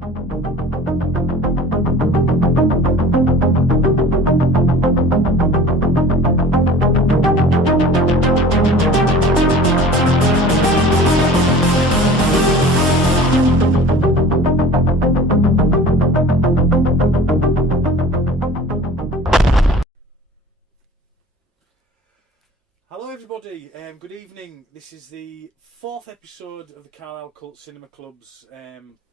Hello everybody, good evening. This is the 4th episode of the Carlisle Cult Cinema Club's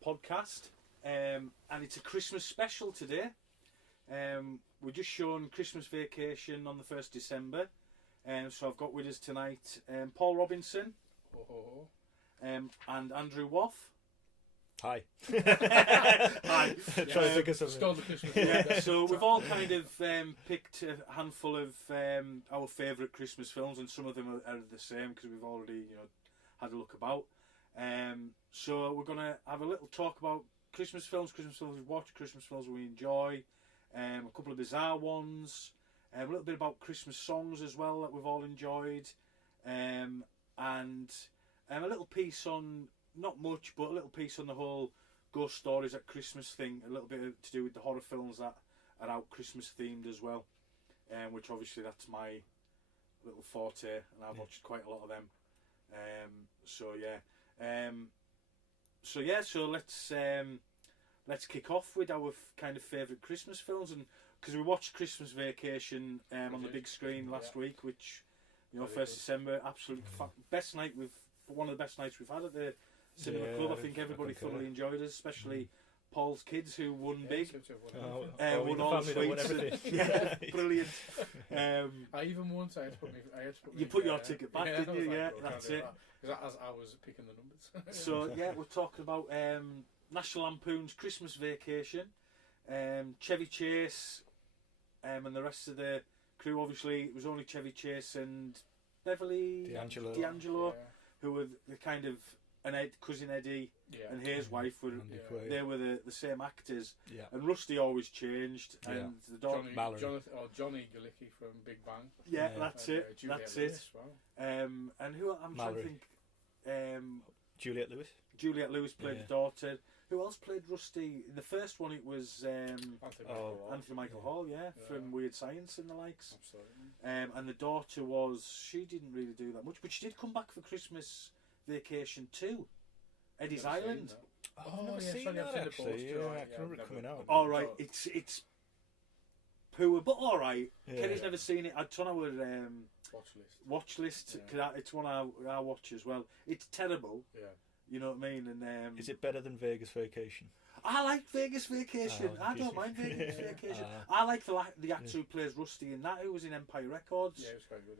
podcast, and it's a Christmas special today. We're just showing Christmas Vacation on the 1st December, so I've got with us tonight Paul Robinson and Andrew Waugh. Hi. Hi. Try to think of something. Yeah, so we've all kind of picked a handful of our favourite Christmas films, and some of them are the same because we've already had a look about. So we're going to have a little talk about Christmas films we've watched, Christmas films we enjoy, a couple of bizarre ones, a little bit about Christmas songs as well that we've all enjoyed, and a little piece on, not much, but a little piece on the whole ghost stories at Christmas thing, a little bit to do with the horror films that are out Christmas themed as well, which obviously that's my little forte, and I've watched quite a lot of them. So let's kick off with our kind of favourite Christmas films, and because we watched Christmas Vacation on the big screen last week, which 1st December, absolute best night one of the best nights we've had at the Cinema Club. I think everybody thoroughly enjoyed it, especially Paul's kids who won big. Won all the sweets. Brilliant. I even once I had to put you put your ticket back, didn't you? Yeah, that's it. Because as I was picking the numbers. So yeah, we're talking about National Lampoon's Christmas Vacation, Chevy Chase, and the rest of the crew. Obviously, it was only Chevy Chase and Beverly D'Angelo, who were the kind of. And cousin Eddie and his wife were the same actors, and Rusty always changed, and the dog Johnny Galicki from Big Bang. Yeah, that's it. That's it. And who I'm trying to think. Juliette Lewis. Juliette Lewis played the daughter. Who else played Rusty? In the first one, it was Anthony Michael Hall, from Weird Science and the likes. Absolutely. And the daughter she didn't really do that much, but she did come back for Christmas Vacation 2, Eddie's Island. I've never seen that actually. I can remember it coming out. All right, it's poor, but all right. Kenny's never seen it. It's on our watch list. Cause it's one I watch as well. It's terrible. Yeah. You know what I mean? And is it better than Vegas Vacation? I like Vegas Vacation. I don't mind Vegas Vacation. I like the actor who plays Rusty in that, who was in Empire Records. Yeah, it was quite good.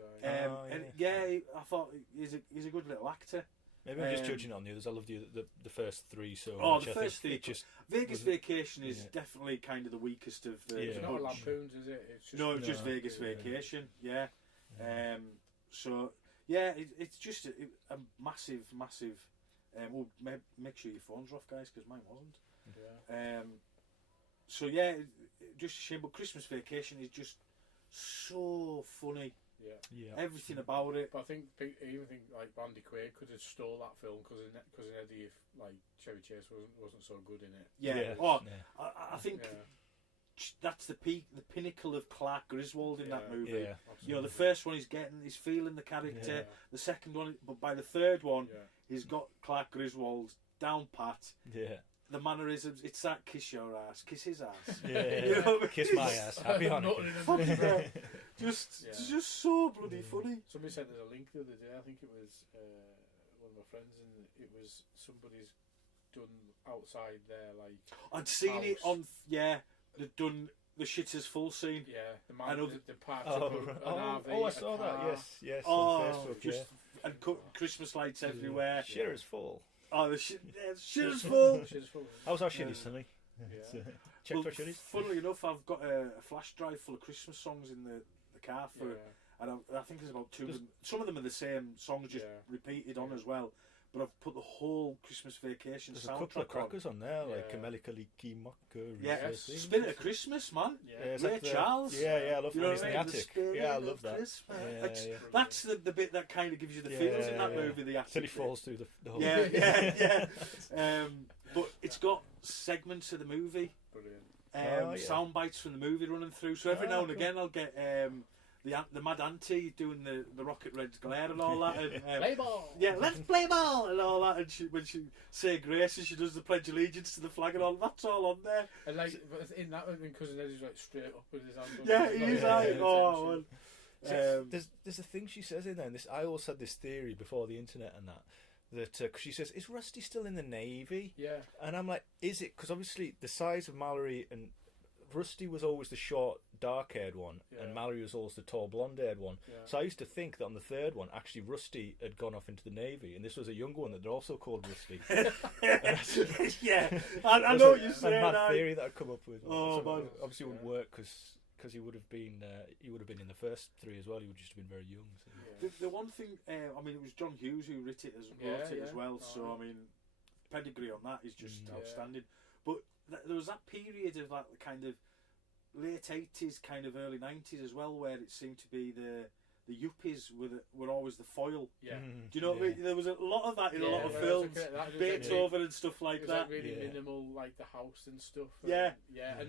I thought he's a good little actor. Maybe I'm just judging on the others. I loved the first three so much. The first three. Vegas Vacation is definitely kind of the weakest of the. It's not Lampoons, is it? It's just Vegas Vacation. Yeah. It's just a massive. Make sure your phones are off, guys, because mine wasn't. Just a shame. But Christmas Vacation is just so funny. Everything about it. But I even think like Randy Quaid could have stole that film because Eddie, if like Chevy Chase wasn't so good in it. I think that's the pinnacle of Clark Griswold in that movie. The first one he's feeling the character. The second one, but by the third one, he's got Clark Griswold down pat. The mannerisms, it's that kiss your ass, kiss his ass. Kiss my ass. Happy Hanukkah. Just so bloody funny. Somebody sent us a link the other day. I think it was one of my friends, and it was somebody's done outside their I'd seen house. it on. They'd done the Shitters Full scene. The parked up an RV. I saw that. Yes. On Facebook, and Christmas lights everywhere. Shitters Full. Oh, the Shitters Full. How's our shitties, Sonny? Check for shitties. Funnily enough, I've got a flash drive full of Christmas songs in the car and I think there's about 2 of them. Some of them are the same songs, just repeated on as well. but I've put the whole Christmas Vacation There's a soundtrack couple of crackers on there, like Yeah. Kamelika Maka. Yeah, Spirit of Christmas, man. Yeah. it's Ray like the- Charles. Yeah, I love You when know he's what in I the mean? attic. Spirit Yeah, I of love that. Christmas. Yeah. That's the bit that kind of gives you the feels in that movie, the attic Till he bit. falls through the hole. Yeah. But it's got segments of the movie, Brilliant. sound bites from the movie running through. So every now and cool. again, I'll get the mad auntie doing the Rocket Red's glare and all that. And, Play ball. yeah, let's play ball and all that. And when she say grace and she does the Pledge of Allegiance to the flag and all, that's all on there. And like but in that one, Cousin Eddie's like straight up with his hand. Yeah, he's like, oh, well. There's a thing she says in there, and this I always had this theory before the internet and that cause she says, is Rusty still in the Navy? Yeah. And I'm like, is it? Because obviously the size of Mallory and Rusty was always the short, dark-haired one, and Mallory was always the tall, blonde-haired one. Yeah. So I used to think that on the third one, actually Rusty had gone off into the Navy, and this was a younger one that they're also called Rusty. Yeah, I know what you're saying. A mad theory that I'd come up with. Oh, man. Obviously, it wouldn't work because he would have been in the first three as well. He would just have been very young. So. Yeah. The one thing, I mean, it was John Hughes who wrote it as well. So I mean, pedigree on that is just outstanding. But there was that period of like the kind of late 80s, kind of early 90s as well, where it seemed to be the yuppies were always the foil. Yeah. Do you know what I mean? There was a lot of that in a lot of well, films, that Beethoven and stuff like it was that. like really minimal, like the house and stuff. And, Yeah.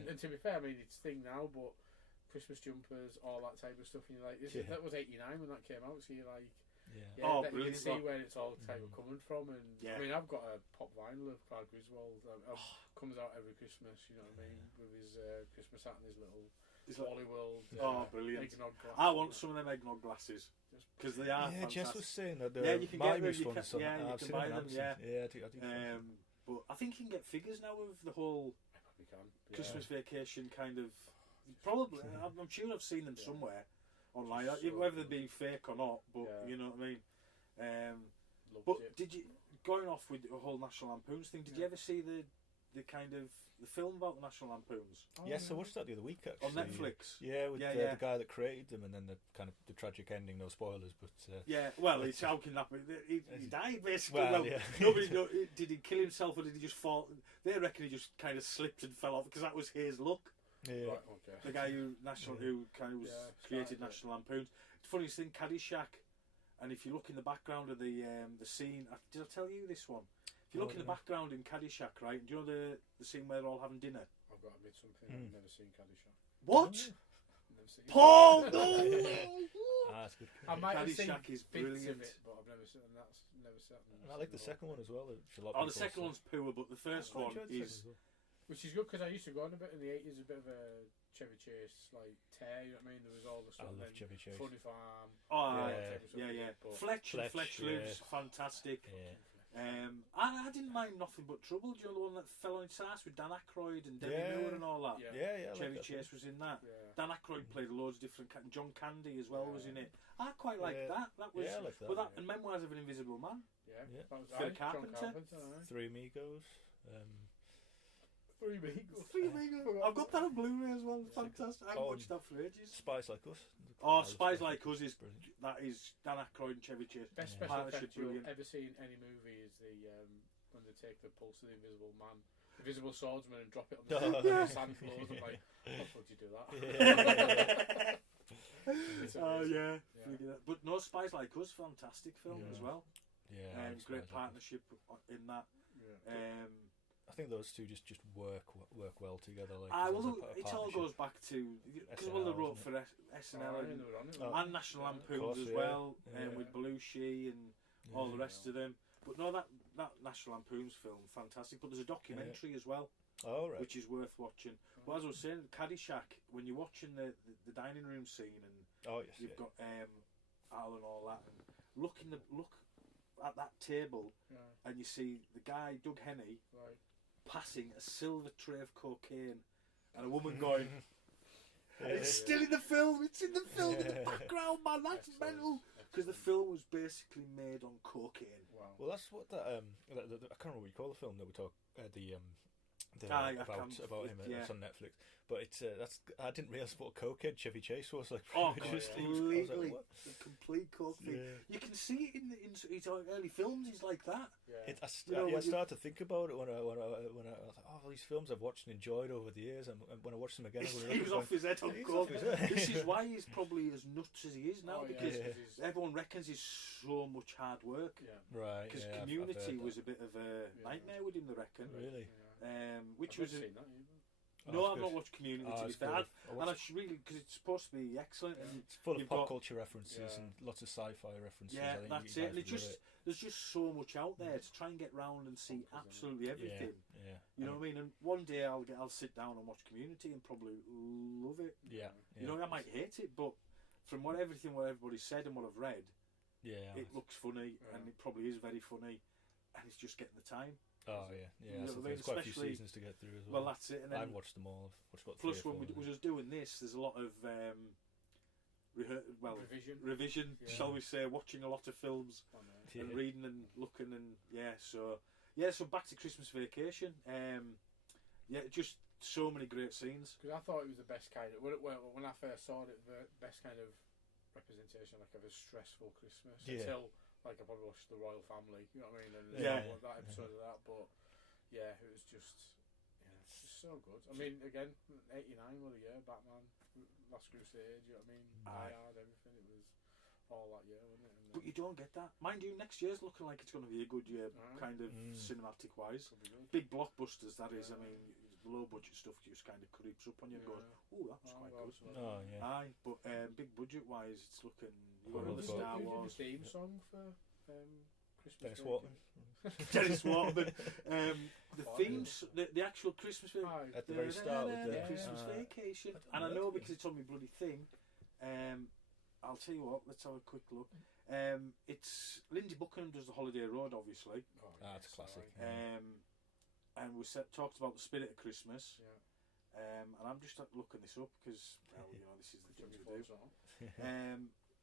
And to be fair, I mean it's thing now, but Christmas jumpers, all that type of stuff, and you're like, that was '89 when that came out, so you're like, Oh, that you can brilliant. see where it's all type of coming from, and Yeah. I mean I've got a pop vinyl of Clark Griswold, comes out every Christmas, you know what I mean, with his Christmas hat and his little Wally World. Brilliant! Eggnog glass. I want some of them eggnog glasses because they are fantastic. Jess was saying that you can get them. Mario's ones on- You I've can seen buy them them. in Yeah. Amazon. I do. But I think you can get figures now of the whole I probably can. Christmas Vacation kind of. Probably, I'm sure I've seen them somewhere online, whether they're being fake or not. But you know what I mean. But did you, going off with the whole National Lampoons thing? Did you ever see the kind of the film about the National Lampoons Yes, I watched that the other week actually. on Netflix? Yeah, with the guy that created them, and then the kind of the tragic ending. No spoilers, but Yeah, well, it's how can that be? He died basically. Well, Well, yeah. nobody know. Did he kill himself or did he just fall? They reckon he just kind of slipped and fell off because that was his luck. Yeah. Right, okay. The guy who kind of created started it. National Lampoons. The funniest thing, Caddyshack, and if you look in the background of the scene, did I tell you this one? If you look in the background in Caddyshack, right? Do you know the scene where they're all having dinner? I've got to admit something. I've never seen Caddyshack. What? Never seen Paul, no! That's good. I might have seen Caddyshack is bits brilliant. of it, but I've never seen. And that's never seen. And I like the second one as well. which a lot of Oh, the people second say. one's poor, but the first I one enjoyed the is. second as well. Which is good because I used to go on a bit in the 80s, a bit of a Chevy Chase like tear. You know what I mean? There was all the stuff. I love then Chevy Chase. Funny Farm. Oh, Yeah. yeah. But Fletch Fletch, Lives, yeah. fantastic. Yeah. I didn't mind Nothing But Trouble. Do you know the one that fell on its ass with Dan Aykroyd and Demi Moore and all that? Yeah. Yeah, I Chevy like that Chase was in that. Yeah. Dan Aykroyd played loads of different. John Candy as well was in it. I quite liked Yeah. that. That was. Yeah, I like that, Well, that yeah. and Memoirs of an Invisible Man. Yeah. Yeah. That was Phil John Carpenter. Aye. Three Amigos. Three Amigos. I've got that on Blu-ray as well. Fantastic. I haven't Oh, watched that for ages. Spies Like Us. Oh, I love Spies Like Us is Brilliant. that is Dan Aykroyd and Chevy Chase. Best Yeah. special Partnership effect you'll brilliant. ever see in any movie is the when they take the pulse of the Invisible Man, Invisible Swordsman, and drop it on the sand floors. I'm like, how the fuck did you do that? It's Oh amazing. yeah. Yeah. But no, Spies Like Us, fantastic film Yeah. as well. Yeah, I And like great Spies Like Us. partnership in that. Yeah. I think those two just work well together. Like, Well, it all goes back to because well, they SNL, wrote isn't for SNL and and, they were on it, Oh. and National Yeah. Lampoons Of course, as yeah. well, Yeah. with Belushi and all the rest of them. But no, that National Lampoons film, fantastic. But there's a documentary as well, Oh right. which is worth watching. But as I was saying, Caddyshack, when you're watching the dining room scene and Oh yes. you've got Al and all that, and look at that table, Yeah. and you see the guy Doug Henney Right. passing a silver tray of cocaine, and a woman going. And it's still in the film. It's in the film in the background, man. That's Excellent. mental. Because the film was basically made on cocaine. Wow. Well, that's what that I can't remember what you call the film that we talk about him. It's on Netflix, but it's I didn't realise what a cokehead Chevy Chase was like. Completely, a complete coke thing. You can see it in his early films. He's like that. I started to think about it when I was like, all these films I've watched and enjoyed over the years, and when I watched them again, he was off his head on coke. This is why he's probably as nuts as he is now, because everyone reckons he's so much hard work. Right. Because Community was a bit of a nightmare with him, they reckon. Really. Which was seen that either. No, I've not watched Community to be fair, and I should really, because it's supposed to be excellent. And it's full of pop culture references and lots of sci-fi references. Yeah, that's it. And there's just so much out there to try and get round and see absolutely everything. You know what I mean? And one day I'll sit down and watch Community and probably love it. You know, I might hate it, but from what everybody said and what I've read, it looks funny and it probably is very funny, and it's just getting the time. Oh yeah. So there's quite a few seasons to get through as well. Well, that's it. And then I've watched them all. I've watched about plus, when we was doing this, there's a lot of revision, shall we say, watching a lot of films and reading and looking and so back to Christmas Vacation. Just so many great scenes. Because I thought it was the best kind of when I first saw it, the best kind of representation like of a stressful Christmas until. Like I probably watched The Royal Family, you know what I mean? And that episode of that, but it was just so good. I mean, again, 89 what a year, Batman, Last Crusade, you know what I mean? Die Hard, everything. It was all that year, wasn't it? But you don't get that, mind you. Next year's looking like it's going to be a good year, kind of cinematic wise. Big blockbusters, that is. I mean, the low budget stuff just kind of creeps up on you and goes, "Oh, that was quite good." But big budget wise, it's looking. You got another Star Wars. The theme song for Christmas. Dennis Waterman. The themes, the actual Christmas film at the very start with the Christmas Vacation, and I know because it's on my bloody thing. I'll tell you what. Let's have a quick look. It's Lindsay Buckingham does the Holiday Road, obviously. That's a classic. And we talked about the spirit of Christmas. And I'm just looking this up because this is the thing to do.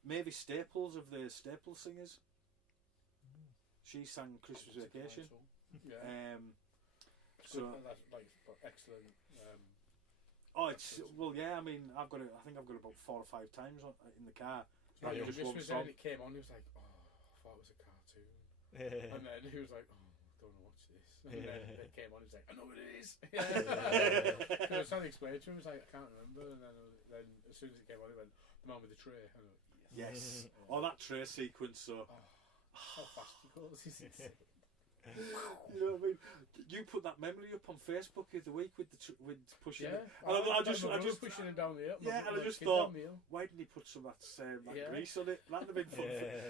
Mavis Staples of the Staple Singers. She sang Christmas Vacation. So that's like excellent. I mean, I think I've got it about 4 or 5 times in the car. When it came on, he was like, "Oh, I thought it was a cartoon," and then he was like, "Oh, I don't want to watch this." And then it came on, he was like, "I know what it is." I was trying to explain to him, he was like, "I can't remember," and then as soon as it came on, he went, "The man with the tray." I went, yes. That tray sequence. So how fast he goes, he's insane. You know what I mean? You put that memory up on Facebook the other week with pushing it. And I just pushing him down the hill. And I just thought, why didn't he put some of that grease on it? That'd have been fun.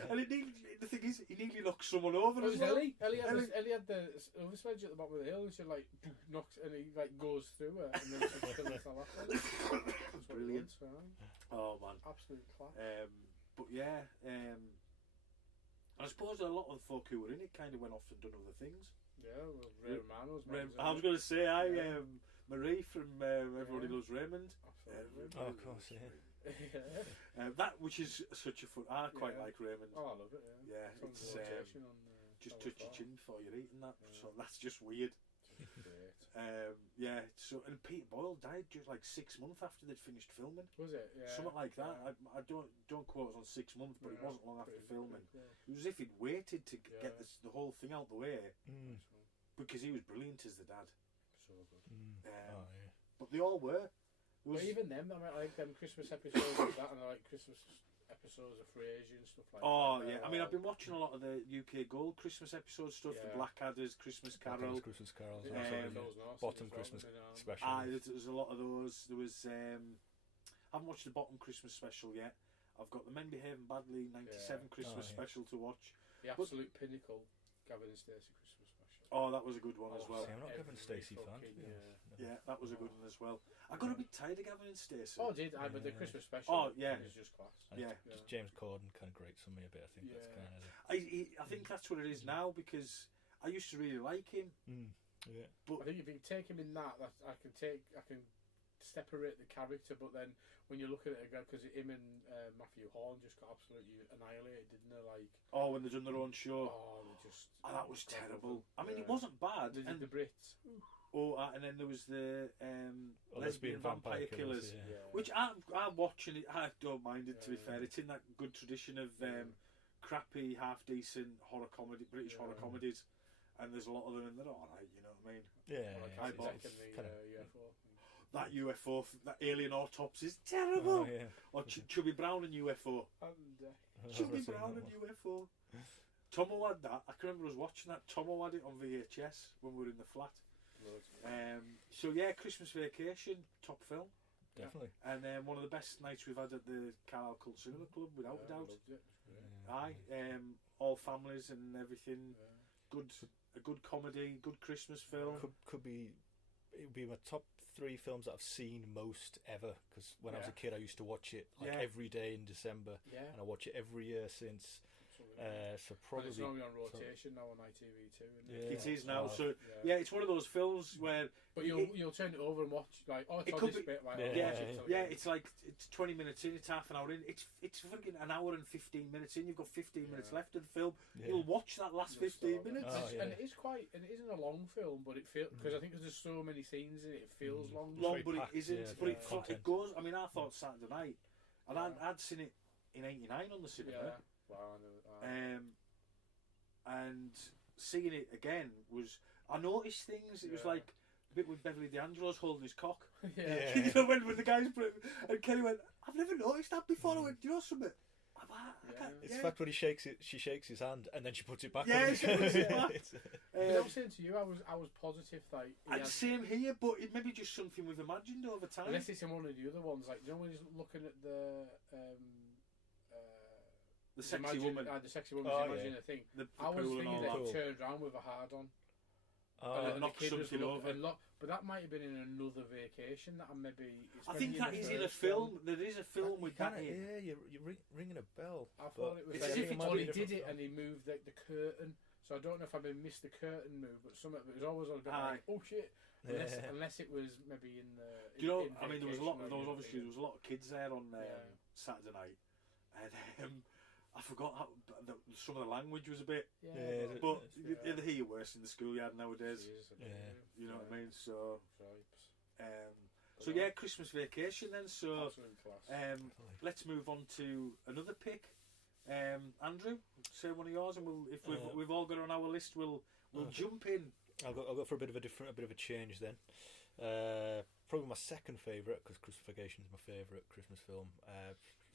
And the thing is, he nearly knocked someone over as well. Ellie had the other sledge at the bottom of the hill, and she knocks, and he goes through her, and then she still fell off. It's brilliant. Oh man, absolute class. But I suppose a lot of the folk who were in it kind of went off and done other things. Yeah, well, Ray Romano's. I was going to say, Marie from Everybody Loves Raymond. Of course, that, which is such a fun. I quite like Raymond. Oh, I love it. Yeah, it's just touch your chin before you're eating that. So that's just weird. So and Peter Boyle died just like 6 months after they'd finished filming. Was it? Yeah. Something like that. I don't quote us on 6 months, but it wasn't long after filming. It was as if he'd waited to get the whole thing out the way because he was brilliant as the dad. So good. But they all were. But even them, I mean, like them Christmas episodes like that, and I like Christmas episodes of Frasier and stuff like that. Oh yeah, I mean, I've been watching a lot of the UK Gold Christmas episode stuff, the Blackadder's Christmas Carol, Bottom Christmas special. There's a lot of those. There was I haven't watched the Bottom Christmas special yet. I've got the Men Behaving Badly '97 Christmas special to watch. The absolute pinnacle, Gavin and Stacey Christmas special. Oh, that was a good one as well. See, I'm not a Gavin and Stacey fan. Yeah, that was a good one as well. I got a bit tired of Gavin and Stacey. Oh, did I? But the Christmas special is just class. Just James Corden kind of grates on me a bit. I think that's kind of. I think that's what it is now because I used to really like him. But I think if you take him in that I can separate the character, but then when you look at it again, because him and Matthew Horn just got absolutely annihilated, didn't they? Like when they've done their own show. They just that was terrible. I mean, it wasn't bad. And the Brits. and then there was the lesbian vampire killers, which I'm watching it. I don't mind it, to be fair. It's in that good tradition of crappy, half decent horror comedy, British horror comedies, and there's a lot of them and they're alright, you know what I mean? Yeah, I bought UFO. that UFO, that alien autopsy is terrible. Oh, yeah. Or Chubby Brown and UFO. Chubby Brown and UFO. Tomo had that. I can remember us watching that. Tomo had it on VHS when we were in the flat. So yeah, Christmas Vacation, top film. Definitely. And one of the best nights we've had at the Carlisle Cult Cinema Club, without a doubt. Aye, all families and everything. A good comedy, good Christmas film. It would be my top 3 films that I've seen most ever, because when I was a kid I used to watch it every day in December, and I watch it every year since. So probably it's normally on rotation now on ITV2. It is now. So it's one of those films where. But you'll turn it over and watch it's on this bit. It's like it's 20 minutes in, it's half an hour in. It's fucking an hour and 15 minutes in. You've got 15 minutes left of the film. You'll watch that last 15 minutes. And it is quite. And it isn't a long film, but it feels because I think there's so many scenes in it. It feels long, but it isn't. But it goes. I mean, I thought Saturday night, and I'd seen it in '89 on the cinema. Wow, I know. And seeing it again was, I noticed things. It was like a bit with Beverly D'Angelo's holding his cock. You know, when the guys put it, and Kelly went, "I've never noticed that before." I went, "Do you know something?" It's the fact when she shakes his hand and then she puts it back. Yeah, she puts it back. I was saying to you, I was positive and same here, but it may be just something we've imagined over time. Unless it's in one of the other ones, like you know when he's looking at the sexy woman. The sexy woman's imagining a thing. I was thinking that he turned around with a hard on. And knocked something over. But that might have been in another vacation. That I think that is in a film. There is a film with that in. Yeah, you're ringing a bell. I thought it was as if he did it and he moved like the curtain. So I don't know if I missed the curtain move, but some of it was always a bit like, oh shit. Unless it was maybe in the. Do you know? I mean, there was a lot of kids there on Saturday night, and. I forgot how some of the language was a bit, but they hear you worse in the schoolyard nowadays. You know what I mean. So, Christmas Vacation then. So, let's move on to another pick. Andrew, say one of yours, and if we've all got it on our list, we'll jump in. I'll go for a bit of a change then. Probably my second favourite, because Christmas Vacation is my favourite Christmas film.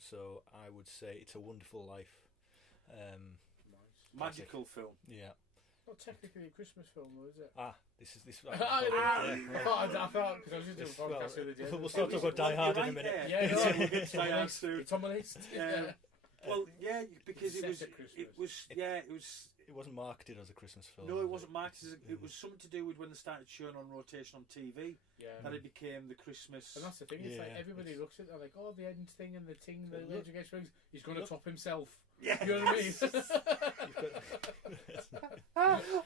So I would say It's a Wonderful Life. Magical film. Yeah. Not technically a Christmas film, though, is it? This. I thought because I was just doing a podcast the other day. We'll start talking about Die Hard in a minute. It's on my list. Well, yeah, because it wasn't marketed as a Christmas film. No, it wasn't marketed. It was something to do with when they started showing on rotation on TV. That it became the Christmas. And that's the thing. It's like everybody looks at it, they're like, "Oh, the end thing and the thing, the Rage Against Springs. He's going to top himself." Yeah, you know what I mean.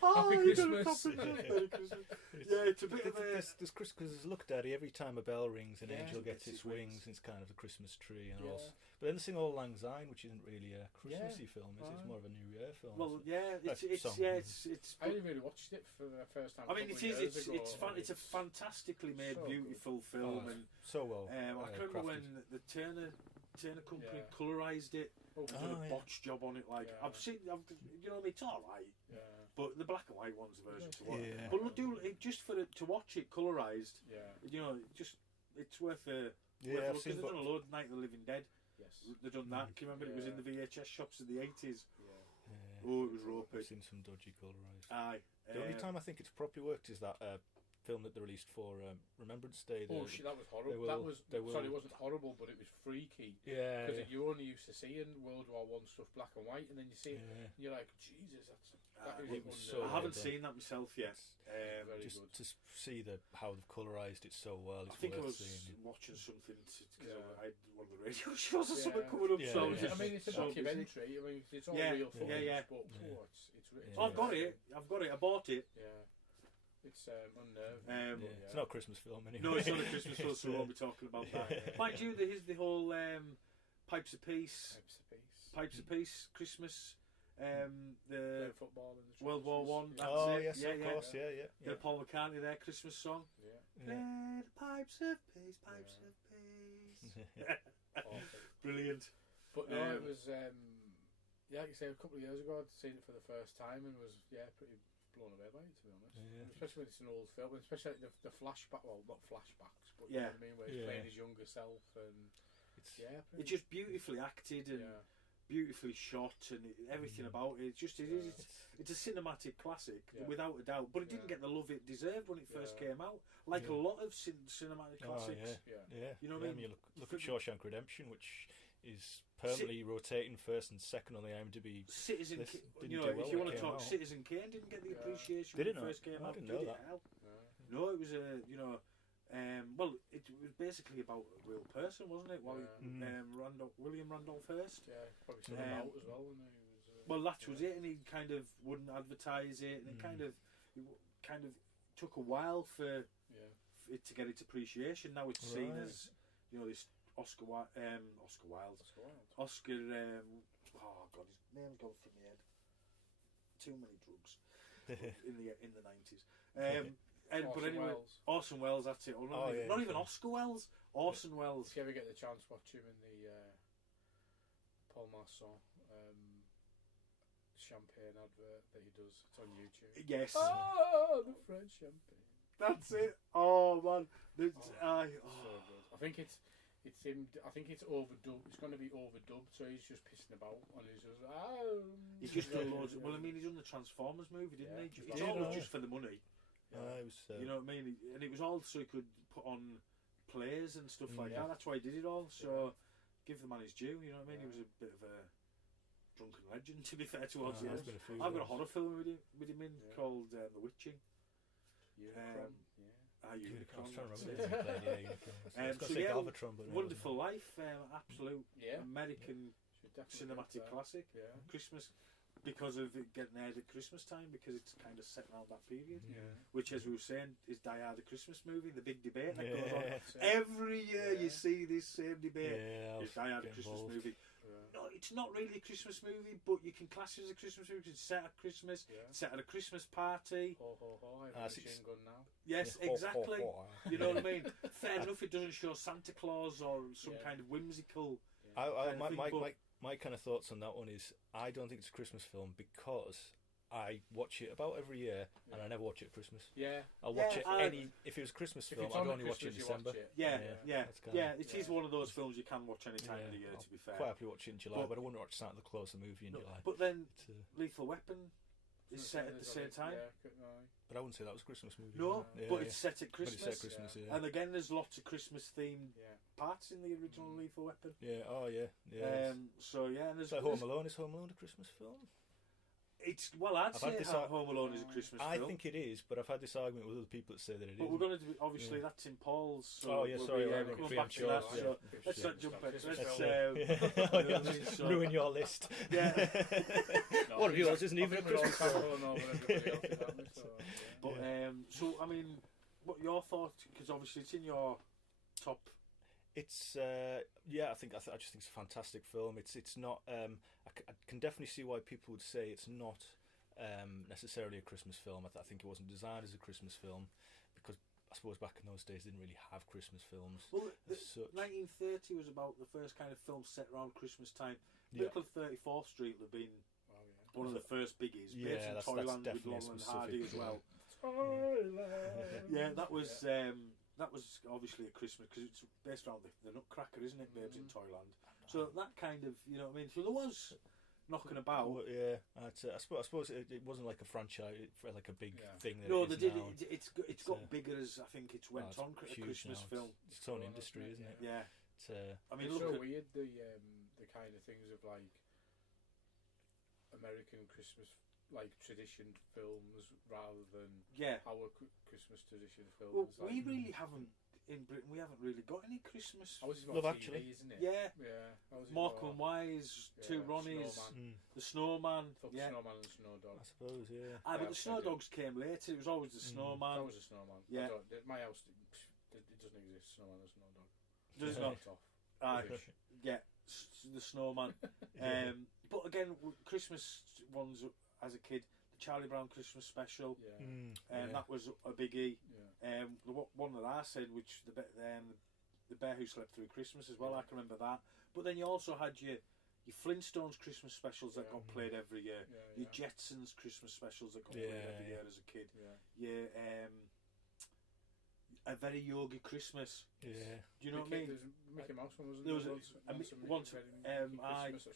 Happy Christmas. Yeah, it's a bit of a. There's Christmas because look, Daddy. Every time a bell rings, an angel gets its wings. And it's kind of the Christmas tree and all. But then they sing Auld Lang Syne, which isn't really a Christmassy film. It's more of a New Year film. Well, it's. I only really watched it for the first time. I mean, it's fun. It's a fantastically made, beautiful film, and so well. I can remember when the Turner Company colorised it. Did a botch job on it. Like I've seen, you know, it's all right. But the black and white one's the version to watch. But look, just for to watch it colorised. You know, it's worth a. Because they've done a load of Night of the Living Dead. Yes, they've done that. Can you remember it was in the VHS shops in the 80s? Oh, it was ropey. I've seen some dodgy colorised. Aye. The only time I think it's properly worked is that film that they released for Remembrance Day. Oh shit, that was horrible. Sorry, it wasn't horrible, but it was freaky. Yeah. Because you're only used to seeing World War I stuff black and white, and then you see it, and you're like, Jesus, it was so. I haven't seen that myself yet. Just to see how they've colorised it so well. I think I was watching something because I had one of the radio shows or something coming up. So I mean, it's a documentary. I mean, it's all real footage. But it's written. I've got it. I bought it. Yeah. It's unnerving. It's not a Christmas film anyway. No, it's not a Christmas film, so we won't be talking about that. Mind you, there's the whole Pipes of Peace, Christmas, the playing football in the trenches. World War One. Yeah. Oh That's yes, it. of course, yeah. The Paul McCartney, their Christmas song. Yeah. Play the pipes of peace, pipes of peace. Brilliant. But no, it was, like you say, a couple of years ago I'd seen it for the first time and was, pretty blown away by it, to be honest. Yeah. Especially when it's an old film, and especially like the flashback, well, not flashbacks, but you know what I mean, where he's playing his younger self, and it's just beautifully acted and beautifully shot, and everything about it. It's a cinematic classic without a doubt, but it didn't get the love it deserved when it first came out, like a lot of cinematic classics. You know what I mean? You look at Shawshank Redemption, which is permanently rotating first and second on the IMDb. Citizen Kane, if you want to talk, Citizen Kane didn't get the appreciation when it first came out. I didn't know that. No, it was well, it was basically about a real person, wasn't it? William Randolph Hearst. Yeah, probably saw him out as well. Well, that was it, and he kind of wouldn't advertise it, and it kind of took a while for it to get its appreciation. Now it's seen as this Oscar Wilde. Oscar. Oh God, his name's gone from my head. Too many drugs in the 90s. But anyway, Orson Welles. That's it. Not even Oscar Welles. Orson Welles. If you ever get the chance, watch him in the Paul Masson champagne advert that he does. It's on YouTube. Yes. Oh, the French champagne. That's it. Oh man, so good. I think it's him. I think it's overdubbed. It's going to be overdubbed, so he's just pissing about and he's just. He's just done loads. Well, I mean, he's done the Transformers movie, didn't he? It's always just for the money. It was, you know what I mean? And it was all so he could put on plays and stuff like that. That's why he did it all. So give the man his due. You know what I mean? He was a bit of a drunken legend, to be fair, towards the end. I've got a horror film with him in called The Witching. Unicron. Wonderful Life, absolute American cinematic classic. Christmas, because of it getting aired at Christmas time, because it's kind of set around that period. Which, as we were saying, is Die Hard a Christmas movie? The big debate that goes on every year. You see this same debate. Is Die Hard a Christmas movie? No, it's not really a Christmas movie, but you can class it as a Christmas movie because it's set at Christmas. It's set at a Christmas party. Ho ho ho! I have a machine gun now. Yes, exactly. You know what I mean? Fair enough. It doesn't show Santa Claus or some kind of whimsical. My kind of thoughts on that one is I don't think it's a Christmas film because I watch it about every year and I never watch it at Christmas. I'll watch it if it was a Christmas film, I'd only watch it in December. It is one of those films you can watch any time of the year, to be fair. Quite happily watch it in July, but I wouldn't watch Santa Claus the movie in July. But then Lethal Weapon is set at the same time. But I wouldn't say that was a Christmas movie. No, but it's set at Christmas. But it's set at Christmas, And again, there's lots of Christmas themed parts in the original Lethal Weapon. So and there's Home Alone. Is Home Alone a Christmas film? I'd say Home Alone is a Christmas film. I think it is, but I've had this argument with other people that say that it is. But we're going to do, obviously that's in Paul's. So we'll come back to that. So let's not jump it. Let's ruin your list. One of yours isn't even a Christmas film. But so I mean, what your thoughts? Because obviously it's in your top. It's I just think it's a fantastic film. It's not. I can definitely see why people would say it's not necessarily a Christmas film. I think it wasn't designed as a Christmas film because I suppose back in those days they didn't really have Christmas films. Well, 1930 was about the first kind of film set around Christmas time. Miracle 34th Street would have been one of the first biggies. Based in Toyland with Laurel and Hardy as well. That was. That was obviously a Christmas because it's based around the Nutcracker, isn't it? Babes in Toyland. So that kind of, you know what I mean. So there was knocking about. I suppose it wasn't like a franchise, like a big thing. No, they did. It's got bigger as I think it's went on. A Christmas film. It's its own industry, isn't it? Yeah. I mean, it's so weird the kind of things of like American Christmas. Like tradition films rather than our Christmas tradition films. Well, we really haven't in Britain. We haven't really got any Christmas. Love Actually, isn't it? Yeah. Morecambe and Wise, Two Ronnies, The Snowman. Snowman and Snow Dog. I suppose, but the Snow Dogs came later. It was always the Snowman. That was the Snowman. Yeah. My house, it doesn't exist. Snowman and Snow Dog. Does not. The Snowman. But again, Christmas ones. as a kid. The Charlie Brown Christmas special, Yeah. that was a biggie. Yeah. The one that I said, which the Bear Who Slept Through Christmas as well. I can remember that. But then you also had your Flintstones Christmas specials that got played every year. Your Jetsons Christmas specials that got played every year as a kid. Your A Very Yogi Christmas. Yeah. Do you know what I mean? There's Mickey Mouse one, wasn't There there? was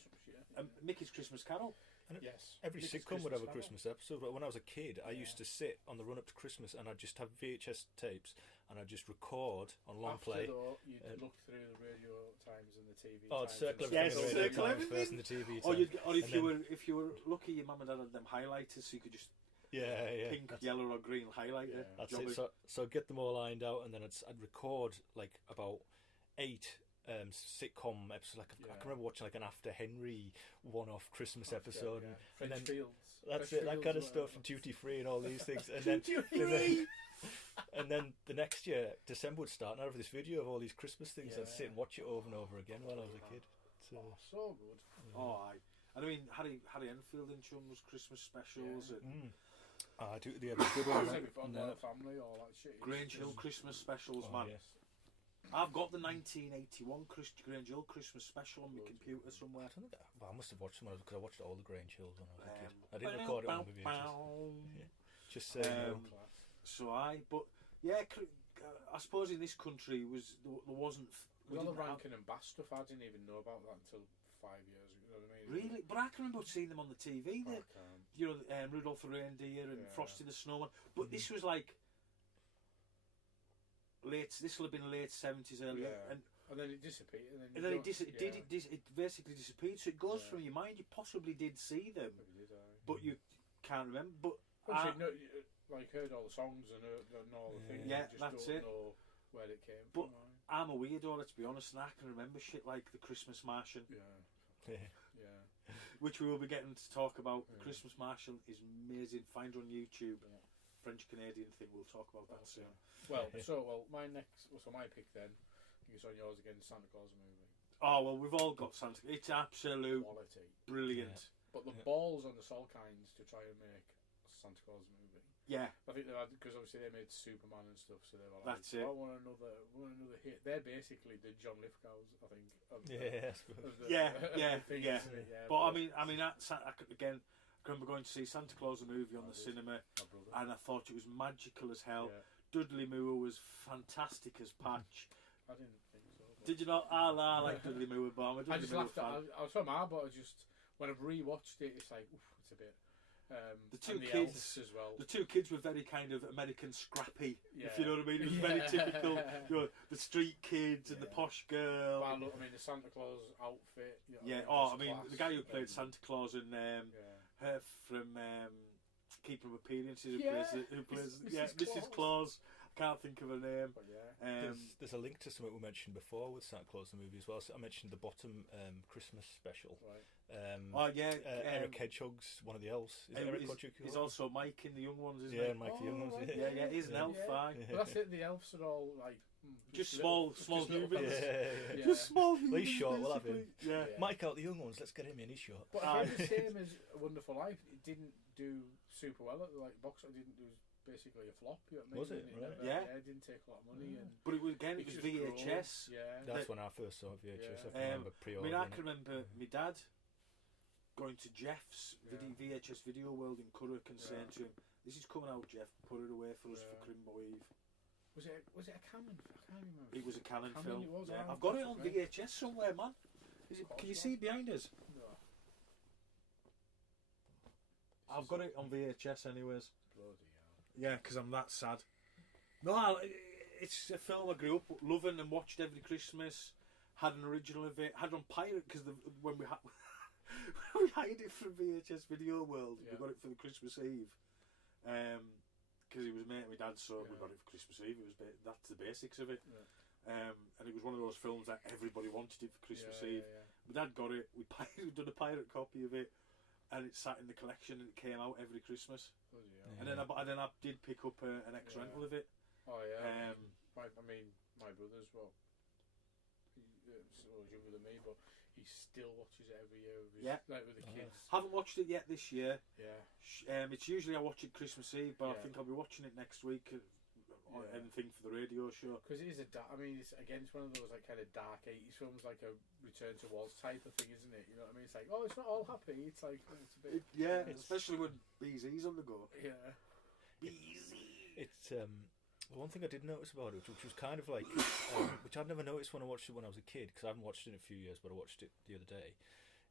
Mickey's Christmas Carol. Yes. Every Mickey's sitcom would have a Christmas Christmas episode. When I was a kid, I used to sit on the run up to Christmas and I'd just have VHS tapes and I'd just record on long After, play. though, you'd look through the radio times and the TV Oh, times. I'd circle and everything. Yes, in the radio circle times everything. first in the TV Or time. if you were lucky, your mum and dad had them highlighters, so you could just pink, yellow, or green highlighter. That's it. So I'd get them all lined out, and then I'd record like about 8 sitcom episodes. Like I can remember watching like an After Henry one-off Christmas episode, and then Fields. that's Fresh it, that Fields, kind of whatever. stuff, and Duty Free and all these things, and then the next year December would start, and I'd have this video of all these Christmas things. I'd sit and watch it over and over again while I was a kid. So good. Aye. And I mean, Harry Enfield and Chum's Christmas specials, and I do. They have a good one. Family, all that shit. Grange Hill Christmas specials, Oh, man. yes. I've got the 1981 Grange Hill Christmas special on my computer somewhere. I don't think I must have watched them because I watched all the Grange Hills when I was a kid. I didn't record it on the VHS. Just saying. But yeah, I suppose in this country there wasn't. With all the Rankin and Bass stuff, I didn't even know about that until 5 years ago. You know what I mean? Really? But I can remember seeing them on the TV. You know, Rudolph the Reindeer and Frosty the Snowman. But this was like this will have been late 70s, early, and then it disappeared. And then it basically disappeared. So it goes from your mind. You possibly did see them, but you can't remember. But like heard all the songs and all the things. Yeah, you just that's don't it. know where it came but from. I'm a weirdo, let's be honest, and I can remember shit like the Christmas Martian. Yeah. Which we will be getting to talk about. The Christmas Martian is amazing. Find on YouTube. French Canadian thing. We'll talk about that soon. Well, my pick then. I think it's on yours again. Santa Claus movie. Oh well, we've all got Santa. It's absolute quality, brilliant. Yeah. But the balls on the Solkinds to try and make a Santa Claus movie. Yeah, I think they had, because obviously they made Superman and stuff, so they were like, that's it. I want another hit. They're basically the John Lithgows, I think. But I mean, again, I remember going to see Santa Claus the movie on the cinema, and I thought it was magical as hell. Yeah. Dudley Moore was fantastic as Patch. I didn't think so. Did you not? I like Dudley Moore, but I'm a Dudley Moore fan. I was from but I just, when I've rewatched it, it's like, oof, it's a bit. The two kids as well. The two kids were very kind of American scrappy, if you know what I mean. It was very typical. You know, the street kids and the posh girl. Well, look, I mean, the Santa Claus outfit. The guy who played Santa Claus and her from Keeping Up Appearances, who plays Mrs. Claus. Can't think of her name. But there's a link to something we mentioned before with Santa Claus the movie as well. So I mentioned the bottom Christmas special. Right. Eric Hedgehog's one of the elves. Is Eric he's also Mike in the Young Ones, isn't he? Yeah, Mike the Young Ones. Right. Yeah, he's an elf. Fine. Well, that's it. The elves are all like just small humans. Yeah. Just small humans. Well, he's short. We'll have him. Yeah. Mike out the Young Ones. Let's get him in. He's short. But again, the same as A Wonderful Life. It didn't do super well. Like box office didn't do. Basically a flop, you know what I mean? Was it? Right. It didn't take a lot of money. And but it was VHS. That's when I first saw VHS. I can remember I pre-ordering. mean, I can remember my dad going to Jeff's VHS Video World in Curragh and saying to him, "This is coming out, Jeff. Put it away for us for Crimbo Eve." Was it a Canon? I can't remember. It was a Canon film. It was, I've got it on VHS somewhere, man. Can you see it behind us? No. I've got it on VHS, anyways. Bloody hell. Yeah, because I'm that sad. No, it's a film I grew up loving and watched every Christmas. Had an original of it. Had it on pirate because when we we hired it from VHS Video World. We got it for the Christmas Eve. Because he was mate with my dad, so we got it for Christmas Eve. It was that's the basics of it. Yeah. And it was one of those films that everybody wanted it for Christmas Eve. My dad got it. We'd done a pirate copy of it. And it sat in the collection, and it came out every Christmas. And then I did pick up an ex rental of it. Oh my brother as well. He's a little younger than me, but he still watches it every year with his, Yeah. like with the kids. Haven't watched it yet this year. Yeah. It's usually I watch it Christmas Eve, but I Yeah. think I'll be watching it next week. Or anything for the radio show. Because it is it's one of those like kind of dark 80s films, like a Return to Oz type of thing, isn't it? You know what I mean? It's like, oh, it's not all happy. It's like it's a bit. Especially when BZ's on the go. Yeah. BZ. It's one thing I did notice about it, which was kind of like, which I'd never noticed when I watched it when I was a kid, because I haven't watched it in a few years, but I watched it the other day.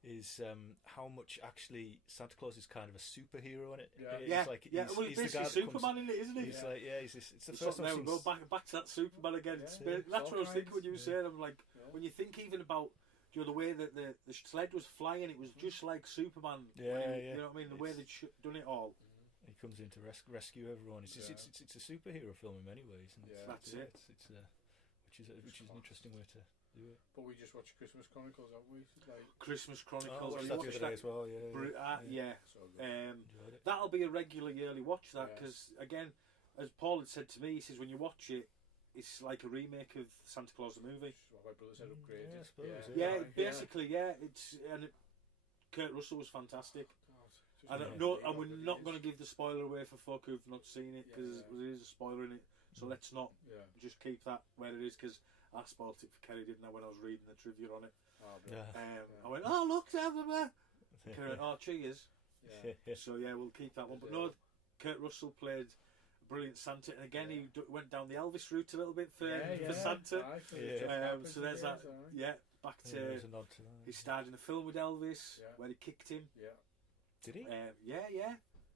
Is how much actually Santa Claus is kind of a superhero in it. Well, he's basically Superman in it, isn't he? He's like, it's the it's first time we go back to that Superman again. That's what I was thinking when you were saying. I'm like, when you think even about the way that the sled was flying, it was just like Superman. You know what I mean? The way they'd done it all. He comes in to rescue everyone. It's a superhero film in many ways. And that's it. Which is an interesting way to do it. But we just watched Christmas Chronicles, haven't we? Like Christmas Chronicles. I watched that the other day as well. So good. That'll be a regular yearly watch. Because again, as Paul had said to me, he says when you watch it, it's like a remake of Santa Claus the movie. What my brother said, upgraded. Basically, it's Kurt Russell was fantastic. And we're not going to give the spoiler away for folk who've not seen it, because there is a spoiler in it. So let's not just keep that where it is, because I spoiled it for Kerry, didn't I, when I was reading the trivia on it. I went, oh, look, Kerry went, oh, cheers. So we'll keep that one. But no, Kurt Russell played a brilliant Santa, and again he went down the Elvis route a little bit for Santa. So there's that. Back to he starred in a film with Elvis where he kicked him. Did he?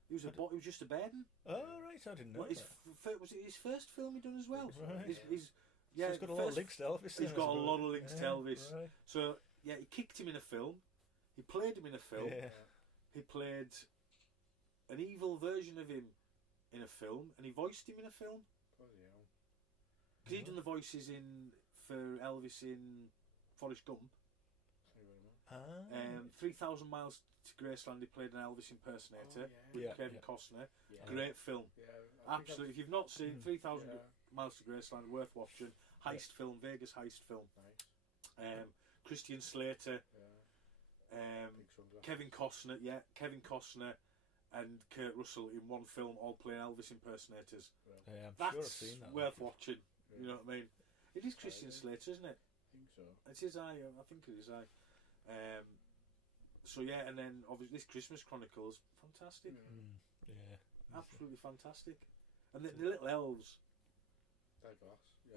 He was he was just a bairn. Oh right, I didn't know. Was it his first film he done as well? Right. He's so he's got a lot of links to Elvis. He's got a lot of links to Elvis. Right. So he kicked him in a film. He played him in a film. He played an evil version of him in a film, and he voiced him in a film. Because he'd done the voices for Elvis in Forrest Gump. 3,000 Miles to Graceland, he played an Elvis impersonator with Kevin Costner. Great film. Absolutely. If you've not seen 3,000 Miles to Graceland, worth watching. Heist film, Vegas heist film. Christian Slater, Kevin Costner, and Kurt Russell in one film, all playing Elvis impersonators. I'm That's sure I've seen that worth watching. You know what I mean? It is Christian Slater, isn't it? I think so. It's his eye. I think it is eye. And then obviously this Christmas Chronicles, fantastic. Absolutely fantastic. And the little elves,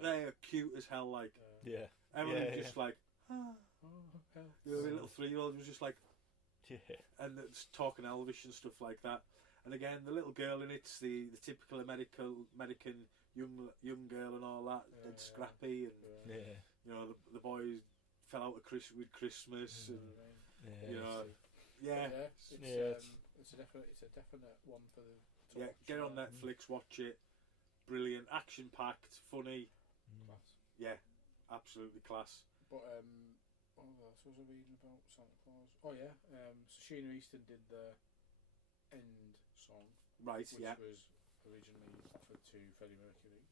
they are cute as hell. Like, Emily just like, the little 3-year-old was just like, and it's talking Elvish and stuff like that. And again, the little girl in it's the typical American young girl and all that, and scrappy, and you know the boys fell out with Christmas, and you know, it's a definite one for the. Get on Netflix, watch it. Brilliant, action packed, funny. Class. Absolutely class. But what else was I reading about Santa Claus? Oh yeah, so Sheena Easton did the end song, right? Which was originally offered to Freddie Mercury.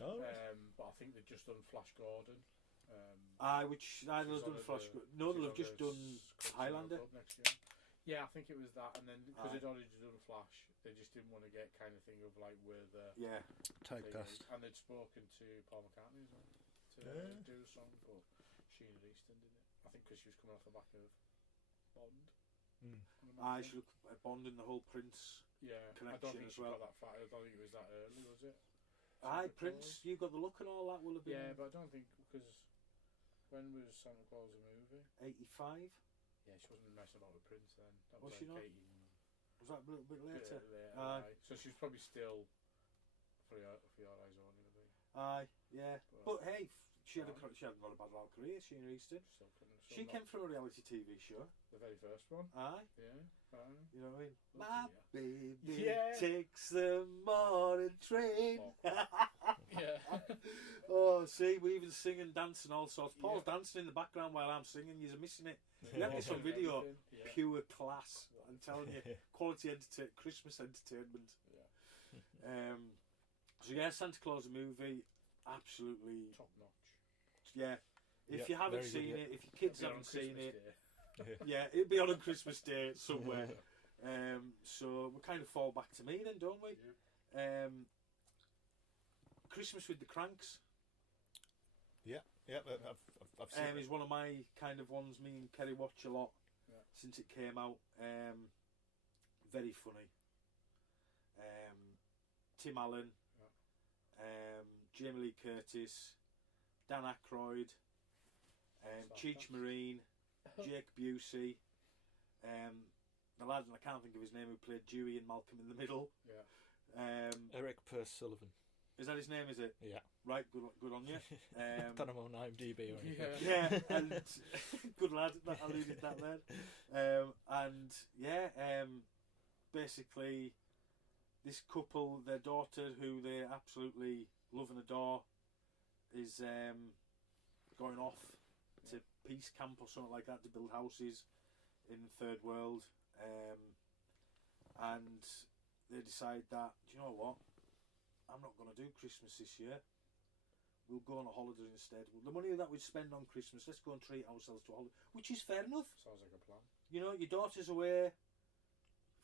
But I think they've just done Flash Gordon. Which neither have done Flash. No, they've just done Highlander. Next year. Yeah, I think it was that, and then because they'd already done Flash, they just didn't want to get kind of thing of like where the typecast. And they'd spoken to Paul McCartney as well to do a song, but Sheena Easton did it. I think because she was coming off the back of Bond. She looked at Bond and the whole Prince connection I don't think as well. Got that far. I don't think it was that early, was it? Prince, you got the look and all that will have been. Yeah, but I don't think because when was Santa Claus the movie? 85. Yeah, she wasn't messing about with Prince then. That was like she not? 18. Was that a little bit later? So she was probably still for your eyes only. But hey, she hadn't got a bad career. Sheena Easton. She came from a reality TV show. The very first one. You know what I mean? My baby takes the morning train. See, we even sing and dance and all sorts. Paul's dancing in the background while I'm singing. You're missing it. We have this on video. Pure class. I'm telling you, quality Christmas entertainment. Santa Claus the movie, absolutely top notch. If you haven't very seen good, it, if your kids It'll be on haven't seen Christmas it, Day. yeah, it'll be on Christmas Day somewhere. So we kind of fall back to me then, don't we? Yeah. Christmas with the Cranks. Yeah, I've seen it. Is one of my kind of ones. Me and Kerry watch a lot since it came out. Very funny. Tim Allen, Jamie Lee Curtis, Dan Aykroyd, Cheech Marine, Jake Busey, the lad, and I can't think of his name, who played Dewey in Malcolm in the Middle. Yeah. Eric Purse Sullivan. Is that his name? Is it? Yeah. Right. Good on you. I don't know on IMDb or anything. Yeah, and good lad. I'll leave it that then. And yeah, basically, this couple, their daughter, who they absolutely love and adore, is going off to peace camp or something like that to build houses in the third world, and they decide that, do you know what? I'm not going to do Christmas this year. We'll go on a holiday instead. The money that we spend on Christmas, let's go and treat ourselves to a holiday, which is fair enough. Sounds like a plan. You know, your daughter's away,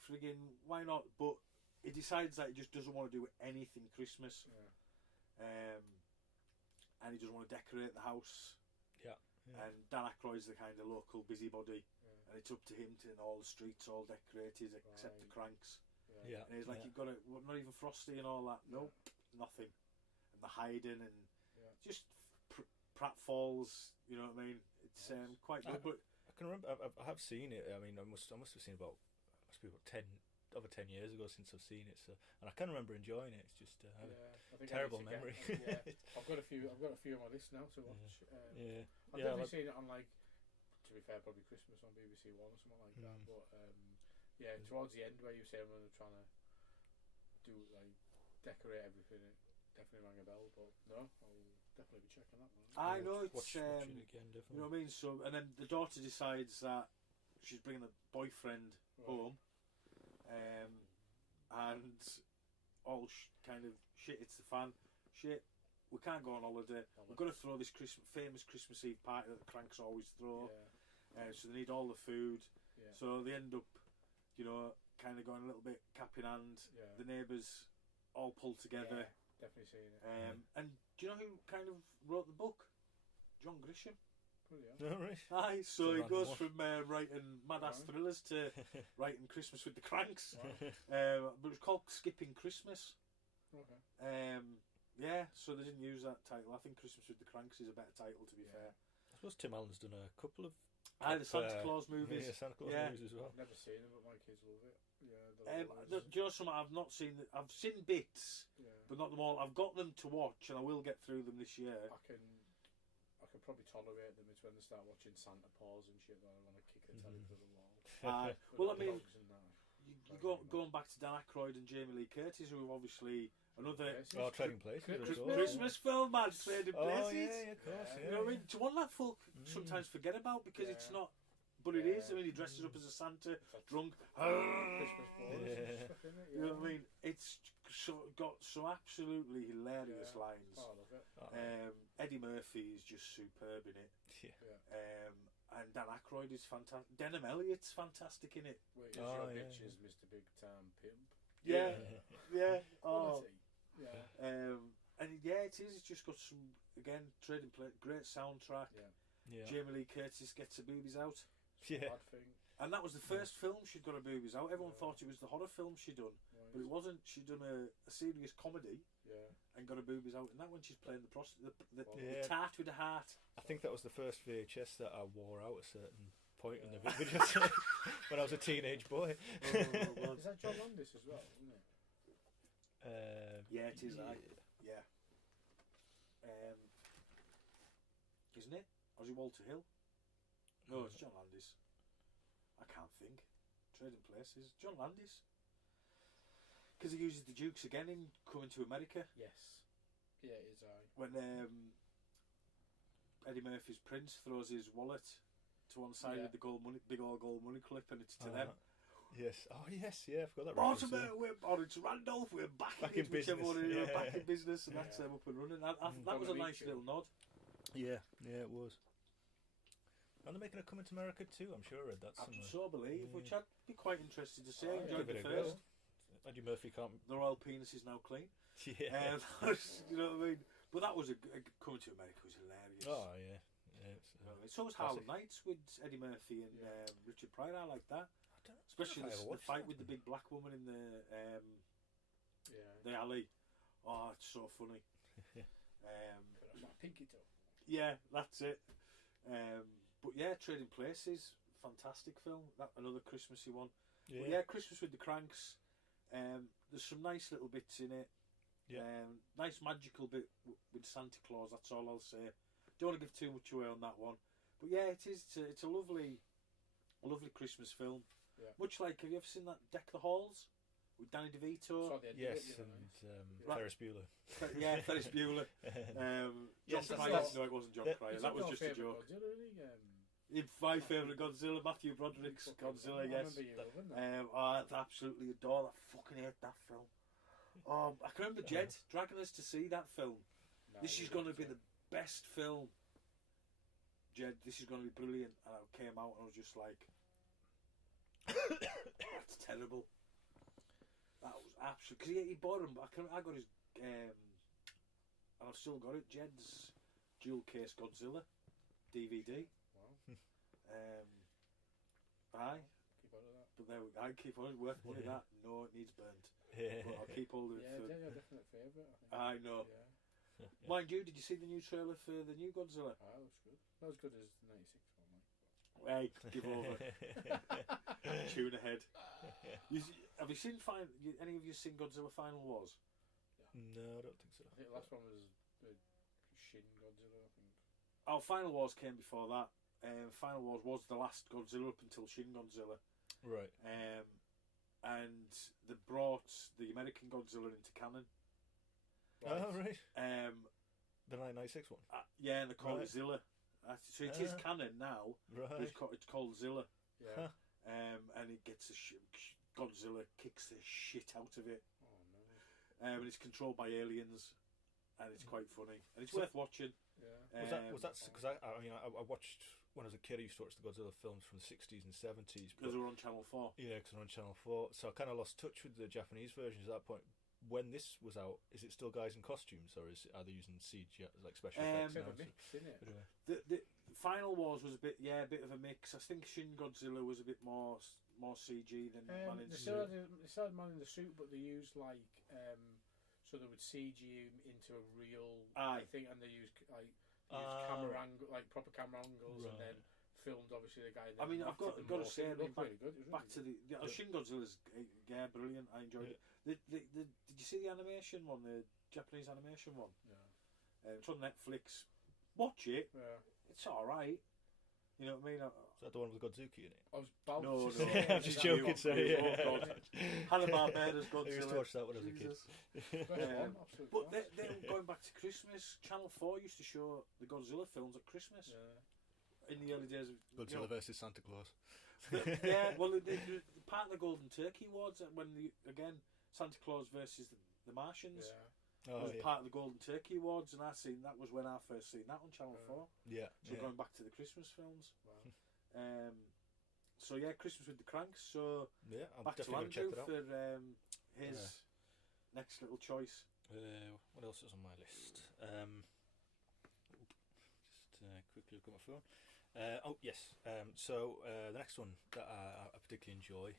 friggin' why not? But he decides that he just doesn't want to do anything Christmas. And he doesn't want to decorate the house. Yeah. And Dan Aykroyd's the kind of local busybody, and it's up to him to all the streets all decorated except the Cranks. Yeah. And he's like, you've got it, not even frosty and all that. Nope, nothing. And the hiding and just pratfalls. You know what I mean? It's quite good. But I can remember. I have seen it. I mean, I must have seen must be about over 10 years ago since I've seen it. So, and I can remember enjoying it. It's just I think terrible memory. I've got a few on my list now to watch. I've definitely seen it on, like, to be fair, probably Christmas on BBC One or something like that. But towards the end where you say I'm trying to do, like, decorate everything, it definitely rang a bell. But no, I'll definitely be checking that one. I know it's watch it again, definitely. you know what I mean. So, and then the daughter decides that she's bringing the boyfriend home, and all kind of shit hits the fan. Shit, we can't go on holiday. We've got to throw this famous Christmas Eve party that the Cranks always throw. So they need all the food. So they end up, you know, kind of going a little bit cap in hand. The neighbours all pull together. Definitely seen it. And do you know who kind of wrote the book? John Grisham. Oh, right. Aye, so he goes from writing mad-ass thrillers to writing Christmas with the Cranks. But it's called Skipping Christmas. So they didn't use that title. I think Christmas with the Cranks is a better title, to be fair. I suppose Tim Allen's done a couple of the Santa Claus movies. Yeah, Santa Claus movies as well. I've never seen them, but my kids love it. Do you know something I've not seen? I've seen bits, but not them all. I've got them to watch, and I will get through them this year. I can probably tolerate them. It's when they start watching Santa Paws and shit that I want to kick the telly through the wall. Well, I mean, you going back to Dan Aykroyd and Jamie Lee Curtis, who have obviously another Trading Places. Christmas film, man, Trading Places. Oh yeah, of course. You know what I mean? It's one that folk sometimes forget about because it's not. But it is. I mean, he dresses up as a Santa, drunk. Christmas balls. You know what I mean? It's got some absolutely hilarious lines. Oh, I love it. Eddie Murphy is just superb in it. And Dan Aykroyd is fantastic. Denham Elliott's fantastic in it. Wait, your bitch is Mr. Big Time Pimp. Yeah. Oh. And it is. It's just got some, again, Trading Place, great soundtrack. Jamie Lee Curtis gets her boobies out. Bad thing. And that was the first film she'd got her boobies out. Everyone thought it was the horror film she'd done, but it wasn't. She'd done a serious comedy and got her boobies out. And that when she's playing the tart with a heart. I think that was the first VHS that I wore out at a certain point in the video when I was a teenage boy. Is that John Landis as well, isn't it? It is. Isn't it? Or is it Walter Hill? No, it's John Landis. I can't think. Trading Places. John Landis. Because he uses the Dukes again in Coming to America. Yes. Yeah, it is. When Eddie Murphy's Prince throws his wallet to one side with the big old gold money clip, and it's to them. Yes. Oh, yes. Yeah, I forgot that. Mortimer, or it's Randolph. We're back in business. Back in business, and that's them up and running. That was a nice little nod. Yeah, it was. And they're making it coming to America too. I'm sure I read that I somewhere. so believe, which I'd be quite interested to see. I enjoyed Give the it a first. go. Eddie Murphy can't. The royal penis is now clean. Yeah. You know what I mean? But that was coming to America was hilarious. Oh yeah. It's, You know what I mean? So was classic. Harlem Nights with Eddie Murphy and Richard Pryor. I like that, I don't, especially I don't know if I ever the watched fight that. with the big black woman in Yeah. the alley. Oh, it's so funny. That's my pinky toe. Yeah, that's it. But yeah, Trading Places, fantastic film. That another Christmassy one. Yeah. But yeah, Christmas with the Cranks. There's some nice little bits in it. Yeah. Nice magical bit with Santa Claus. That's all I'll say. Don't want to give too much away on that one. But yeah, it is. It's a lovely Christmas film. Yeah. Much like, have you ever seen that Deck the Halls with Danny DeVito? Saw the end of Yes, it, you know, and Right. Ferris Bueller. Yeah, Ferris Bueller. John Yes, Cryer. that's- No, it wasn't John that- Cryer. It's That was your just a favourite joke. Godzilla, isn't it? My favourite Godzilla, Matthew Broderick's Godzilla. I Yes. remember you loving that. I absolutely adore that. Fucking hate that film. I can remember Jed dragging us to see that film. No, This you is going to loved be it. the best film. Jed, this is going to be brilliant. And I came out and I was just like, that's terrible. That was absolutely, because he bought him, but I got his, and I've still got it, Jed's dual case Godzilla DVD. Wow. Aye, Keep on with that. but there I keep on, worth money that. No, it needs burnt. Yeah. But I'll keep hold of it Yeah, for. they're your definite favourite, I think. I know. Yeah. Mind you, did you see the new trailer for the new Godzilla? Ah, that looks good. Not as good as the 96 one, like. Hey, give over. Tune ahead. Have you seen any of you seen Godzilla Final Wars? No, I don't think so. I think the last one was the Shin Godzilla, I think. Oh, Final Wars came before that. Final Wars was the last Godzilla up until Shin Godzilla. Right. And they brought the American Godzilla into canon. Oh, right. The The 1996 one. Yeah, and they call Right. it Zilla. So it is Ah. canon now. But Right. it's called Zilla. Yeah. Huh. And it gets Godzilla kicks the shit out of it. Oh, no. And it's controlled by aliens, and it's quite funny, and it's So- worth watching. Yeah. Was that because I watched when I was a kid. I used to watch the Godzilla films from the 60s and 70s. Because they were on Channel 4. Yeah, because they're on Channel 4. So I kind of lost touch with the Japanese versions at that point. When this was out, is it still guys in costumes, or are they using CG like special effects Bit now? of a mix, isn't it? The Final Wars was a bit of a mix. I think Shin Godzilla was a bit more CG than Man in They Suit. still had Man in the Suit, but they used like so they would CG him into a real Aye. thing, and they used camera angle, like proper camera angles, and Right. then filmed obviously the guy. I mean, I've got to say, I mean, really good. It was back really to the Shin Godzilla's brilliant. I enjoyed it. Did you see the animation one, the Japanese animation one? good. It's on Netflix. Watch it. Yeah. It's all right. You know what I mean? Is that the one with Godzuki in it? I was about No, to no. say. I'm just It's joking. you. Sorry. Oh, God. Hanna-Barbera's Godzilla. I used to watch that when I was a kid. Jesus. Best one, absolute But class. they're going back to Christmas. Channel 4 used to show the Godzilla films at Christmas Yeah. in the early days of Godzilla versus Santa Claus. yeah, well, the part of the Golden Turkey Awards when again Santa Claus versus the Martians Yeah. Oh, was yeah. part of the Golden Turkey Awards, and that was when I first seen that on Channel 4. Yeah. So going back to the Christmas films. Wow. So yeah, Christmas with the Cranks. So Yeah, I'm back to definitely going to check Andrew that out. for his next little choice. What else is on my list? Just quickly look at my phone. Oh yes. So the next one that I particularly enjoy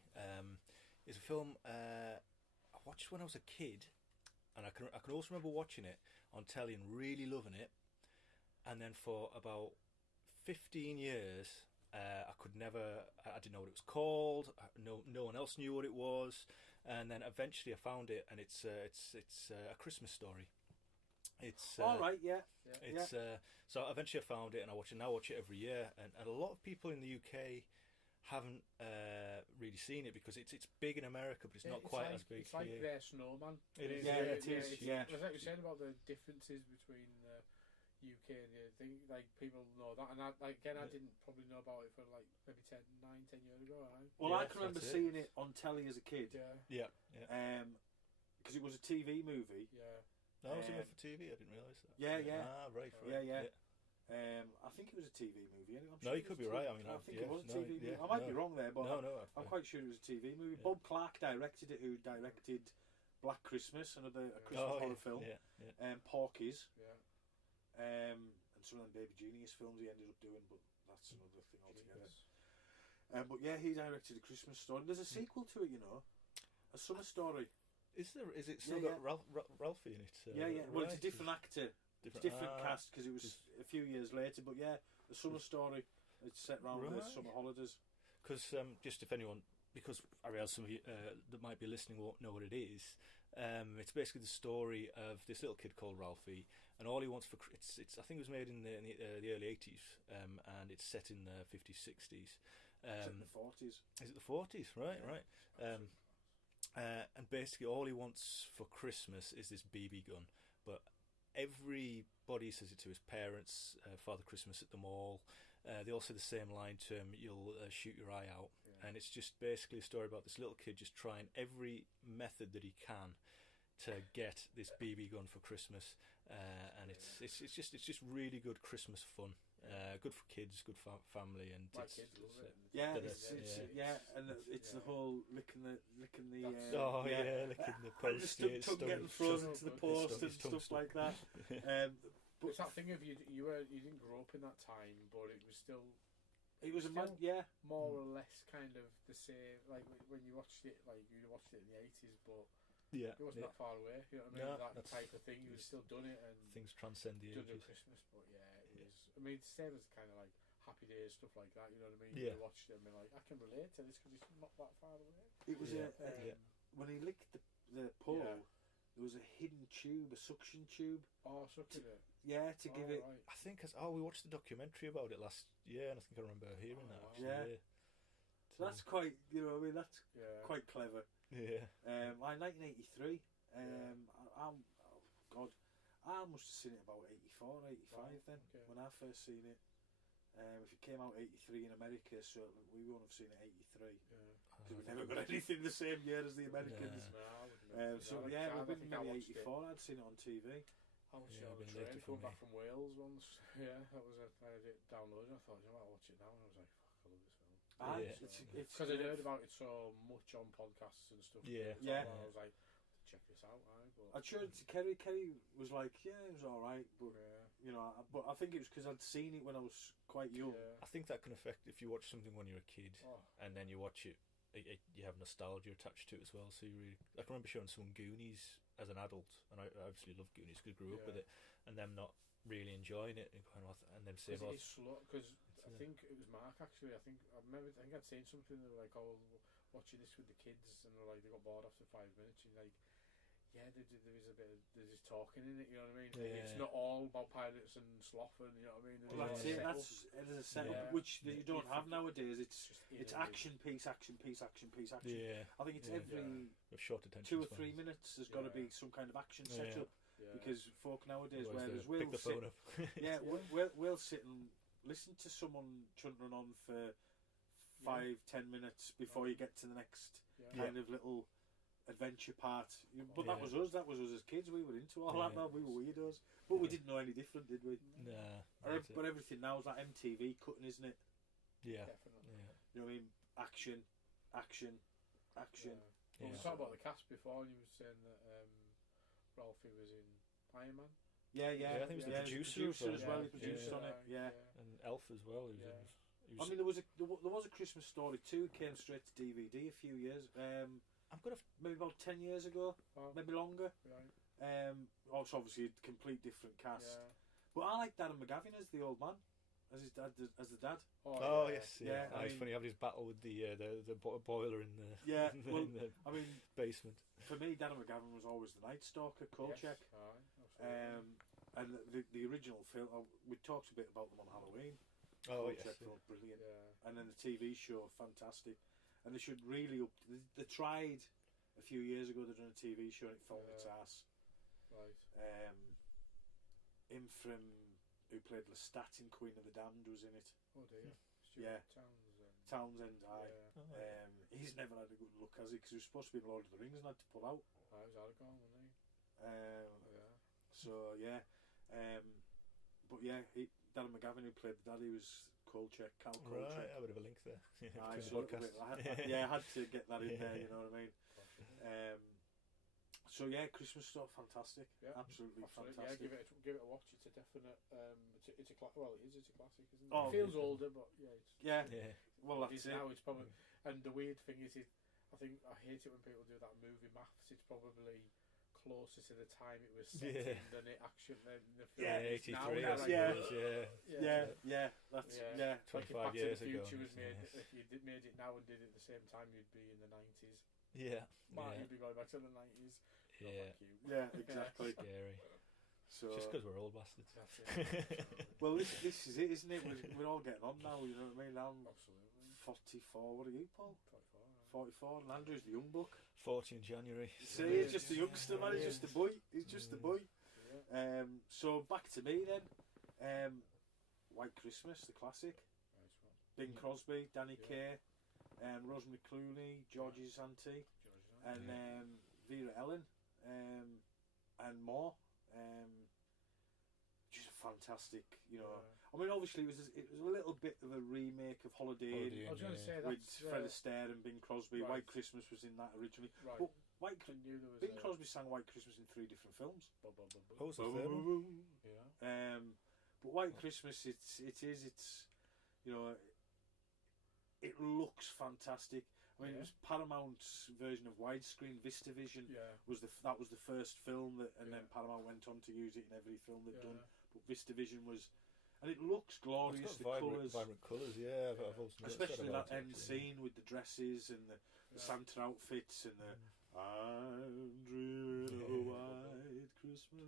is a film I watched when I was a kid, and I can also remember watching it on telly and really loving it. And then for about 15 years, I could never. I didn't know what it was called. No one else knew what it was. And then eventually I found it, and it's a Christmas story. It's All right, yeah. it's so eventually I found it, and I now watch it every year, and a lot of people in the UK haven't really seen it because it's big in America, but it's not quite like, as big It's like here. their Snowman. It is, yeah, it is, It's, yeah. It was like you said about the differences between the UK and the thing. Like people know that, and I didn't probably know about it for like maybe 10 years ago. Right? Well, I Yeah, can remember that's it. seeing it on telly as a kid. Yeah. Yeah. Because it was a TV movie. Yeah. No, was it made for TV? I didn't realise that. Yeah. Ah, right. Yeah. I think it was a TV movie. I'm No, sure you could be right. I mean, I think yeah, it was a no, TV movie. yeah, I might no. be wrong there, but I'm I- quite sure it was a TV movie. Yeah. Bob Clark directed it, who directed Black Christmas, a Christmas horror film. Yeah, yeah. Porky's, Yeah. and some of them Baby Genius films he ended up doing, but that's another thing altogether. But yeah, he directed A Christmas Story. There's a sequel to it, A Summer Story. Is it still Yeah, got Ralphie in it? Yeah. Well, it's a right. different actor. It's a different cast because it was a few years later. But yeah, A Summer Story. It's set around the summer holidays. Because just if anyone, because I realise some of you that might be listening won't know what it is. It's basically the story of this little kid called Ralphie, and all he wants for it's I think it was made in the early 80s, and it's set in the 50s, 60s. It's in the 40s. Is it the 40s? Right, Yeah. right. And basically all he wants for Christmas is this BB gun, but everybody says it to his parents, Father Christmas at the mall. They all say the same line to him, you'll shoot your eye out. Yeah. And it's just basically a story about this little kid just trying every method that he can to get this BB gun for Christmas. And it's just really good Christmas fun. Good for kids, good for family, and My kids love it. Yeah, Did it's it? and it's the whole licking the. licking the post, the tongue getting thrown into the post and tongue stuff like that. But it's that thing of you didn't grow up in that time, but it was still. It was Still more or less kind of the same. Like when you watched it, like you watched it in the 80s, but yeah, it wasn't that far away. You know what I mean? No, That that's- type of thing. You would still done it and things transcend the done it ages. Christmas. But yeah, it was. I mean, same as kind of like Happy Days stuff like that. You know what I mean? Yeah. You watched it and be like, I can relate to this because it's not that far away. It was when he licked the pole. Yeah. There was a hidden tube, a suction tube. Oh, sucked it. Yeah, to give it. Right. I think we watched the documentary about it last year, and I think I remember hearing that. wow. Actually. So that's quite. That's Yeah. quite clever. Yeah. 1983. Yeah. I must have seen it about 84, 85 Wow, then okay. when I first seen it. If it came out 83 in America, so we won't have seen it 83 Yeah. because we never got anything the same year as the Americans. No, I wouldn't have. So No, yeah, I we've been think I maybe watched it. 84. I'd seen it on TV. I watched Yeah, it on the been later train for coming me. back from Wales once. Yeah, that was I had it downloaded. I thought, you know what, I'll watch it now, and I was like, fuck, I love this film. Yeah. It's Because I'd heard about it so much on podcasts and stuff. Yeah. Yeah. I was like, check this out, right? But I'm sure Kerry. Kerry was like, yeah, it was all right, but yeah, but I think it was because I'd seen it when I was quite young. yeah. I think that can affect if you watch something when you're a kid, Oh, and then you watch it. You have nostalgia attached to it as well. So you really, I can remember showing someone Goonies as an adult, and I obviously loved Goonies because I grew up with Yeah. it, and them not really enjoying it, and going off, and then saying, because it's slow. Because I Yeah. think it was Mark actually. I think I'd seen something that were like, oh, watching this with the kids, and they're like, they got bored after 5 minutes, and like. Yeah, there is a bit of there's talking in it, you know what I mean? Yeah. It's not all about pirates and sloth, and you know what I mean? Well, that's Yeah. it. That's it is a setup Yeah. which you don't have nowadays. It's just action piece, action piece, action piece, action. yeah, I think it's Yeah. every with short attention 2 or spans. 3 minutes. There's got to Yeah. be some kind of action Yeah. setup Yeah. because folk nowadays, Otherwise whereas they pick we'll the sit, phone up. yeah, we'll sit and listen to someone chuntering on for 5-10 minutes before you get to the next Yeah. kind of little adventure part. But Yeah. that was us. That was us as kids. We were into all that. Yeah. Man. We were weirdos, but we Yeah. didn't know any different, did we? Nah, that's it. But everything now is like MTV cutting, isn't it? yeah, Definitely. yeah, You know what I mean? Action, action, action. Yeah. Well, we Yeah. talked about the cast before, and you were saying that Ralphie was in Iron Man. Yeah, Yeah, I think he was the producer as Yeah. well. He produced on it. Yeah. and Elf as well. He was, Yeah. he I was, mean, there was a Christmas Story 2 came straight to DVD a few years, I'm gonna. maybe about 10 years ago, Oh, maybe longer. right. Also, obviously, a complete different cast. Yeah. But I like Darren McGavin as the old man, as his dad, as the dad. Oh yeah. yes, Yeah, yeah. I It's mean- funny having his battle with the boiler in the Yeah, in the, well, in the I mean, basement. for me, Darren McGavin was always the Night Stalker, Kolchak. Yes. Aye, absolutely. And the original film, we talked a bit about them on Halloween. Oh Kolchak yes, film's brilliant. Yeah. And then the TV show, fantastic. And they should really they tried a few years ago. They done a TV show and it fell on its Yeah. ass. Right. Him from who played Lestat in Queen of the Damned was in it. Oh dear. Yeah. Townsend. Townsend, aye. Yeah. Oh, yeah. He's never had a good look, has he? Because he was supposed to be in Lord of the Rings and had to pull out. I was Aragorn, wasn't he? Um, Yeah. so yeah, but yeah, Darren McGavin, who played the daddy, was Kolchak, Cal Kolchak. Right, a bit of a link there. I between the sort of, podcasts. I had to get that in there. You know what I mean? So yeah, Christmas stuff, fantastic. Yeah, absolutely fantastic. Yeah, give it a watch. It's a definite. It's a well, it is. It's a classic, isn't it? Oh, It feels older, but yeah. Well, that's it. Now it's probably. And the weird thing is, I think I hate it when people do that movie maths. It's probably closer to the time it was set in than it actually the film is 83. now. That's 25 years ago. ago. Was made, if you made it now and did it at the same time, you'd be in the 90s. Yeah. You'd be going back to the 90s. Yeah, exactly. Scary. So just because we're old bastards. That's it. Well, this is it, isn't it? We're all getting on now. You know what I mean? I'm Absolutely. 44. What are you, Paul? 44. And Andrew's the young buck. 40 in January. See, he's just a youngster, man. He's just a boy. He's just a boy. Yeah. So back to me then. White Christmas, the classic. Bing Crosby, Danny Kaye, Rosemary Clooney, George's auntie, and Vera Ellen, and more. Just a fantastic, you know. I mean, obviously, it was a little bit of a remake of Holiday Inn. I was going to say with Fred Astaire and Bing Crosby. White Christmas was in that originally, but Bing Crosby sang White Christmas in 3 different films. Oh, so the third one? Yeah. But White Christmas, it's you know, it looks fantastic. I mean, it was Paramount's version of widescreen. VistaVision was the first film that, and then Paramount went on to use it in every film they've done. But VistaVision was, and it looks glorious. The vibrant colours, yeah. I've also especially that end scene with the dresses and the Santa outfits and the I'm dreaming of a white Christmas.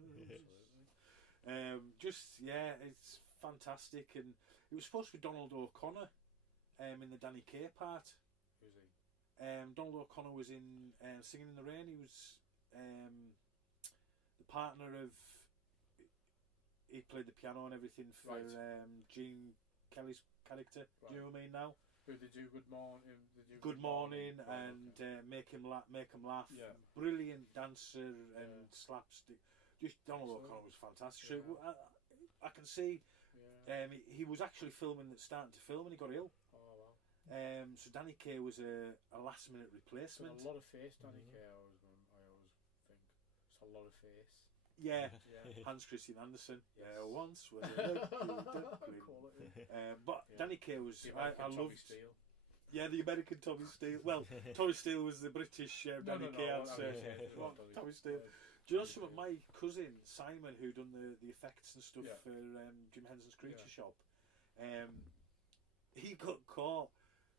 It's fantastic, and it was supposed to be Donald O'Connor in the Danny Kaye part. Who's he? Donald O'Connor was in Singing in the Rain. He was the partner of. He played the piano and everything for Gene Kelly's character. Do you know what I mean now? Who they do Good Morning? Good Morning and Make 'em Laugh. Yeah. Brilliant dancer and slapstick. Just Donald O'Connor was fantastic. So I can see. He was actually starting to film and he got ill. So Danny Kaye was a last minute replacement. A lot of face, Danny Kaye. I always think it's a lot of face. Yeah. Hans Christian Andersen. Once was but Danny Kaye was I loved. Steele. Yeah, the American Tommy Steele. Well, Tommy Steele was the British Danny Kaye. Tommy Steele. Do you know some of my cousin Simon, who done the effects and stuff for Jim Henson's Creature Shop? He got caught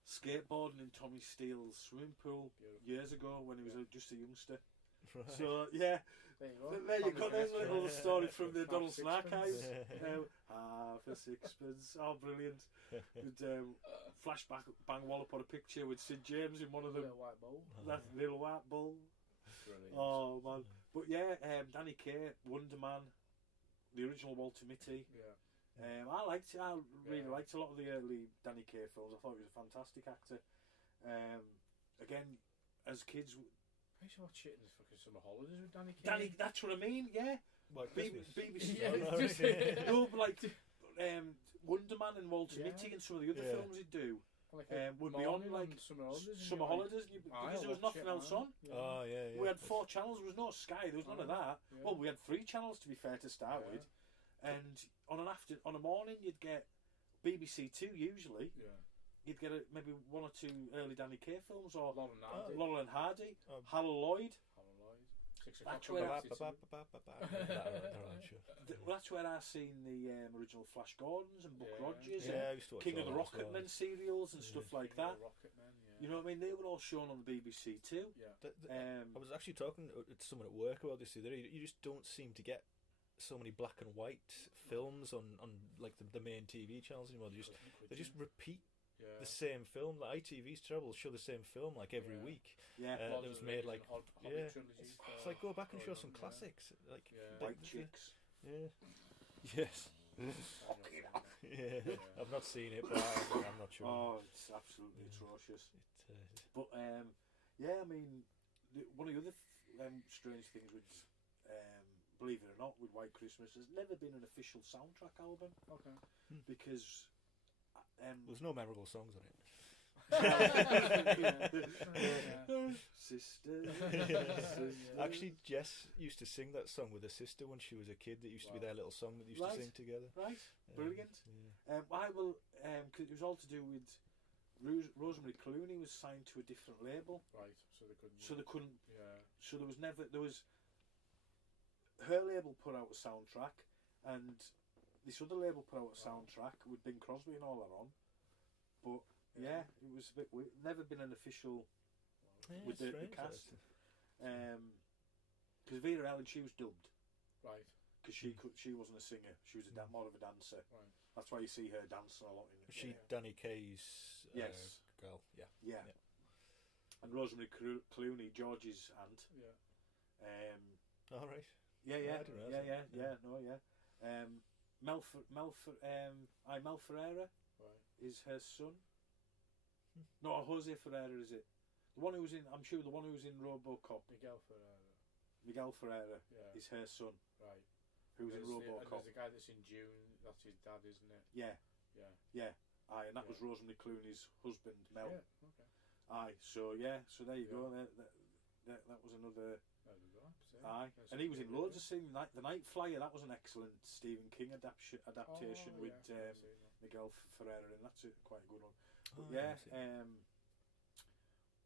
skateboarding in Tommy Steele's swimming pool years ago when he was just a youngster. Right. So there you go. There's a little story from the Donaldson archives. Half a sixpence. Oh, brilliant! With flashback, bang wallop on a picture with Sid James in one of them. Little white bull. That little white bull. Brilliant. Oh man! But Danny Kaye, Wonder Man, the original Walter Mitty. I liked it. I really liked a lot of the early Danny Kaye films. I thought he was a fantastic actor. Again, as kids. I used to watch it in fucking summer holidays with Danny Kaye. That's what I mean. Yeah. BBC. No, but like Wonder Man and Walter Mitty and some of the other films he'd do. Would be on like summer holidays because there was nothing else on. Oh yeah. We had 4 channels. There was no Sky. There was none of that. Well, we had 3 channels to be fair to start with, and on a morning you'd get BBC 2 usually. You'd get maybe 1 or 2 early Danny Kaye films or Laurel and Hardy, Hal Lloyd. 6 That's where I seen the original Flash Gordons and Buck Rogers and I used to watch King of the Rocketmen serials and stuff like that. You know what I mean? They were all shown on the BBC too. I was actually talking to someone at work about this the other day. You just don't seem to get so many black and white films on like the main TV channels anymore. They just repeat the same film. Like ITV's terrible. Show the same film like every week. That was made like it's like go back and show some classics like White Chicks. Yes. I've not seen it, but I'm not sure. Oh, it's absolutely atrocious. But I mean, one of the other strange things with believe it or not, with White Christmas, there's never been an official soundtrack album. Okay. Because there's no memorable songs on it. Sister. Actually, Jess used to sing that song with her sister when she was a kid. That used to be their little song that they used to sing together. Right, brilliant. I will. Cause it was all to do with Rosemary Clooney was signed to a different label. Right, so they couldn't. Yeah. So there was never. There was. Her label put out a soundtrack, and this other label put out a soundtrack with Bing Crosby and all that on. But yeah, it was a bit weird. Never been an official with the cast. Because Vera Ellen, she was dubbed. Right. Because she wasn't a singer. She was more of a dancer. Right. That's why you see her dancing a lot in it. Was she Danny Kaye's girl? Yeah. And Rosemary Clooney, George's aunt. Yeah. All right. Yeah. Mel Ferreira is her son. No, Jose Ferreira is it? The one who was in. I'm sure the one who was in RoboCop. Miguel Ferreira is her son. Right. Who was in RoboCop? There's the guy that's in June. That's his dad, isn't it? Yeah. Aye, and that was Rosemary Clooney's husband, Mel. Yeah. Okay. Aye. So there you go. That was another. Aye, and he was in loads of things. The Night Flyer, that was an excellent Stephen King adaptation with Miguel Ferreira, and that's quite a good one. But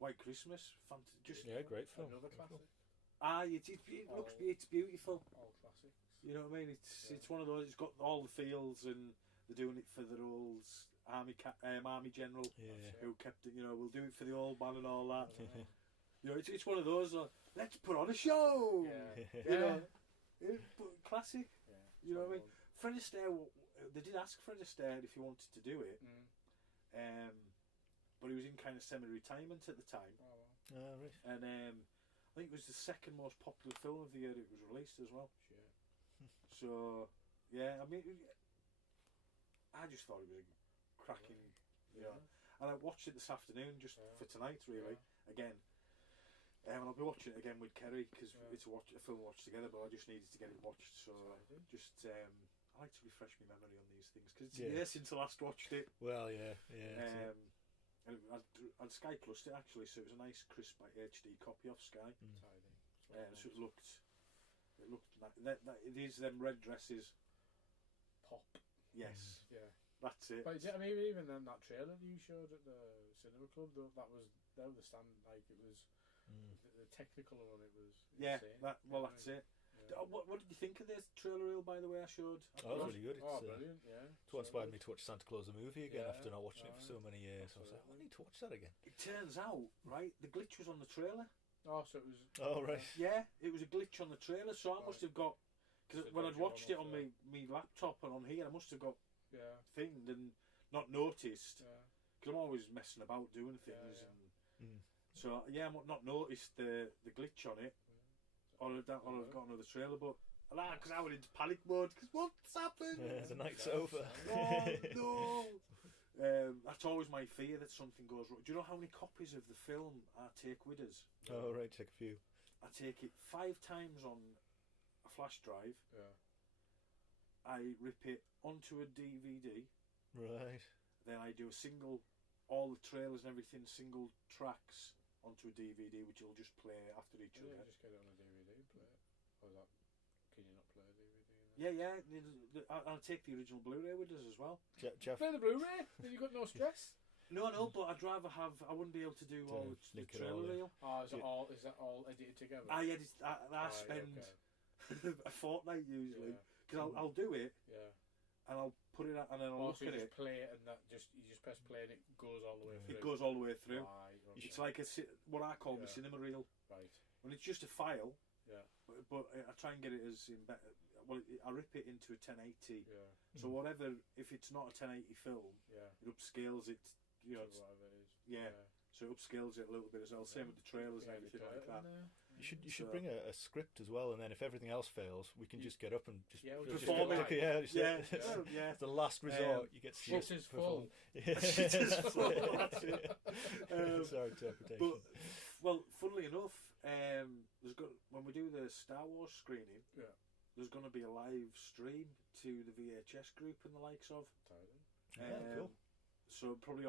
White Christmas, great film. Another classic. Aye, it's beautiful. All classics. You know what I mean? It's one of those. It's got all the feels, and they're doing it for their old army general who kept it. You know, we'll do it for the old man and all that. You know, it's one of those. Let's put on a show. You know, classic. Yeah. You know what I mean? Fred Astaire. They did ask Fred Astaire if he wanted to do it, but he was in kind of semi-retirement at the time. Right. And I think it was the second most popular film of the year it was released as well. So I mean, I just thought it was a cracking. You know, and I watched it this afternoon just for tonight, really. Again. And I'll be watching it again with Kerry because it's a film to watch together. But I just needed to get it watched, so I like to refresh my memory on these things because it's a year since I last watched it. Well, yeah. And I'd Sky Plus it actually, so it was a nice crisp HD copy off Sky. So it looked like it is them red dresses. Pop. Yes. Yeah. That's it. But I mean, even then, that trailer that you showed at the cinema club, that was the stand. Like it was. The technical one, it was insane. That's it. Yeah. What did you think of this trailer reel, by the way, I showed? Oh, it was really good. It's brilliant, It's what inspired me to watch Santa Claus the movie again after not watching it for so many years. So I was like, I need to watch that again. It turns out, right, the glitch was on the trailer. Oh, so it was... Oh, right. Yeah, it was a glitch on the trailer, so I must have got... Because when I'd watched it on my laptop and on here, I must have got thinged and not noticed. Because I'm always messing about doing things and... So I not noticed the glitch on it, or I've got another trailer, but because I went into panic mode because what's happened? The night's over. Oh no! That's always my fear that something goes wrong. Do you know how many copies of the film I take with us? Oh right, take a few. I take it 5 times on a flash drive. Yeah. I rip it onto a DVD. Right. Then I do all the trailers and everything, single tracks. Onto a DVD, which will just play after each other. Just get it on a DVD and play it. Or can you not play a DVD? Yeah. I'll take the original Blu-ray with us as well. Jeff. Play the Blu-ray? Then you got no stress? No, but I'd rather have. I wouldn't be able to do all the trailer reel. Oh, is that all edited together? I spend a fortnight usually because I'll do it. Yeah. And I'll put it out and then I'll look at it. Play it and you just press play and it goes all the way through. It goes all the way through. Right, okay. It's like what I call my cinema reel. Right. When it's just a file. Yeah. But I try and get it as in better. Well, I rip it into a 1080. Yeah. So whatever, if it's not a 1080 film, it upscales it. You know, whatever it is. Yeah. So it upscales it a little bit as well. Same with the trailers and everything like that. You should bring a script as well, and then if everything else fails, we can just get up and just perform it. It's the last resort. You get shit is full. Shit is full. That's it. That's our interpretation. But funnily enough, when we do the Star Wars screening, there's going to be a live stream to the VHS group and the likes of. Cool. So we'll probably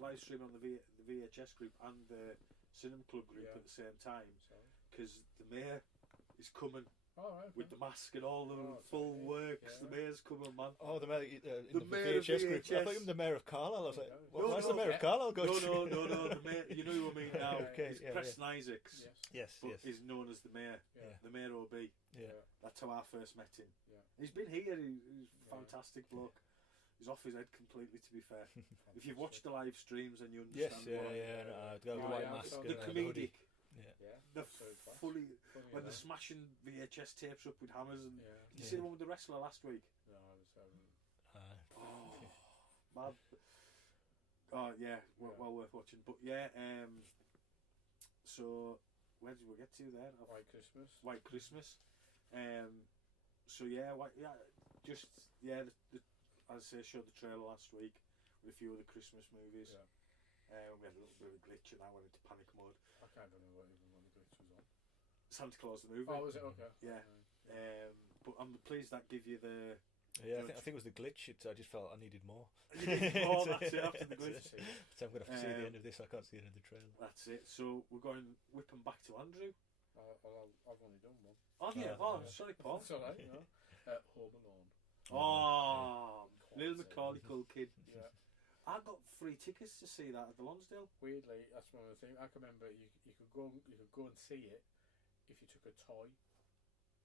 live stream on the VHS group and the Cinema Club group at the same time, because the mayor is coming with the mask and all the full works. The mayor's coming, man. Oh, the mayor in the the mayor of VHS group. I VHS. thought you were the mayor of Carlisle. I was like, No, why's no, the mayor of Carlisle going to? No. The mayor, you know who I mean now. Okay, It's Preston Isaacs. Yes. Is known as the mayor. The mayor OB. Yeah. That's how I first met him. He's been here. He's a fantastic bloke. He's off his head completely, to be fair. If you've watched the live streams, then you understand The white mask. The comedic. The So class. fully when enough. they're smashing VHS tapes up with hammers. And did you see Yeah. the one with the wrestler last week? No, I was Oh, man. Oh yeah, well worth watching. But yeah, so where did we get to there? White Christmas. White Christmas. So yeah, as I say, showed the trailer last week with a few of the Christmas movies. We had a little bit of a glitch and I went into panic mode. I can't remember what even when the glitch was on. Santa Claus the movie. Oh, was it? Okay. Yeah. But I'm pleased that give you the. Yeah, I think it was the glitch. I just felt I needed more. Oh, that's it, after the glitch. So I'm going to have to see the end of this. I can't see the end of the trailer. That's it. So we're going whipping back to Andrew. I've only done one. Oh yeah. Sorry, Paul. It's alright, you know. Home Alone. Little Macaulay Culkin. Yeah. I got free tickets to see that at the Lonsdale. Weirdly, that's one of the things. I can remember you could go and see it if you took a toy,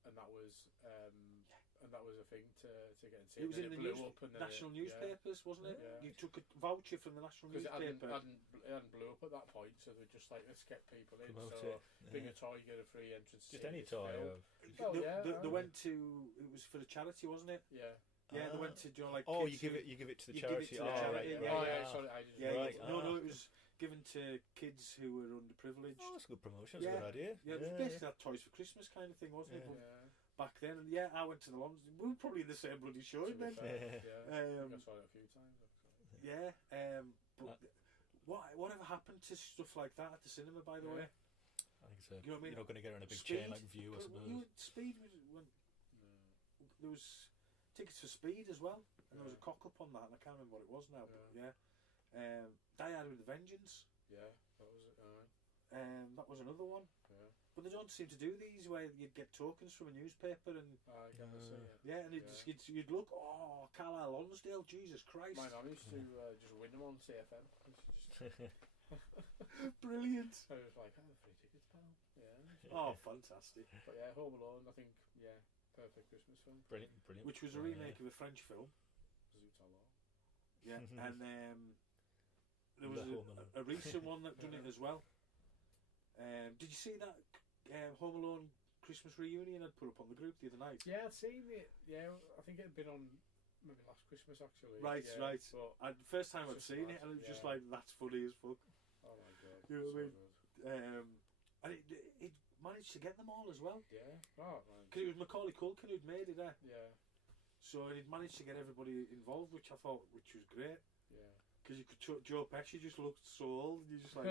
and that was a thing to get and see. It was in the national newspapers, wasn't it? Yeah. You took a voucher from the national Because newspaper. it hadn't blew up at that point, so they're just like, let's get people in. Promote So it. bring a toy, get a free entrance. Just any toy. They went to. It was for the charity, wasn't it? Yeah. Yeah, they went to like. Oh, kids you give it to the you give it charity. to the charity, Right. yeah. Oh yeah, sorry, I just Right. No, it was given to kids who were underprivileged. Oh, that's a good promotion. That's a good idea. Yeah, it was basically that Toys for Christmas kind of thing, wasn't it? But Yeah. back then, and I went to the London. We were probably in the same bloody show To be then. fair, Yeah. I saw it a few times. Actually. Yeah, but whatever happened to stuff like that at the cinema? By the way, I think so. You know what I mean? You're not going to get on a big Speed. chain like View, I suppose. Speed was when there was tickets for Speed as well, and there was a cock up on that, and I can't remember what it was now. But Die Hard with a Vengeance. Yeah, that was it. That was another one. Yeah. But they don't seem to do these where you'd get tokens from a newspaper and I can't see it. and you'd look, Carlisle Lonsdale, Jesus Christ. My mum used to just win them on CFM. Brilliant. I was like, free tickets, pal. Yeah. Oh, fantastic. But yeah, Home Alone, I think, perfect Christmas film. Brilliant. Which was a remake of a French film. Zootala. Yeah, and there was a recent one that done it as well. Did you see that Home Alone Christmas reunion I'd put up on the group the other night? Yeah, I'd seen it. Yeah, I think it had been on maybe last Christmas actually. Right. But The first time I'd just seen mad, it, and it was just yeah. like, that's funny as fuck. oh my god, You know what I mean? good. And it managed to get them all as well. Yeah. Oh man. Because it was Macaulay Culkin who'd made it, Yeah. So he'd managed to get everybody involved, which I thought, which was great. Yeah. Because you could Joe Pesci just looked so old, and you're just like,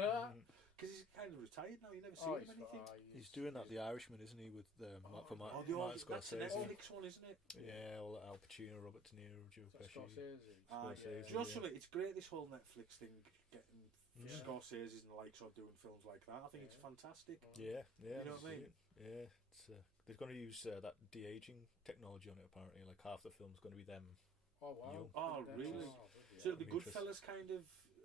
because he's kind of retired now. You never see him anything. He's doing that, The Irishman, isn't he, with for Martin that's a Scorsese? Netflix one, isn't it? Yeah, all Al Pacino, Robert De Niro, Joe Pesci. Scorsese. Scorsese, Do you know something? It's great, this whole Netflix thing, getting Yeah. Scorsese's and the likes of doing films like that. I think it's fantastic. Yeah. You know what I mean? Yeah, it's they're going to use that de-aging technology on it. Apparently, like half the film's going to be them. Oh wow. Young. Oh, really? So it'll be It'll be Goodfellas kind of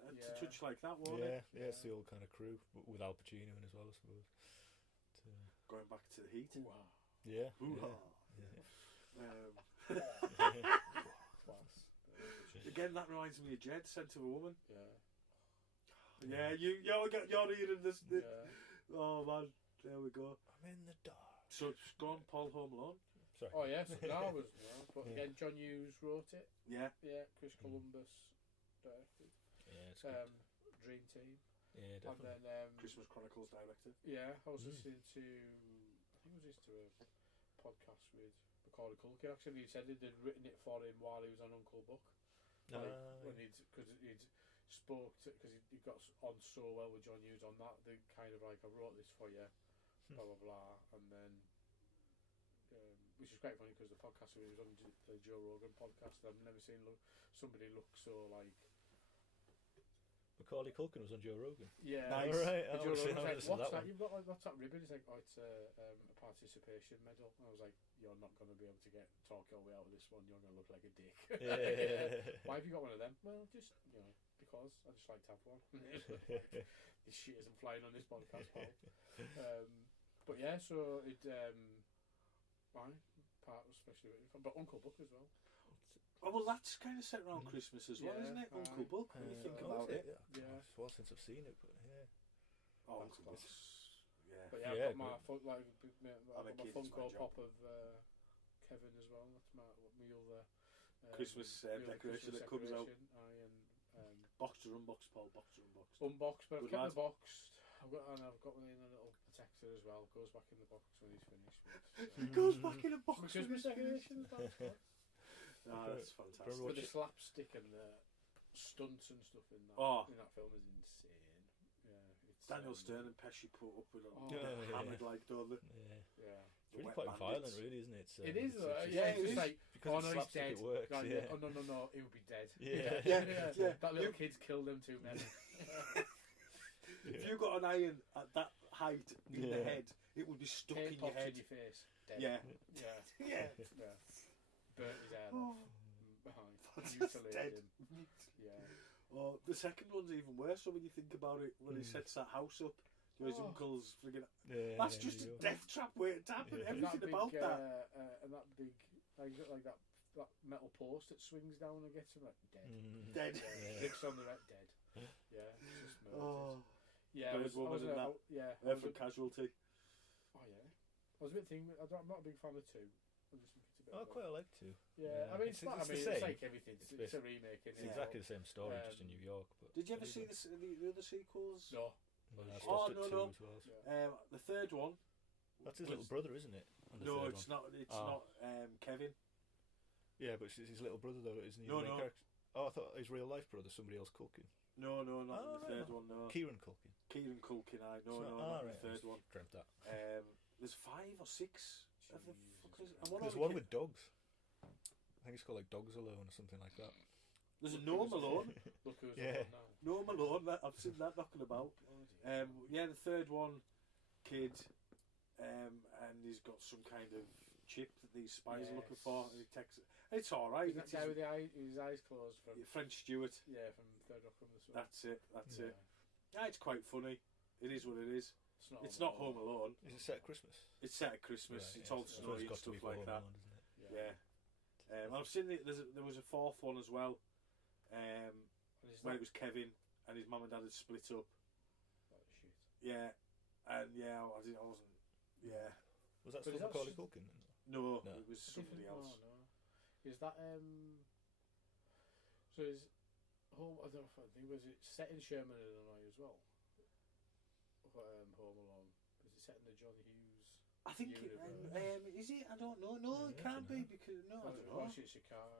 to touch like that, won't it? Yeah, it's the old kind of crew with Al Pacino in as well, I suppose. Going back to the heat. Yeah. Class. Again, that reminds me of Jed, Scent of a Woman. Yeah. Yeah, you're hearing this. Yeah. Oh man, there we go. I'm in the dark. So it's gone, Paul Home Alone. Sorry. Oh yes, no, but again, John Hughes wrote it. Yeah. Yeah, Chris Columbus directed. Yeah, it's good. Dream Team. Yeah, And definitely. then Christmas Chronicles director. yeah, I was listening to a podcast with Macaulay Culkin. Actually, he said they'd written it for him while he was on Uncle Buck. When he'd spoke because he got on so well with John Hughes on that. They kind of like, I wrote this for you, blah blah blah, and then which is quite funny because the podcast we was on the Joe Rogan podcast, I've never seen somebody look so like. Macaulay Culkin was on Joe Rogan. Yeah, nice. All right. Joe Rogan was like, "What's that? One. You've got like what's that ribbon?" He's like, "Oh, it's a participation medal." And I was like, "You're not going to be able to talk your way out of this one. You're going to look like a dick." Yeah. Why have you got one of them? Well, just because I just like to have one. This shit isn't flying on this podcast, pal. But yeah, so it my part was especially really fun, but Uncle Buck as well. Oh, well, that's kind of set around Christmas as well, Yeah, isn't it? Uncle Buck, when you think about it. Yeah. It's a while since I've seen it, but yeah. Oh, That's Uncle class. Buck's, yeah. But yeah, Yeah, I've got my my kids, Funko it's my Pop of Kevin as well. That's my other Christmas my other decoration Christmas that comes out. decoration. Boxed or unboxed, Paul? Boxed or unboxed? Unboxed, but I've Good kept lad. the box. I've got one in a little protector as well. Goes back in the box when he's finished. It goes back in a box. My Christmas decorations. That's fantastic. But the slapstick and the stunts and stuff in that film is insane. Yeah, it's Daniel Stern and Pesci put up with hammered like don't they? Yeah. The It's really wet quite bandits. violent, really, isn't it? It is, it's yeah. it It's is. like, because oh it's no, he's slapstick, dead. it works. Right, Yeah. Oh no, he would be dead. Yeah. That little kid's killed them too many. If you got an iron at that height in the head, it would be stuck in your head. In your face. Dead. Yeah. Yeah. Burnt his head Oh. off. Behind. That's Mutilated dead. him. Yeah. Oh, the second one's even worse. So when you think about it, when he sets that house up, his Oh. uncle's friggin'. Yeah, That's just a death trap waiting to happen. Yeah. Everything big, about that. And that big, like that metal post that swings down and gets him like dead. Dead. Yeah. Bricks on the red, dead. Yeah, it's just murdered. Oh, Yeah, Bird Woman and that. Yeah, for Casualty. oh yeah. I was a bit thinking. I'm not a big fan of 2. I just think it's a bit. I quite like to. Yeah, I mean, it's not. I mean, the it's same. like everything. It's a remake. It's exactly the same story, just in New York. But Did you ever see the other sequels? No. I Oh, stopped at no, 2 no. as well. Yeah. The third one. That's his little brother, isn't it? On the No, third it's one. not. It's not Kevin. Yeah, but it's his little brother, though, isn't he? No, The main no. character? Oh, I thought his real life brother, somebody else Culkin. No, not in the right, third no. one. No, Kieran Culkin. Kieran Culkin. So- Not in right, the third one. Dreamt that. There's 5 or 6 of the fuckers. And There's one with dogs. I think it's called like Dogs Alone or something like that. There's a Gnome Alone. Look who's Yeah. on now. Gnome Alone. I've seen that knocking about. Yeah, the third one, kid, and he's got some kind of chip that these spies are looking for. And he takes it. It's all right. That guy with his eyes closed from French Stewart. Yeah, from Third Rock from the Sun. That's it. Yeah, it's quite funny. It is what it is. It's not Home Alone. Is it set at Christmas? It's set at Christmas. Right, It's yeah, all so snowy it's and got to stuff be like Home that. Alone, isn't it? Yeah. I've seen there was a fourth one as well, where it was Kevin and his mum and dad had split up. Oh, shit. Yeah, and I wasn't. Yeah. Was that But still is that Macaulay s- Culkin? No, No. it was somebody else. No. Is that So is Home? I don't know if I think was it set in Sherman, Illinois as well? Home Alone. Is it set in the John Hughes? I think is it? I don't know. No, Yeah, it I can't don't be know. because no, I Or don't know. is it Chicago?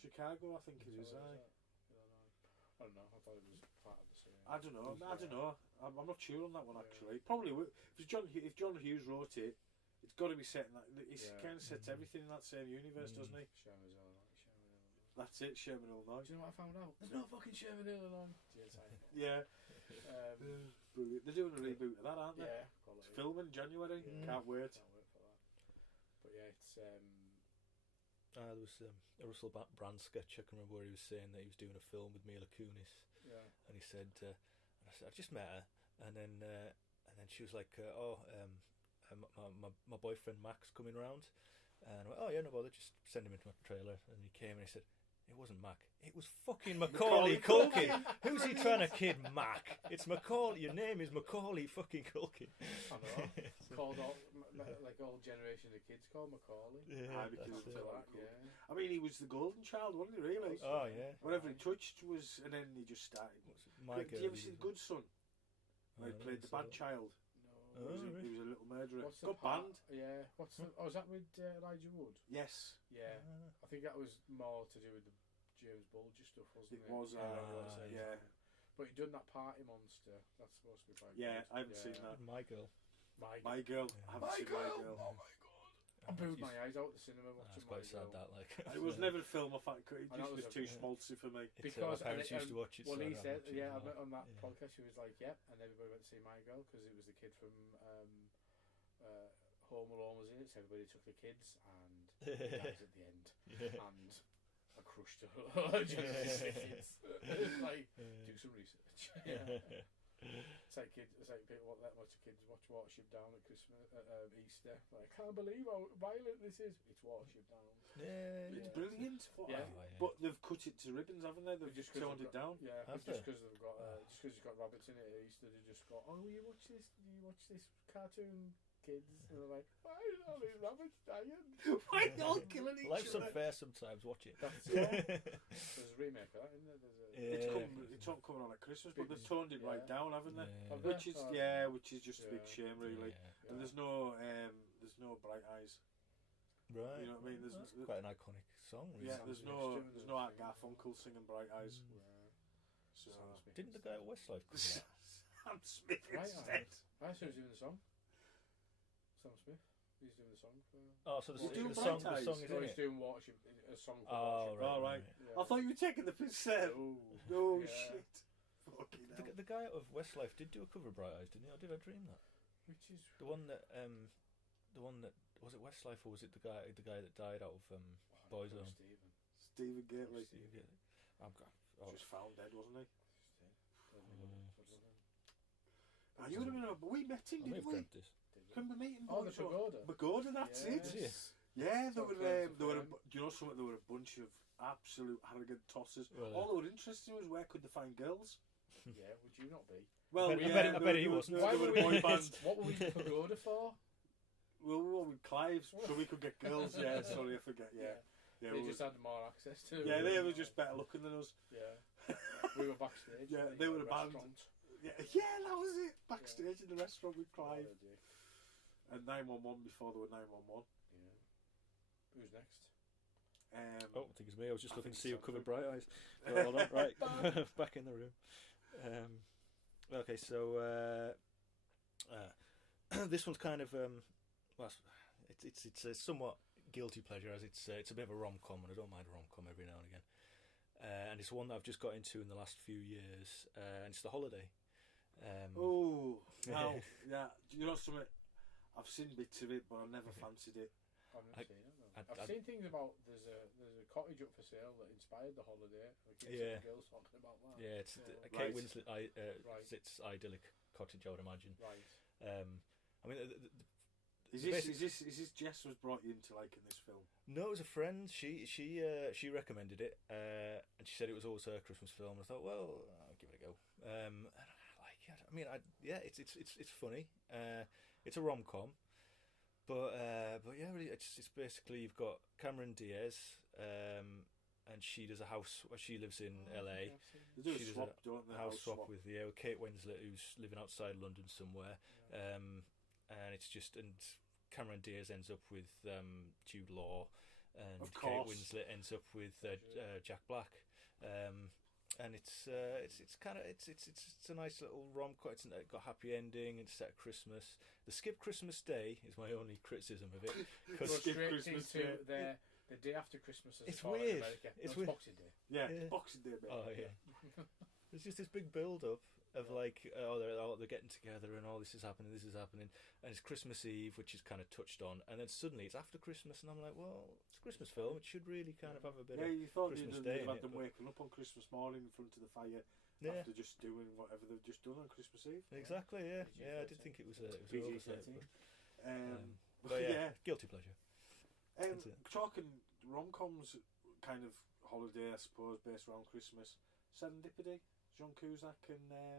Chicago, I think it is. Illinois. I don't know. I thought it was part of the same. I don't know. I don't know. I'm not sure on that one Yeah. actually. Probably if John Hughes wrote it, it's got to be set in that. He kind of sets Mm. everything in that same universe, doesn't he? Sherman, Illinois. That's it, Sherman, Illinois. Do you know what I found out? There's no fucking Sherman, Illinois. Yeah. Brilliant. They're doing a reboot of that, aren't they? Yeah. It's Quality. filming January. Yeah. Can't wait. Can't wait for that. But yeah, it's There was a Russell Brand sketch. I can remember where he was saying that he was doing a film with Mila Kunis, yeah. and he said, and I said, I just met her, and then she was like, my boyfriend Max coming round, and I went, oh yeah, no bother, just send him into my trailer, and he came and he said, it wasn't Mac, it was fucking Macaulay Culkin. Who's he trying to kid, Mac? It's Macaulay. Your name is Macaulay fucking Culkin. I know. Called all like all generation of kids called Macaulay. Yeah, because that's of it. that. Yeah. I mean, he was the golden child, wasn't he? Really. Oh yeah. Whatever he touched was, and then he just started. My Did you ever see The Good Son? Where he played the bad child. No. Oh, He was a little murderer. What's the Good part? band. Yeah. What's the? Oh, is that with Elijah Wood? Yes. Yeah. I think that was more to do with the James Bulger stuff, wasn't it? It was. Yeah. But he done that Party Monster. That's supposed to be quite Yeah, good. I haven't seen that. My girl. My My Girl. Yeah. I haven't seen My Girl. Oh my god. I booed my eyes out at the cinema watching That's quite sad, that, like. It was never a film I thought it was too schmaltzy for me. Because my parents used to watch it. Well, he said, on that podcast, he was like, and everybody went to see My Girl because it was the kid from Home Alone was in it, so everybody took the kids, and he dies at the end. And I crushed her. It's like, do some research. It's like people let lots of kids watch Watership Down at Christmas, Easter. Like, I can't believe how violent this is. It's Watership Down. It's brilliant. But they've cut it to ribbons, haven't they? They've just toned it down. Yeah, just because they've got it's got rabbits in it at Easter. They just got, will you watch this? Do you watch this cartoon? Kids, and they're like, why are all these rabbits dying? Why not killing each other? Life's unfair sometimes, watch it. There's a remake of that, isn't there? It's not coming on at Christmas, but they've toned it right down, haven't they? Which is just a big shame, really. And there's no Bright Eyes. Right. You know what I mean? That's quite an iconic song, really. Yeah, there's no Art Garfunkel singing Bright Eyes. So didn't the guy at Westlife come out? Sam Smith instead. I assume he's doing the song. Sam Smith. He's doing the song. So the song is in he's it? doing a song for Watership. Oh, right. Yeah. I thought you were taking the piss there. Shit. The guy of Westlife did do a cover of Bright Eyes, didn't he? Or did I dream that? Which is the one that was it Westlife, or was it the guy that died out of Boyzone? Stephen Gately. Just found dead, wasn't he? You remember we met him, didn't we? Remember meeting? The Pagoda. Pagoda, that's it. Yeah, there were. Do you know something? There were a bunch of absolute arrogant tossers. Really? All that were interesting was where could they find girls? Yeah, would you not be? Well, I bet he wasn't. Why were we boy bands? What were we Pagoda for? Well, we were with Clive's, so we could get girls. Yeah, sorry, I forget. Yeah, they just had more access to. Yeah, they were just better looking than us. Yeah, we were backstage. Yeah, they were a band. Yeah, that was it. Backstage in the restaurant with Clive. And 911 before there were 911. Yeah. Who's next? I think it's me. I was just looking to see who covered Bright Eyes. Hold on, right. Back in the room. Okay, so this one's kind of it's a somewhat guilty pleasure, as it's a bit of a rom-com, and I don't mind a rom-com every now and again. And it's one that I've just got into in the last few years, and it's The Holiday. Yeah. Do you know something? I've seen bits of it, but I never fancied it. I've never seen it. I've seen things about there's a cottage up for sale that inspired The Holiday. Girls talking about that. Yeah, it's Kate Winslet sits idyllic cottage, I would imagine. Right. I mean, is this Jess was brought you into liking this film? No, it was a friend. She recommended it, and she said it was always her Christmas film. I thought, well, I'll give it a go. And I like it. I mean, it's funny. It's a rom-com, but yeah, really, it's basically you've got Cameron Diaz, and she does a house. She lives in LA. They do a swap, don't they? House swap with Kate Winslet, who's living outside London somewhere, and it's just Cameron Diaz ends up with Jude Law, and Kate Winslet ends up with Jack Black. And it's a nice little rom-com. It's got a happy ending. It's set at Christmas. The skip Christmas Day is my only criticism of it. Because skip Christmas Day, the day after Christmas. It's weird. It's weird. Boxing Day. Yeah, Boxing Day. Oh yeah. There's just this big build-up of like, they're getting together and this is happening, and it's Christmas Eve, which is kind of touched on, and then suddenly it's after Christmas, and I'm like, well, it's a Christmas film, it should really kind of have a bit of you thought Christmas Day had them waking up on Christmas morning in front of the fire after just doing whatever they've just done on Christmas Eve. Exactly, yeah. I did think it was oversight, but yeah, guilty pleasure. Talking rom-coms, kind of holiday, I suppose, based around Christmas. Serendipity, John Cusack and I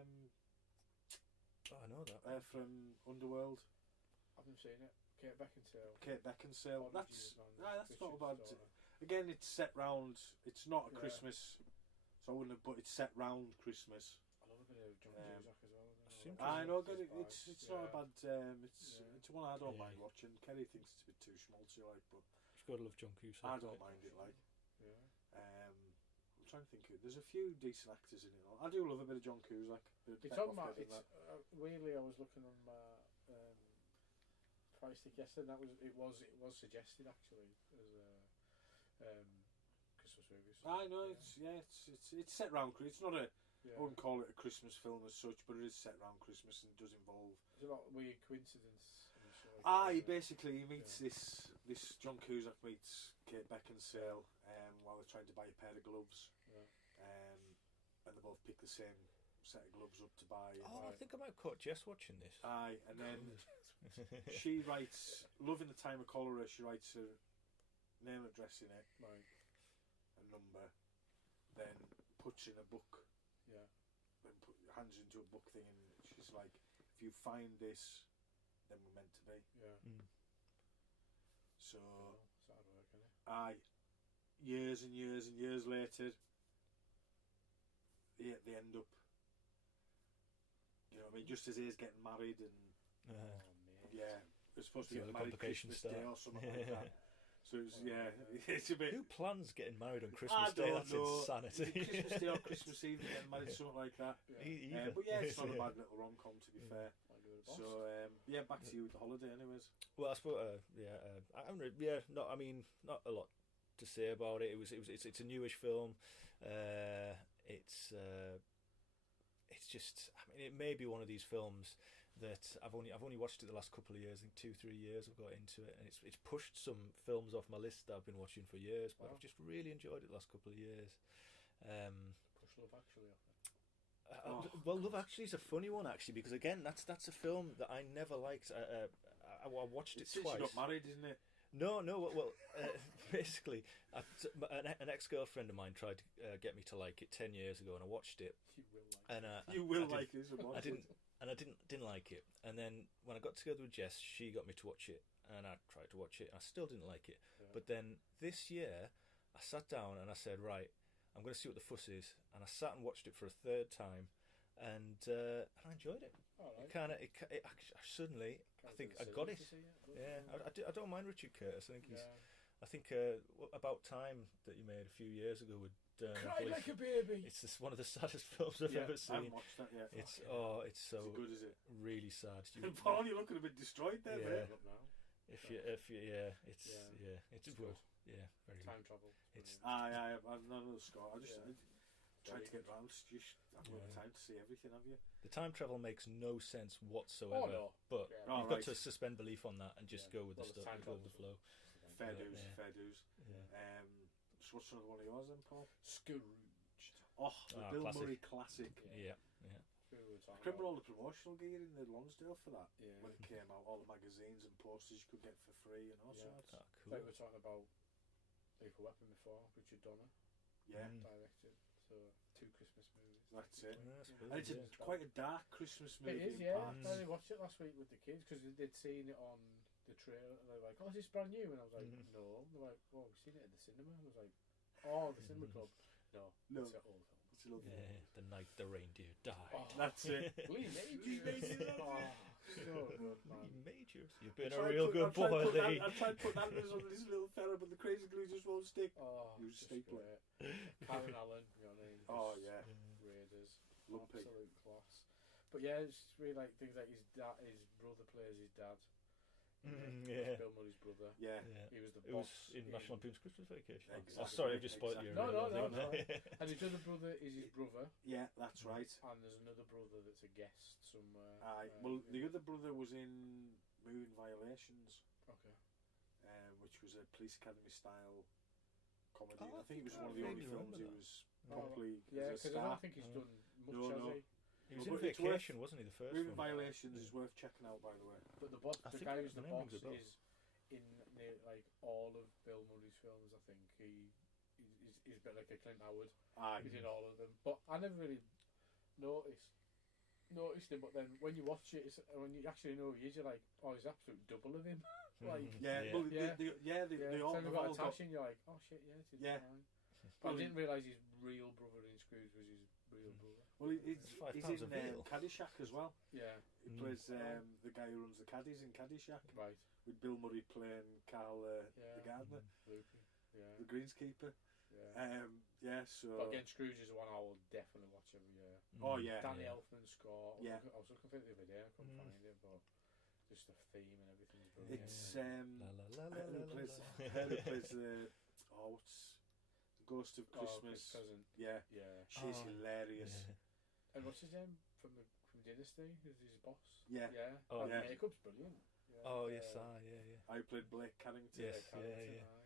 know that from Underworld. I've never seen it. Kate Beckinsale. That's not a bad. Again, it's set round. It's not a Christmas, so I wouldn't have. But it's set round Christmas. I love a bit of John Cusack as well. I know. It's not a bad. It's one I don't mind watching. Kerry thinks it's a bit too schmaltzy, like, but you've got to love John Cusack. I don't mind it, like. Yeah. I'm trying to think. There's a few decent actors in it. I do love a bit of John Cusack. You're talking about weirdly, I was looking on my Fire Stick yesterday. And it was suggested actually as a Christmas movie. So, I know it's set round. It's not a. Yeah. I wouldn't call it a Christmas film as such, but it is set around Christmas and does involve. There's a lot of weird coincidence. Basically he meets this John Cusack meets Kate Beckinsale while they're trying to buy a pair of gloves, and they both pick the same set of gloves up to buy. I think I might have caught Jess watching this. And then she writes, Love in the Time of Cholera. She writes her name and address in it, a number, then puts in a book. Yeah. Then hands into a book thing, and she's like, "If you find this, then we're meant to be." Yeah. So, it's hard work, isn't it? Years and years and years later, they end up. You know what I mean? Just as he's getting married, and we're supposed to get married Christmas Day or something like that. So it's a bit. Who plans getting married on Christmas Day? That's insanity. Christmas Day or Christmas Eve, getting married, something like that. Yeah. But it's not a bad little rom-com, to be fair. So back to you with the holiday, anyways. Well, I suppose not a lot to say about it. It's a newish film. It's just, I mean, it may be one of these films that I've only watched it the last couple of years. I think 2-3 years I've got into it, and it's pushed some films off my list that I've been watching for years. But I've just really enjoyed it the last couple of years. Push Love Actually off it. Well, Love Actually is a funny one, actually, because again, that's a film that I never liked. I watched it twice. She got married, isn't it? No. Well, basically, an ex-girlfriend of mine tried to get me to like it 10 years ago, and I watched it. You will like it. I didn't like it. And then when I got together with Jess, she got me to watch it, and I tried to watch it, and I still didn't like it. Yeah. But then this year, I sat down and I said, right, I'm going to see what the fuss is, and I sat and watched it for a third time, and I enjoyed it. Right. Suddenly, I think I got it. I don't mind Richard Curtis. I think he's. I think About Time that you made a few years ago with. Cry Like a Baby. It's one of the saddest films I've ever seen. I haven't watched that yet. It's so is it good, is it? Really sad. Paul, you're looking a bit destroyed there, mate. It's good. Yeah, very time travel. It's I've not another score. I tried to get round. Just I've got time to see everything, have you? The time travel makes no sense whatsoever. But you've got to suspend belief on that and just go with the stuff, go with the flow. Fair dues. So what's another one of yours then, Paul? Scrooged. The Bill Murray classic. Yeah. I remember all the promotional gear in the Lonsdale for that when it came out. All the magazines and posters you could get for free and all sorts. Cool. Like we were talking about Lethal Weapon before, Richard Donner. Yeah. Directed. So 2 Christmas movies. That's it. And it's quite a dark Christmas movie. It is, yeah. I watched it last week with the kids because they'd seen it on the trailer and they're like, "Oh, is this brand new?" And I was like, "No." And they're like, "Oh, we've seen it at the cinema." And I was like, "Oh, the cinema club." No, it's an old film. It's an old film. The night the reindeer died. That's it. Lee Majors. So good, man. Lee Majors. You've been a real good boy, Lee. I tried to put that on this little fella, but the crazy glue just won't stick. You staple it. Karen Allen, you know what I mean? Raiders. Lumpy. Absolute class. But it's really like things like his brother plays his dad. Bill Murray's brother. Yeah. He was the boss. boss in National Lampoon's Christmas Vacation. Exactly. Oh, sorry, I've just spoiled you. No. And his other brother is his brother. Yeah, that's right. And there's another brother that's a guest somewhere. The other brother was in Moving Violations. Okay. Which was a police academy style comedy. I think it was one of the only films he was properly. Yeah, because I don't think he's done much, has he? He was in Vacation, wasn't he? The first Moving one. Violations is worth checking out, by the way. But the guy who's the boss is in like all of Bill Murray's films. I think he's a bit like a Clint Howard. He's in all of them, but I never really noticed him. But then when you watch it, when you actually know who he is, you're like, oh, he's absolute double of him. They all got attaching. You're like, oh shit, it's his fine. But I didn't realise his real brother in Scrooge was his real brother. Well, he's in Caddyshack as well. Yeah. He plays the guy who runs the caddies in Caddyshack. Right. With Bill Murray playing Carl the gardener. Lucy. Yeah. The greenskeeper. Yeah. So. But again, Scrooge is one I will definitely watch every year. Oh yeah. Danny Elfman's score. Yeah. I was looking for it the other day. I couldn't find it, but just the theme and everything. It's La la la la who la plays la. who plays the what's the Ghost of Christmas? Cousin. Yeah, Yeah. she's hilarious. Yeah. And what's his name from Dynasty? Who's his boss? Yeah. Yeah. Oh, And yeah. the makeup's brilliant. Yeah. Oh yes, yeah. I played Blake Carrington. Yes, Carrington, yeah. aye.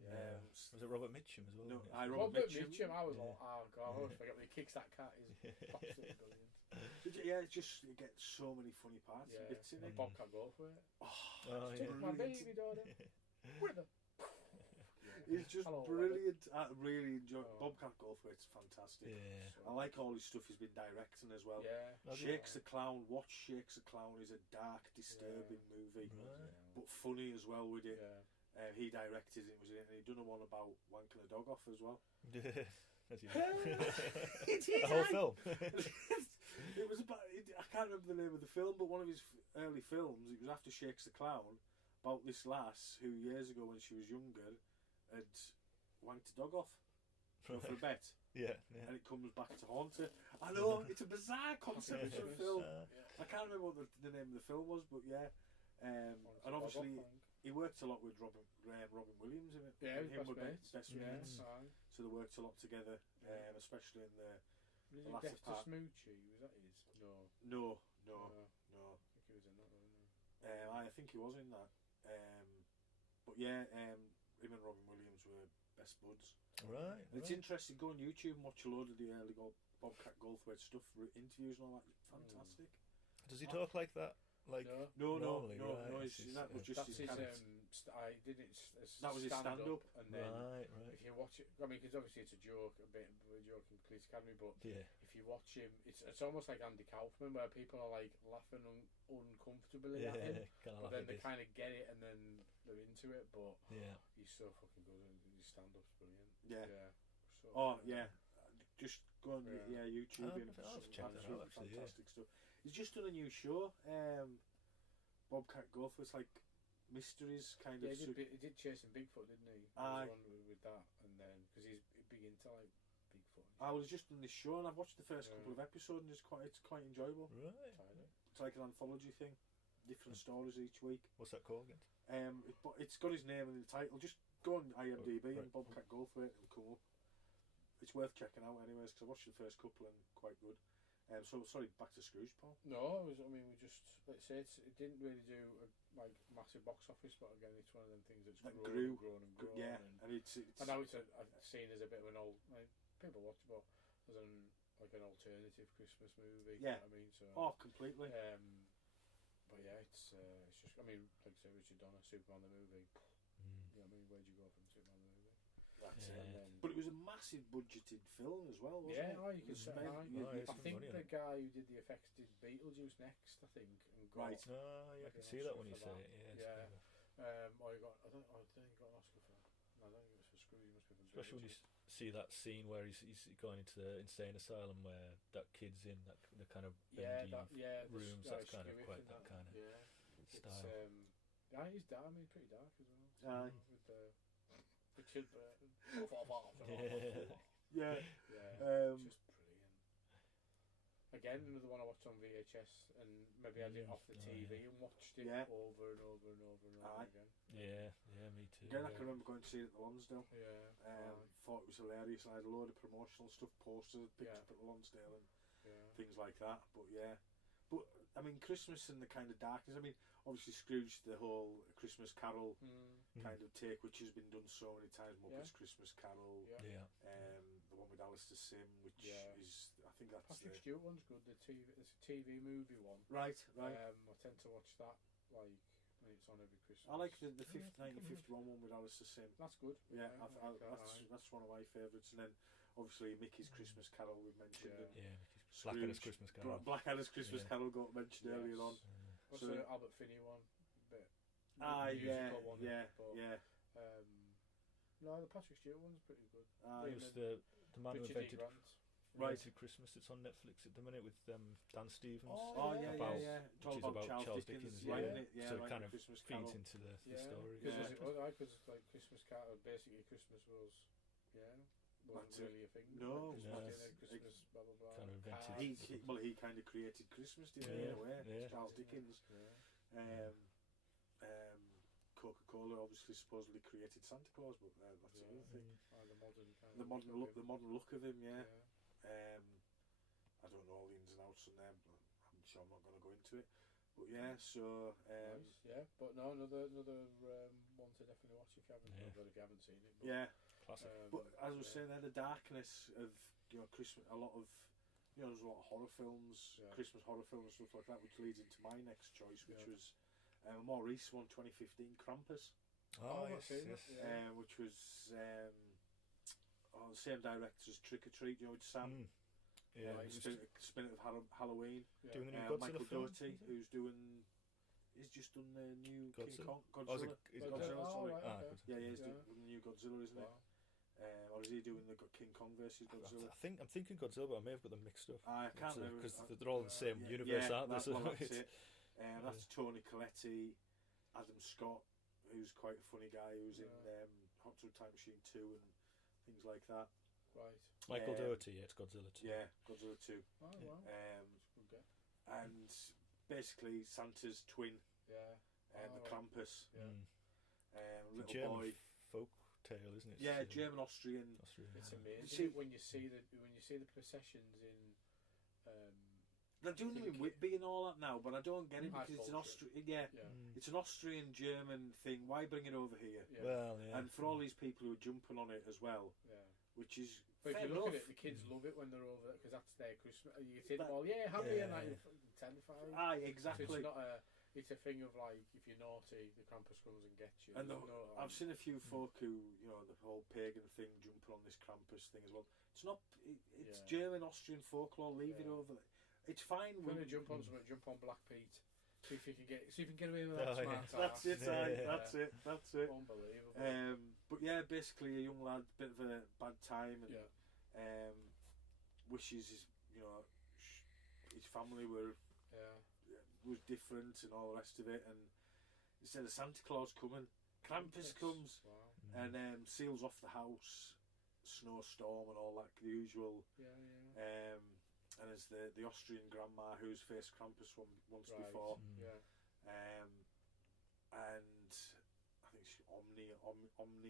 Yeah. Was it Robert Mitchum as well? No, wasn't it? I Robert Mitchum. Mitchum, I was Yeah. like, oh god, I always forget when he kicks that cat. He's absolutely brilliant. Yeah, it just you get so many funny parts and Yeah. bits in it. And Bobcat Goldthwait. Oh, Took yeah. my brilliant. baby daughter with her. He's just Hello, brilliant. I really enjoy Oh. Bobcat Goldthwait's fantastic. Yeah. I like all his stuff he's been directing as well. Yeah. Oh, Shakes the Clown. Watch Shakes the Clown is a dark, disturbing movie, Right. but funny as well with it. Yeah. He directed it, was in it, and he done a one about wanking a dog off as well. As you know. The whole film. It was about. I can't remember the name of the film, but one of his early films. It was after Shakes the Clown, about this lass who years ago, when she was younger, had wanked a dog off for a bet, Yeah. and it comes back to haunt her. I know it's a bizarre concept for a film. I can't remember what the name of the film was, but yeah. And obviously he worked a lot with Robin Williams in it. Yeah, him best were mates. best Yeah. mates. Aye. So they worked a lot together, especially in the. Was The it latter Dexter part. Smoochie? Was that his? No. No. I think he was in that, wasn't he? I think he was in that. But yeah, him and Robin Williams were best buds. Right. And it's interesting. Go on YouTube and watch a load of the early Bobcat Goldthwait stuff, interviews and all that. Fantastic. Does he talk like that? Like No, normally, no. Right. That was just That's his his. character. I did it. That was his stand-up. and then Right. if you watch it, I mean, because obviously it's a joke, a bit of a joke in Police Academy, but Yeah. if you watch him, it's almost like Andy Kaufman, where people are like laughing uncomfortably at him, Kind but then they kind of get it and then they're into it. But Yeah. he's so fucking good, and his stand-up's brilliant. Yeah. So Oh good. yeah. Just go on YouTube and I'll have to check that absolutely out, actually, fantastic stuff. He's just done a new show. Bobcat Goldthwait's like mysteries kind Yeah, of. he did Chasing Bigfoot, didn't he? Aye. There was one with that, and then because he's big into like Bigfoot. I was just on this show and I've watched the first Yeah. couple of episodes and it's quite enjoyable. Right. It's like an anthology thing, different stories each week. What's that called again? But it's got his name in the title. Just go on IMDb right. and Bobcat Goldthwait, it'll come up. It's worth checking out anyways because I watched the first couple and quite good. So sorry, back to Scrooge, Paul. No, we just let's say it didn't really do a massive box office, but again, it's one of them things that's That grown grew. and grown. Yeah, and and it's I know it's seen as a bit of an old people watch it, but as an alternative Christmas movie. Yeah. You know what I mean, so completely. but yeah, it's just I mean, like I say, Richard Donner, Superman the movie. You know what I mean? Where'd you go from Superman the movie? That's Yeah. it. But it was a massive budgeted film as well, wasn't Yeah, it? you can say. it's I think funny, the isn't it? guy who did the effects did Beetlejuice next, I think, and got, Right. Oh, yeah, I Maybe can an see that Oscar when you for say that. it. Yeah. Yeah. Or he got, I think he got an Oscar for. No, I don't think it was for Scrooge. It must be for Especially when you Beetlejuice. see that scene where he's going into the insane asylum where that kid's in that the kind of bendy rooms. That's kind of quite that kind of style. Yeah, he's dark. I mean, pretty dark as well. Aye. With the kid Burton. Yeah. Yeah. Just brilliant. Again, another one I watched on VHS, and maybe I did it off the TV and watched it over and over and over and over again. Yeah, me too. Again, I can remember going to see it at the Lonsdale. Yeah. Thought it was hilarious, and I had a load of promotional stuff, posters picked up at the Lonsdale and things like that. But yeah, but I mean, Christmas and the kind of darkness. I mean, obviously Scrooge, the whole Christmas Carol kind of take, which has been done so many times. Muppets Christmas Carol. Yeah. The one with Alistair Sim, which is, I think that's Patrick Stewart one's good. It's a TV movie one. Right. I tend to watch that like when it's on every Christmas. I like the 1951 one with Alistair Sim. That's good. Yeah, I like that's one of my favourites. And then obviously Mickey's Christmas Carol we've mentioned. Yeah. And Blackadder's Christmas Carol. Blackadder's Christmas Carol got mentioned earlier on. What's the Albert Finney one? Bit Yeah. one, Yeah. but, Yeah. No, the Patrick Stewart one's pretty good. It was the man who Richard E. invented Christmas. It's on Netflix at the minute with Dan Stevens. Oh yeah, about, yeah. It's all which is about Charles Dickens. writing it. Yeah, so it like kind of Christmas feeds Carol. into the story. Because like Christmas Carol, basically Christmas was wasn't really a thing. No, Christmas, blah blah blah. Kind of invented. He kind of created Christmas, didn't he? In a way, Charles Dickens. Coca-Cola obviously supposedly created Santa Claus, but that's the other thing. The modern kind The of modern look, the modern look of him, yeah. yeah. I don't know all the ins and outs on there, but I'm sure I'm not going to go into it. But yeah, so Nice, yeah. But no, another one to definitely watch if you haven't. Yeah. But if you haven't seen it, but, yeah. Classic. But as I was saying there, the darkness of Christmas, a lot of there's a lot of horror films, Christmas horror films and stuff like that, which leads into my next choice, which was a more recent one, 2015, Krampus. Oh, yes. Which was the same director as Trick or Treat, with Sam. Yeah, Spin it of Halloween. Yeah. Doing the new Godzilla Michael film, Doty, who's doing. He's just done the new King Godzilla? Kong. Oh, is Godzilla. it Godzilla, sorry. right, okay. Yeah, he's doing the new Godzilla, isn't it? Or is he doing the King Kong versus Godzilla? I'm thinking Godzilla, but I may have got them mixed up. I can't remember because they're all in the same universe, aren't they? That's it. That's Tony Colletti, Adam Scott, who's quite a funny guy, who's in Hot Tub Time Machine 2 and things like that. Right. Michael Doty, it's Godzilla 2. Yeah, Godzilla 2. Oh, wow. Okay. And basically Santa's twin, the Krampus. Little German boy. folk tale, isn't it? Yeah, German Austrian. It's amazing when you see the processions in. They're doing them in Whitby and all that now, but I don't get it because it's an Austrian. It's an Austrian German thing. Why bring it over here? Yeah. Well, yeah. And for all these people who are jumping on it as well, which is. But if you look at it, the kids love it when they're over there because that's their Christmas. You see them all, happy and like terrified. Exactly. So it's not a. It's a thing of like if you're naughty, the Krampus comes and gets you. And I've seen a few folk who, the whole pagan thing, jumping on this Krampus thing as well. It's not. It's German Austrian folklore. Leave it over. It's fine. When you jump on something, jump on Black Pete. See if you can get away with that. That's it. That's it. Unbelievable. But yeah, basically a young lad, bit of a bad time, and wishes his family was different and all the rest of it. And instead of Santa Claus coming, Krampus comes and seals off the house, snowstorm and all that, the usual. And it's the Austrian grandma who's faced Krampus once before. And I think she's Omni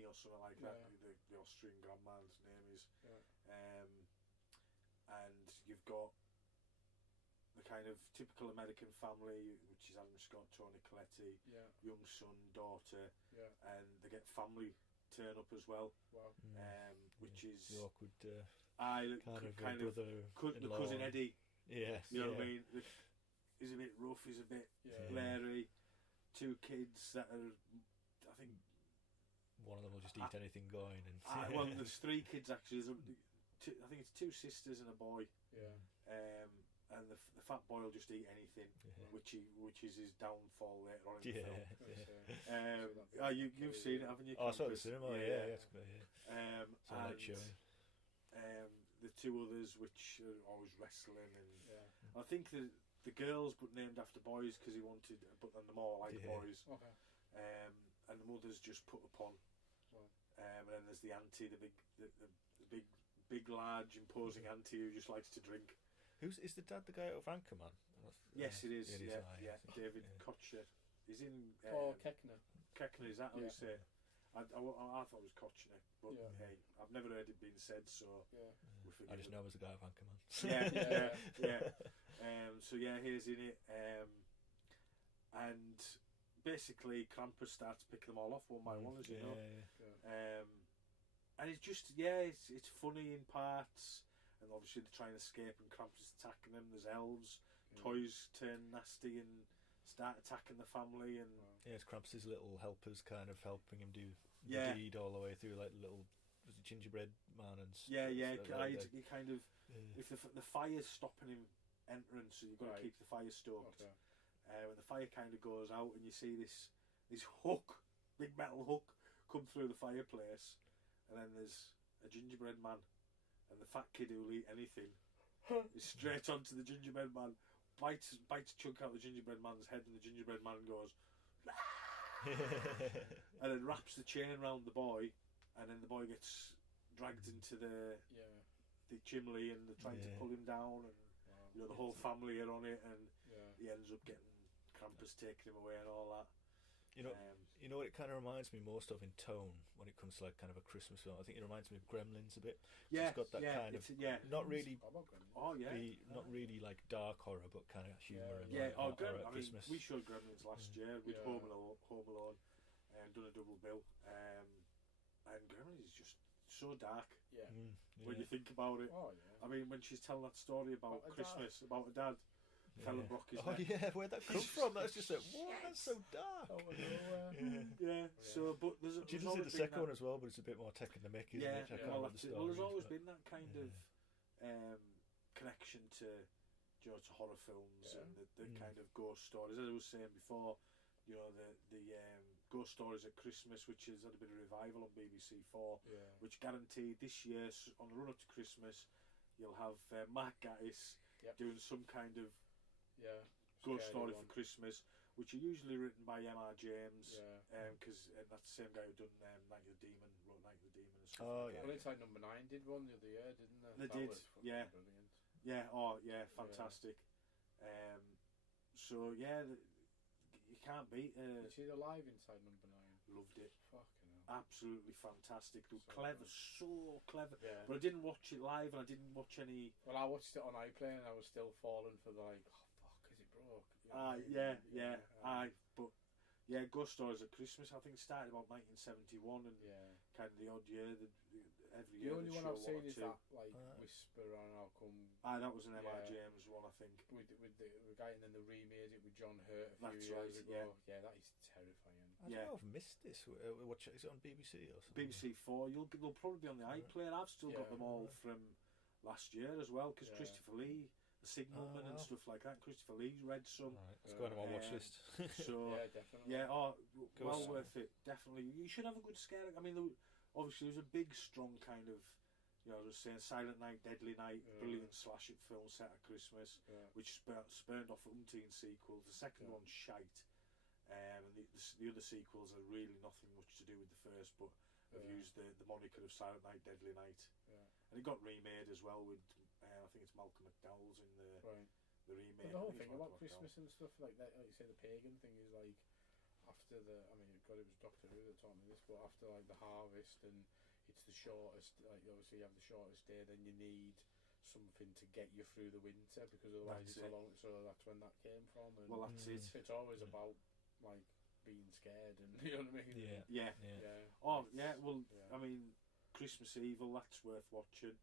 or something like that. The Austrian grandma's name is. And you've got the kind of typical American family, which is Adam Scott, Tony Colletti, young son, daughter, and they get family turn up as well. Wow. Which is the awkward kind of the cousin Eddie. Yes. You know what I mean? He's a bit rough, he's a bit glary. Two kids that are, I think. One of them will just eat anything going. And well, there's three kids actually. I think it's two sisters and a boy. And the fat boy will just eat anything, which is his downfall later on in the film. You've seen it, haven't you? Oh, I saw it at the cinema. Yeah. The two others, which are always wrestling, and I think the girls, but named after boys because he wanted, but then the more like boys. Okay. And the mothers just put upon. And then there's the auntie, the big, large, imposing auntie who just likes to drink. Is the dad the guy out of Anchorman? Yes, it is. David Kochner. He's in. Keckner. Keckner, is that how you say it? I thought it was Kochner, but hey, I've never heard it being said, so we forgive I just know him as the guy of Anchorman. So he's in it, and basically Krampus starts picking them all off one by one, as you know. And it's just it's funny in parts, and obviously they try and escape, and Krampus is attacking them. There's elves, toys turn nasty and start attacking the family, and it's Krampus's little helpers kind of helping him do the deed all the way through, like little gingerbread man and you kind of if the fire's stopping him entering, so you've got to keep the fire stoked. When the fire kind of goes out, and you see this hook, big metal hook, come through the fireplace, and then there's a gingerbread man, and the fat kid who'll eat anything is straight onto the gingerbread man, bites a chunk out of the gingerbread man's head, and the gingerbread man goes and then wraps the chain around the boy, and then the boy gets dragged into the chimney, and they're trying to pull him down, and the whole family are on it, and he ends up getting Krampus taking him away and all that. You know what it kind of reminds me most of in tone when it comes to like kind of a Christmas film? I think it reminds me of Gremlins a bit. Yeah, it's got that kind of not really, not really like dark horror, but kind of humour and horror at Christmas. We showed Gremlins last year with Home Alone, and done a double bill. And Gremlins is just so dark. When you think about it. I mean, when she's telling that story about Christmas, about her dad. Fell and broke his neck. Where'd that come from? That's just like, what? That's so dark. So, but there's always the second one as well, but it's a bit more technic, isn't it? Well, there's always been that kind of connection to, to horror films and the kind of ghost stories. As I was saying before, the ghost stories at Christmas, which has had a bit of revival on BBC4, which guaranteed this year on the run up to Christmas, you'll have Mark Gatiss doing some kind of ghost story for Christmas, which are usually written by M.R. James, because that's the same guy who done Night of the Demon, wrote Night of the Demon and stuff. Well, Inside Number 9 did one the other year, didn't they? They did, brilliant. Fantastic. So you can't beat. Did you see the live Inside Number 9? Loved it. Fucking hell. Absolutely fantastic. They were clever, so clever. Yeah. But I didn't watch it live, and I didn't watch any. Well, I watched it on iPlayer, and I was still falling for the is it broke? But ghost stories at Christmas. I think it started about 1971, and kind of the odd year every year. The only one I've seen is that Whisper and I'll Come. That was an M.R. James one, I think. With the guy, and then they remade it with John Hurt a few years ago. Yeah, that is terrifying. I don't know, I've missed this. Is it on BBC or something? BBC 4. They'll probably be on the iPlayer. I've still got them all from last year as well, because Christopher Lee, The Signalman and stuff like that. Christopher Lee's read some. It's going on my watch list. So definitely. Well worth it. Definitely. You should have a good scare. I mean, obviously there was a big, strong kind of, I was saying, Silent Night, Deadly Night, brilliant slasher film set at Christmas, which spurned off umpteen sequels. The second one's shite. And the other sequels are really nothing much to do with the first, but have used the moniker of Silent Night, Deadly Night. And it got remade as well with, I think it's Malcolm McDowell's in the remake. But the whole thing about Christmas and stuff like that, like you say, the pagan thing is like, after it was Doctor Who that taught me this, but after like the harvest and it's the shortest, like obviously you have the shortest day, then you need something to get you through the winter, because otherwise it's a long, so that's when that came from. And that's it. It's always about like being scared, and you know what I mean? I mean, Christmas Evil, that's worth watching.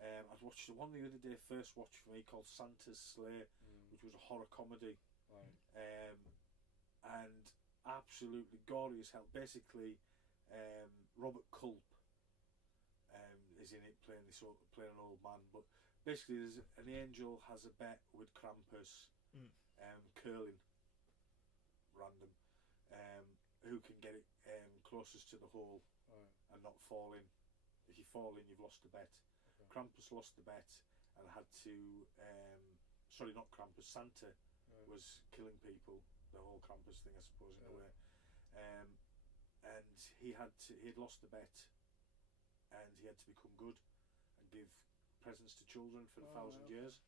I watched the one the other day, first watch for me, called Santa's Sleigh, which was a horror comedy, and absolutely gory as hell. Basically, Robert Culp is in it playing an old man, but basically an angel has a bet with Krampus, curling, random, who can get it closest to the hole and not fall in. If you fall in, you've lost the bet. Krampus lost the bet and had to not Krampus, Santa was killing people, the whole Krampus thing, I suppose, in a way, and he had lost the bet, and he had to become good and give presents to children for 1,000 years.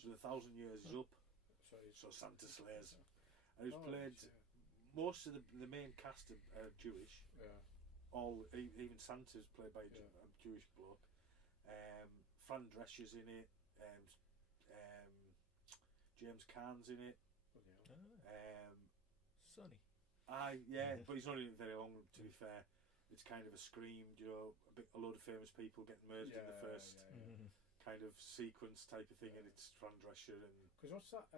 So the 1,000 years is up, so Santa slays, and he's played. Most of the main cast are Jewish. Even Santa's played by a Jewish bloke. Fran Drescher's in it. James Caan's in it. Sonny. But he's not in it very long. To be fair, it's kind of a Scream. A load of famous people getting murdered in the first kind of sequence type of thing, and it's Fran Drescher and. Because what's that?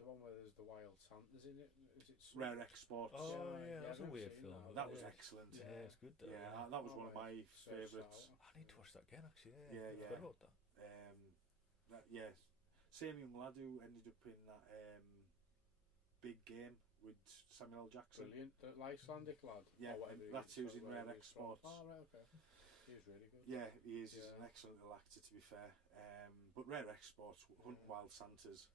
The one where there's the wild Santas in it, is it? Rare Exports. That's a weird film. That was excellent. Yeah, it's good though. That was one of my favourites. I need to watch that again, actually. Yeah. I forgot that. Same young lad who ended up in that Big Game with Samuel L. Jackson. Brilliant. The Icelandic lad. Yeah, that's who's in Rare Exports. Oh, right, okay. He was really good. Yeah, he is. He's an excellent little actor, to be fair. But Rare Exports, Hunting Wild Santas.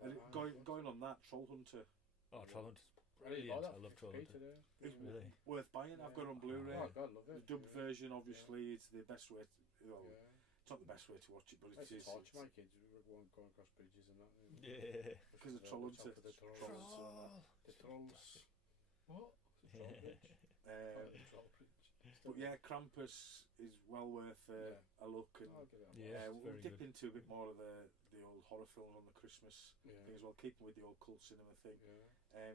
And going on that, Trollhunter. Trollhunter's brilliant. I love Trollhunter. It's really worth buying. I've got it on Blu-ray. Oh God, love it. The dubbed version, obviously, it's the best way. It's not the best way to watch it, but it is. I torture my kids going across bridges and that. Because of Trollhunter. Troll. But yeah, Krampus is well worth a look. And I'll get it on. we'll dip good. into a bit more of the old horror films on the Christmas thing as well, keeping with the old cult cinema thing.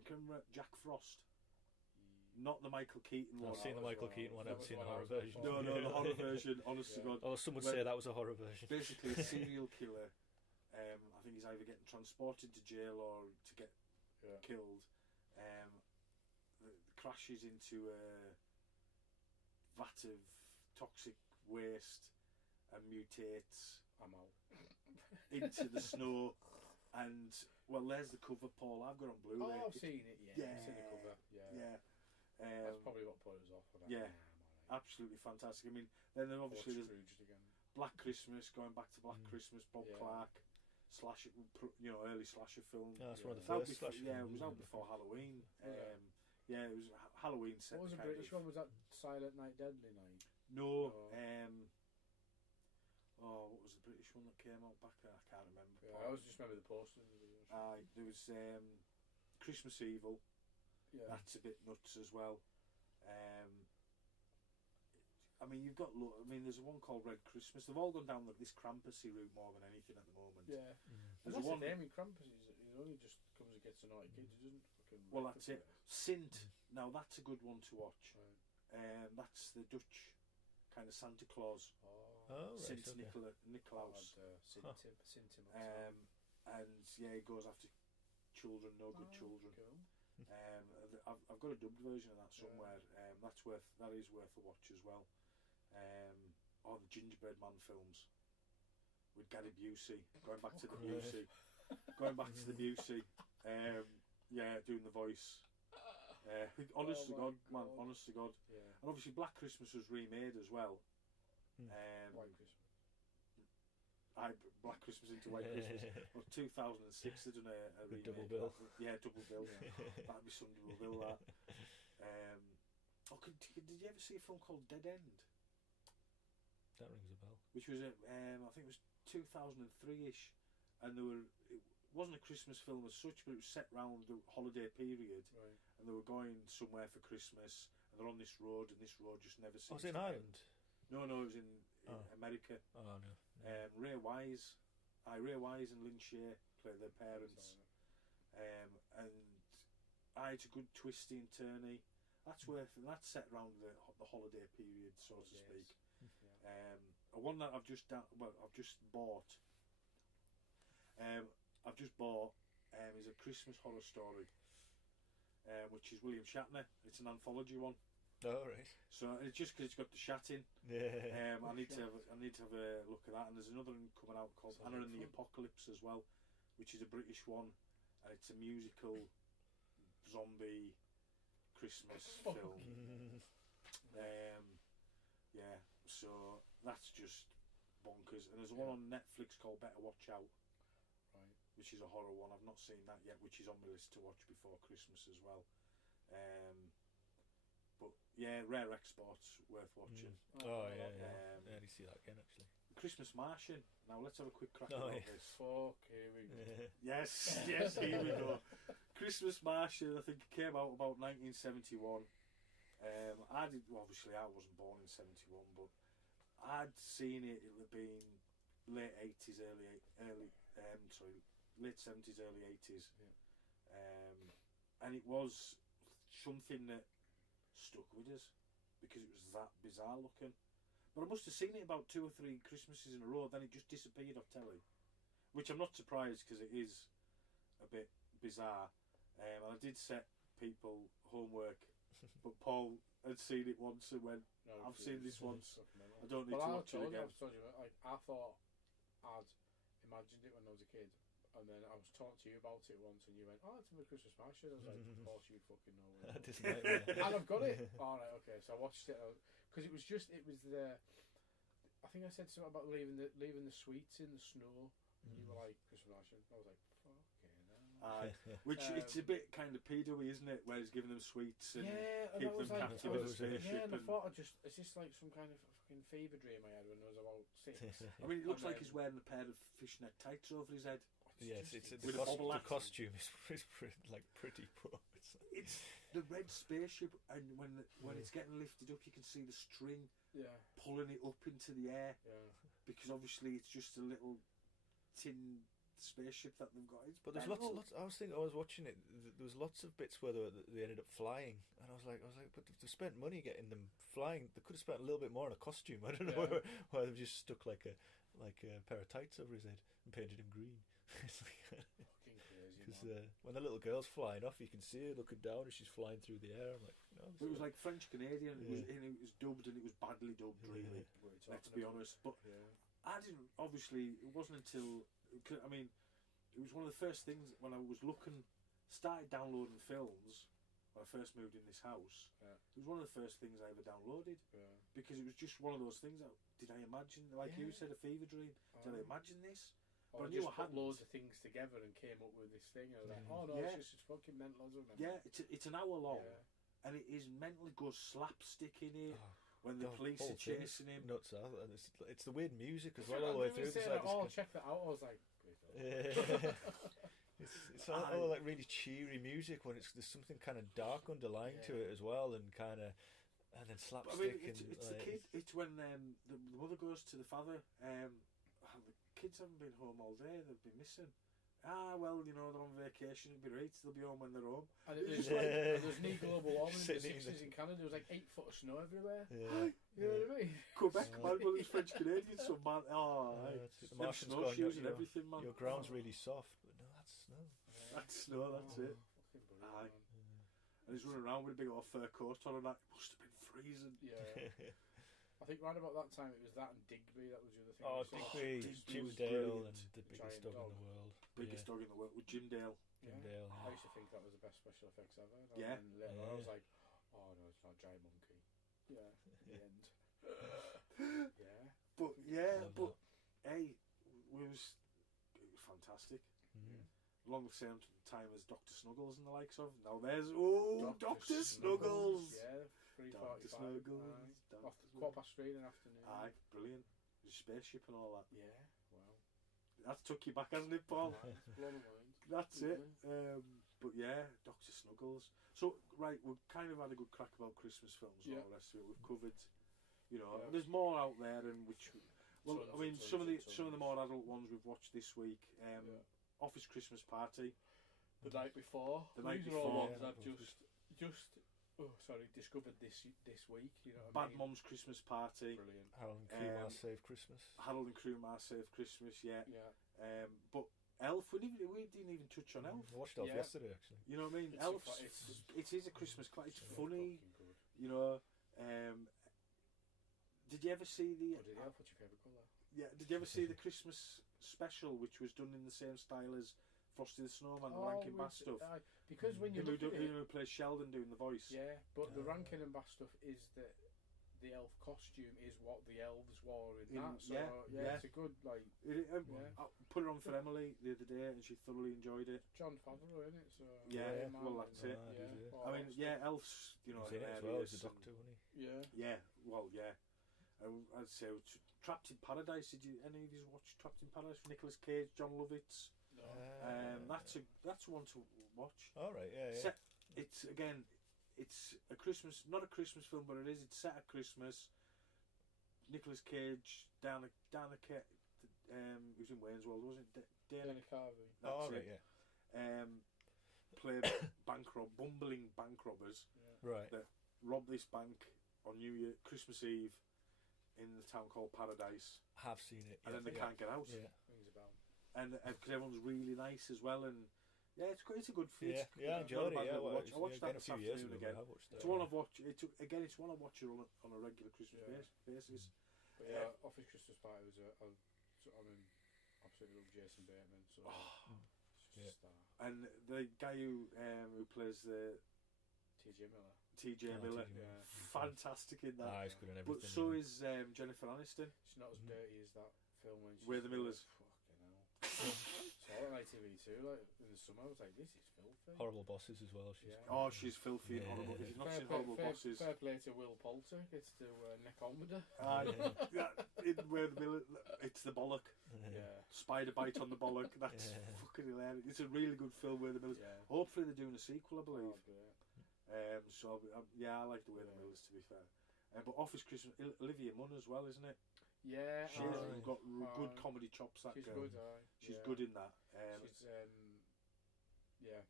Can you remember Jack Frost? Not the Michael Keaton one. I've seen the Michael Keaton one. I haven't seen the horror version. No, the horror version. Honest to God. Oh, some would say that was a horror version. Basically, a serial killer. I think he's either getting transported to jail or to get killed. Crashes into a vat of toxic waste and mutates. I'm out. Into the snow. And well, there's the cover, Paul. I've got it on Blu-ray. Oh, I've seen it. Yeah, I've seen the cover. Yeah. That's probably what put us off. Absolutely fantastic. I mean, then obviously there's Scrooged again. Black Christmas, going back to Black Christmas, Bob Clark, slasher, early slasher film. That's one of the It was first slasher it films, was out before Halloween. It was Halloween set. What was the British one? Was that Silent Night, Deadly Night? No. What was the British one that came out back then? I can't remember. I always just remember the posters. There was Christmas Evil. Yeah. That's a bit nuts as well. I mean, you've got. There's one called Red Christmas. They've all gone down this Krampusy route more than anything at the moment. Yeah. There's that's one. The name in Krampus. He only just comes and gets the naughty kids. He doesn't fucking. Well, that's it. Sint. Now that's a good one to watch. Right. That's the Dutch kind of Santa Claus. Oh, right. Sint Okay. Nicolaus. And he goes after children, no good children. Cool. I've got a dubbed version of that somewhere. That is worth a watch as well. The Gingerbread Man films with Gary Busey. Going back to the Busey. Doing the voice. Honest to God. Yeah. And obviously Black Christmas was remade as well. White Christmas. Black Christmas into White Christmas. Well, 2006 they done a remake. Double bill. Double bill. That'd be some double bill. That. Did you ever see a film called Dead End? That rings a bell. Which was I think it was 2003ish, and it wasn't a Christmas film as such, but it was set round the holiday period, Right. and they were going somewhere for Christmas, and they're on this road, and this road just never seems. Was it in Ireland? No, it was in America. Oh no. Ray Wise and Lynn Shay play their parents, and it's a good twisty and turny. That's set round the holiday period, so to speak. One that I've just bought is a Christmas horror story, which is William Shatner. It's an anthology one. Oh, right. So it's just because it's got the Shat in. Yeah. I need to have a look at that. And there's another one coming out called Anna and the Apocalypse as well, which is a British one, and it's a musical zombie Christmas film. So that's just bonkers. And there's one on Netflix called Better Watch Out, Right. which is a horror one. I've not seen that yet, which is on my list to watch before Christmas as well. But yeah, Rare Exports worth watching. Oh yeah. I need to see that again actually. Christmas Martian. Now let's have a quick crack about this. Fuck, here we go. Yes, here we go. Christmas Martian, I think it came out about 1971. Obviously I wasn't born in 71, but I'd seen it. It had been late 80s, late 70s, early 80s. And it was something that stuck with us because it was that bizarre looking. But I must have seen it about 2 or 3 Christmases in a row, then it just disappeared off telly, which I'm not surprised because it is a bit bizarre. And I did set people homework, but Paul had seen it once and went, I've seen this once, I don't need to watch it again. I thought I'd imagined it when I was a kid, and then I was talking to you about it once, and you went, "Oh, it's a Christmas Martian." I was like, "Of course you fucking know." And I've got it. All right, okay. So I watched it because it was the. I think I said something about leaving the sweets in the snow. You were like Christmas Martian. I was like, "Fucking." Which it's a bit kind of pedo-y, isn't it? Where he's giving them sweets and keep them like, captive in a spaceship. And I thought it's just like some kind of fucking fever dream I had when I was about 6. I mean, it looks like he's wearing a pair of fishnet tights over his head. Yes, the costume is pretty poor. It's the red spaceship, and when it's getting lifted up, you can see the string pulling it up into the air. Yeah. Because obviously it's just a little tin spaceship that they've got. But there's lots. I was watching it. There was lots of bits where they ended up flying, and I was like, but they've spent money getting them flying. They could have spent a little bit more on a costume. I don't know why they've just stuck like a pair of tights over his head and painted him green. It's like Fucking crazy. because when the little girl's flying off, you can see her looking down as she's flying through the air. I'm like, no. It was like French Canadian. It was dubbed, and it was badly dubbed. Really, let's be honest. But I didn't. Obviously, it wasn't until it was one of the first things when I was started downloading films when I first moved in this house. Yeah. It was one of the first things I ever downloaded because it was just one of those things that did I imagine, like you said, a fever dream? Did I imagine this? But I knew I had loads of things together and came up with this thing. I was like, oh no, it's just fucking mental, isn't it? Yeah, it's an hour long, and it is mentally good slapstick in it. When the police are chasing him, nuts out, and it's the weird music as well all the way through. Check that out. I was like, it's all like really cheery music when there's something kind of dark underlying to it as well, and then slapstick. It's the kid. It's when the mother goes to the father. The kids haven't been home all day. They've been missing. Well, they're on vacation. It'll be right. They'll be home when they're home. And there's no global warming in the 60s in Canada. There was like 8 foot of snow everywhere. You know what I mean? Quebec, man, but it's French Canadian, so man. The Martians snowshoes and everything, man. Your ground's really soft, but no, that's snow. That's snow. That's it. Aye. And he's running around with a big old fur coat on, and that must have been freezing. Yeah. I think right about that time it was that and Digby. That was the other thing. Digby, Jim Dale, and the biggest dog in the world. Biggest dog in the world with Jim Dale. I used to think that was the best special effects ever. Yeah. And later I was like, oh no, it's not Giant Monkey. Yeah. The end. But hey, it was fantastic. Along the same time as Dr. Snuggles and the likes of. Now there's Dr. Snuggles. Yeah. 3:45. Snuggles. Off the 3:15 in the afternoon. Aye, brilliant. The spaceship and all that. Yeah, wow. That's took you back, hasn't it, Paul? Blown away. That's it. But yeah, Dr. Snuggles. So, right, we've kind of had a good crack about Christmas films and all the rest of it. We've covered, there's more out there, and some of the more adult ones we've watched this week. Office Christmas Party. The night before. These are all ones I've just discovered this week. Bad Mom's Christmas Party. Brilliant. Harold and Kumar Save Christmas. Harold and Kumar Save Christmas, yeah. But Elf, we didn't even touch on Elf. I watched Elf yesterday, actually. You know what I mean? Elf, it is a Christmas classic. It's funny. Did you ever see the... did Elf? What's your favourite colour? Yeah, did you ever see the Christmas special, which was done in the same style as Frosty the Snowman, the Rankin Bass stuff? Because when you look at it... Who plays Sheldon doing the voice. Yeah, but the Rankin and Bass stuff is that the elf costume is what the elves wore in that. So, it's a good, I put it on for Emily the other day, and she thoroughly enjoyed it. John Favreau, isn't it? So, well, that's it. Elves, as well as the Doctor, wasn't he? Yeah, I'd say Trapped in Paradise. Did any of you watch Trapped in Paradise? Nicolas Cage, John Lovitz. No. That's one to watch. All right, It's a Christmas, not a Christmas film, but it's set at Christmas. Nicolas Cage down the he was in Wayne's World, wasn't it? Dana Carvey. That's it. Played bumbling bank robbers. Right. That rob this bank on Christmas Eve in the town called Paradise. Have seen it. And then they can't get out. Rings a bell. And because everyone's really nice as well, and it's a good film. I enjoyed it. I watched that a few years ago again. It's one I've watched. It's one I watch on a regular Christmas basis. But Office Christmas Party was absolutely love Jason Bateman. So it's just a star. And the guy who plays the TJ Miller, fantastic in that. He's good in everything. But so is Jennifer Aniston. She's not as dirty as that film when We're the Millers. So I went on ITV2 in the summer. I was like, this is filthy. Horrible Bosses as well. She's filthy and horrible. If you've not seen Horrible Bosses, fair play to Will Poulter. Gets to Nick Olmeder. In Where the Miller, it's the bollock. Spider bite on the bollock. That's fucking hilarious. It's a really good film, Where the Millers. Hopefully they're doing a sequel, I believe. So I like the way the Mills, to be fair. But Office Christmas, Olivia Munn as well, isn't it? Yeah, She's got good comedy chops. That she's girl. good. She's good in that. She's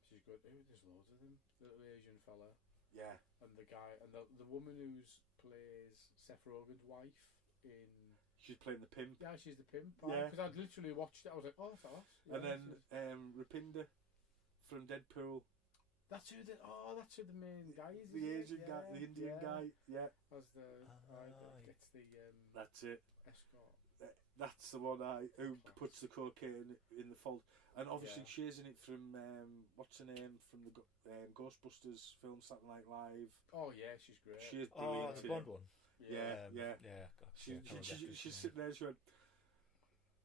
she's good. There's loads of them. The little Asian fella. Yeah. And the guy and the woman plays Seth Rogen's wife in. She's playing the pimp. Yeah, she's the pimp. Yeah. Because I'd literally watched it. I was like, oh, that's. Yeah, And then Rapinda from Deadpool. That's who the main guy is. The Asian guy, the Indian guy. Yeah. As the guy that gets the. That's it. Escort. That's the one who puts the cocaine in the fold. And obviously she's in it from, what's her name, from the Ghostbusters film, Saturday Night Live. Oh yeah, she's great. She is brilliant. The Bond one. Yeah. God, She's sitting there, she went,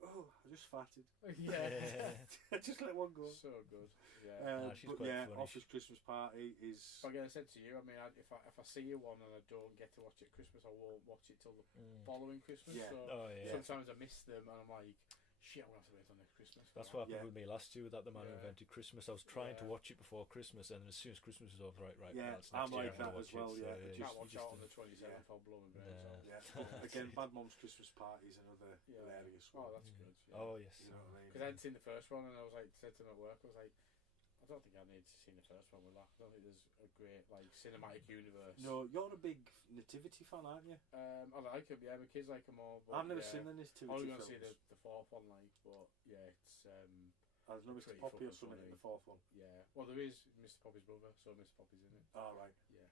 oh, I just farted. Yeah. I just let one go. So good. Yeah. She's quite funny. Office Christmas Party is... Again, I said to you, I mean, if I see you one and I don't get to watch it at Christmas, I won't watch it till the following Christmas. Yeah. So sometimes I miss them and I'm like, shit, I'm going to have to wait till next Christmas. That's what happened with me last year with that The Man Who Invented Christmas. I was trying to watch it before Christmas, and as soon as Christmas was over, right, yeah, that's I'm next like year that as well. it, Yeah, can't watch out on the 27th. I'll blow my brains out. Yeah. Again, Bad Mom's Christmas Party is another hilarious one. Oh, that's good. Yeah. Oh yes. You know what I mean? Because I hadn't seen the first one, and I was like, said to him at work, I was like, I don't think I need to see the first one with that. I don't think there's a great cinematic universe. No, you're a big Nativity fan, aren't you? I like them. Yeah, my kids like them all. But I've never seen the Nativity films. I'm going to films. see the fourth one, but yeah, it's. There's no Mr. Poppy or something in the fourth one. Yeah, well, there is Mr. Poppy's brother, so Mr. Poppy's in it. Oh, right. Yeah.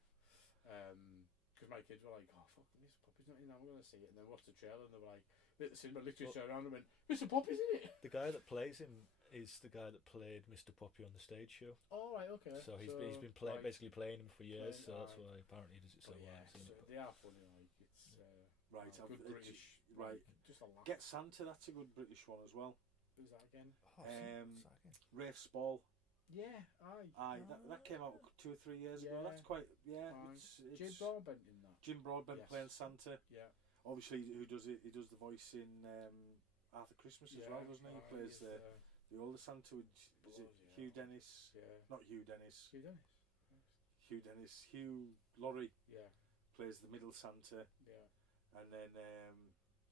Because my kids were like, oh fuck, Mr. Poppy's not in. I'm going to see it, and then watched the trailer, and they were like, the cinema literally turned around and went, Mr. Poppy's in it. The guy that plays him is the guy that played Mr. Poppy on the stage show. Oh right, okay. So he's been basically playing him for years. So that's why apparently he does it so well. Yeah, they are funny. Like it's right. Good British. Right. Just a laugh. Get Santa. That's a good British one as well. Who's that again? Rafe Spall. Yeah, that came out 2 or 3 years ago. That's quite It's Jim Broadbent in that. Jim Broadbent playing Santa. Yeah. Obviously, who does it? He does the voice in Arthur Christmas as well, doesn't he? He plays the older Santa. Is it Hugh Dennis? Yeah. Not Hugh Dennis. Hugh Dennis. Hugh Dennis. Hugh Laurie. Yeah. Plays the middle Santa. Yeah. And then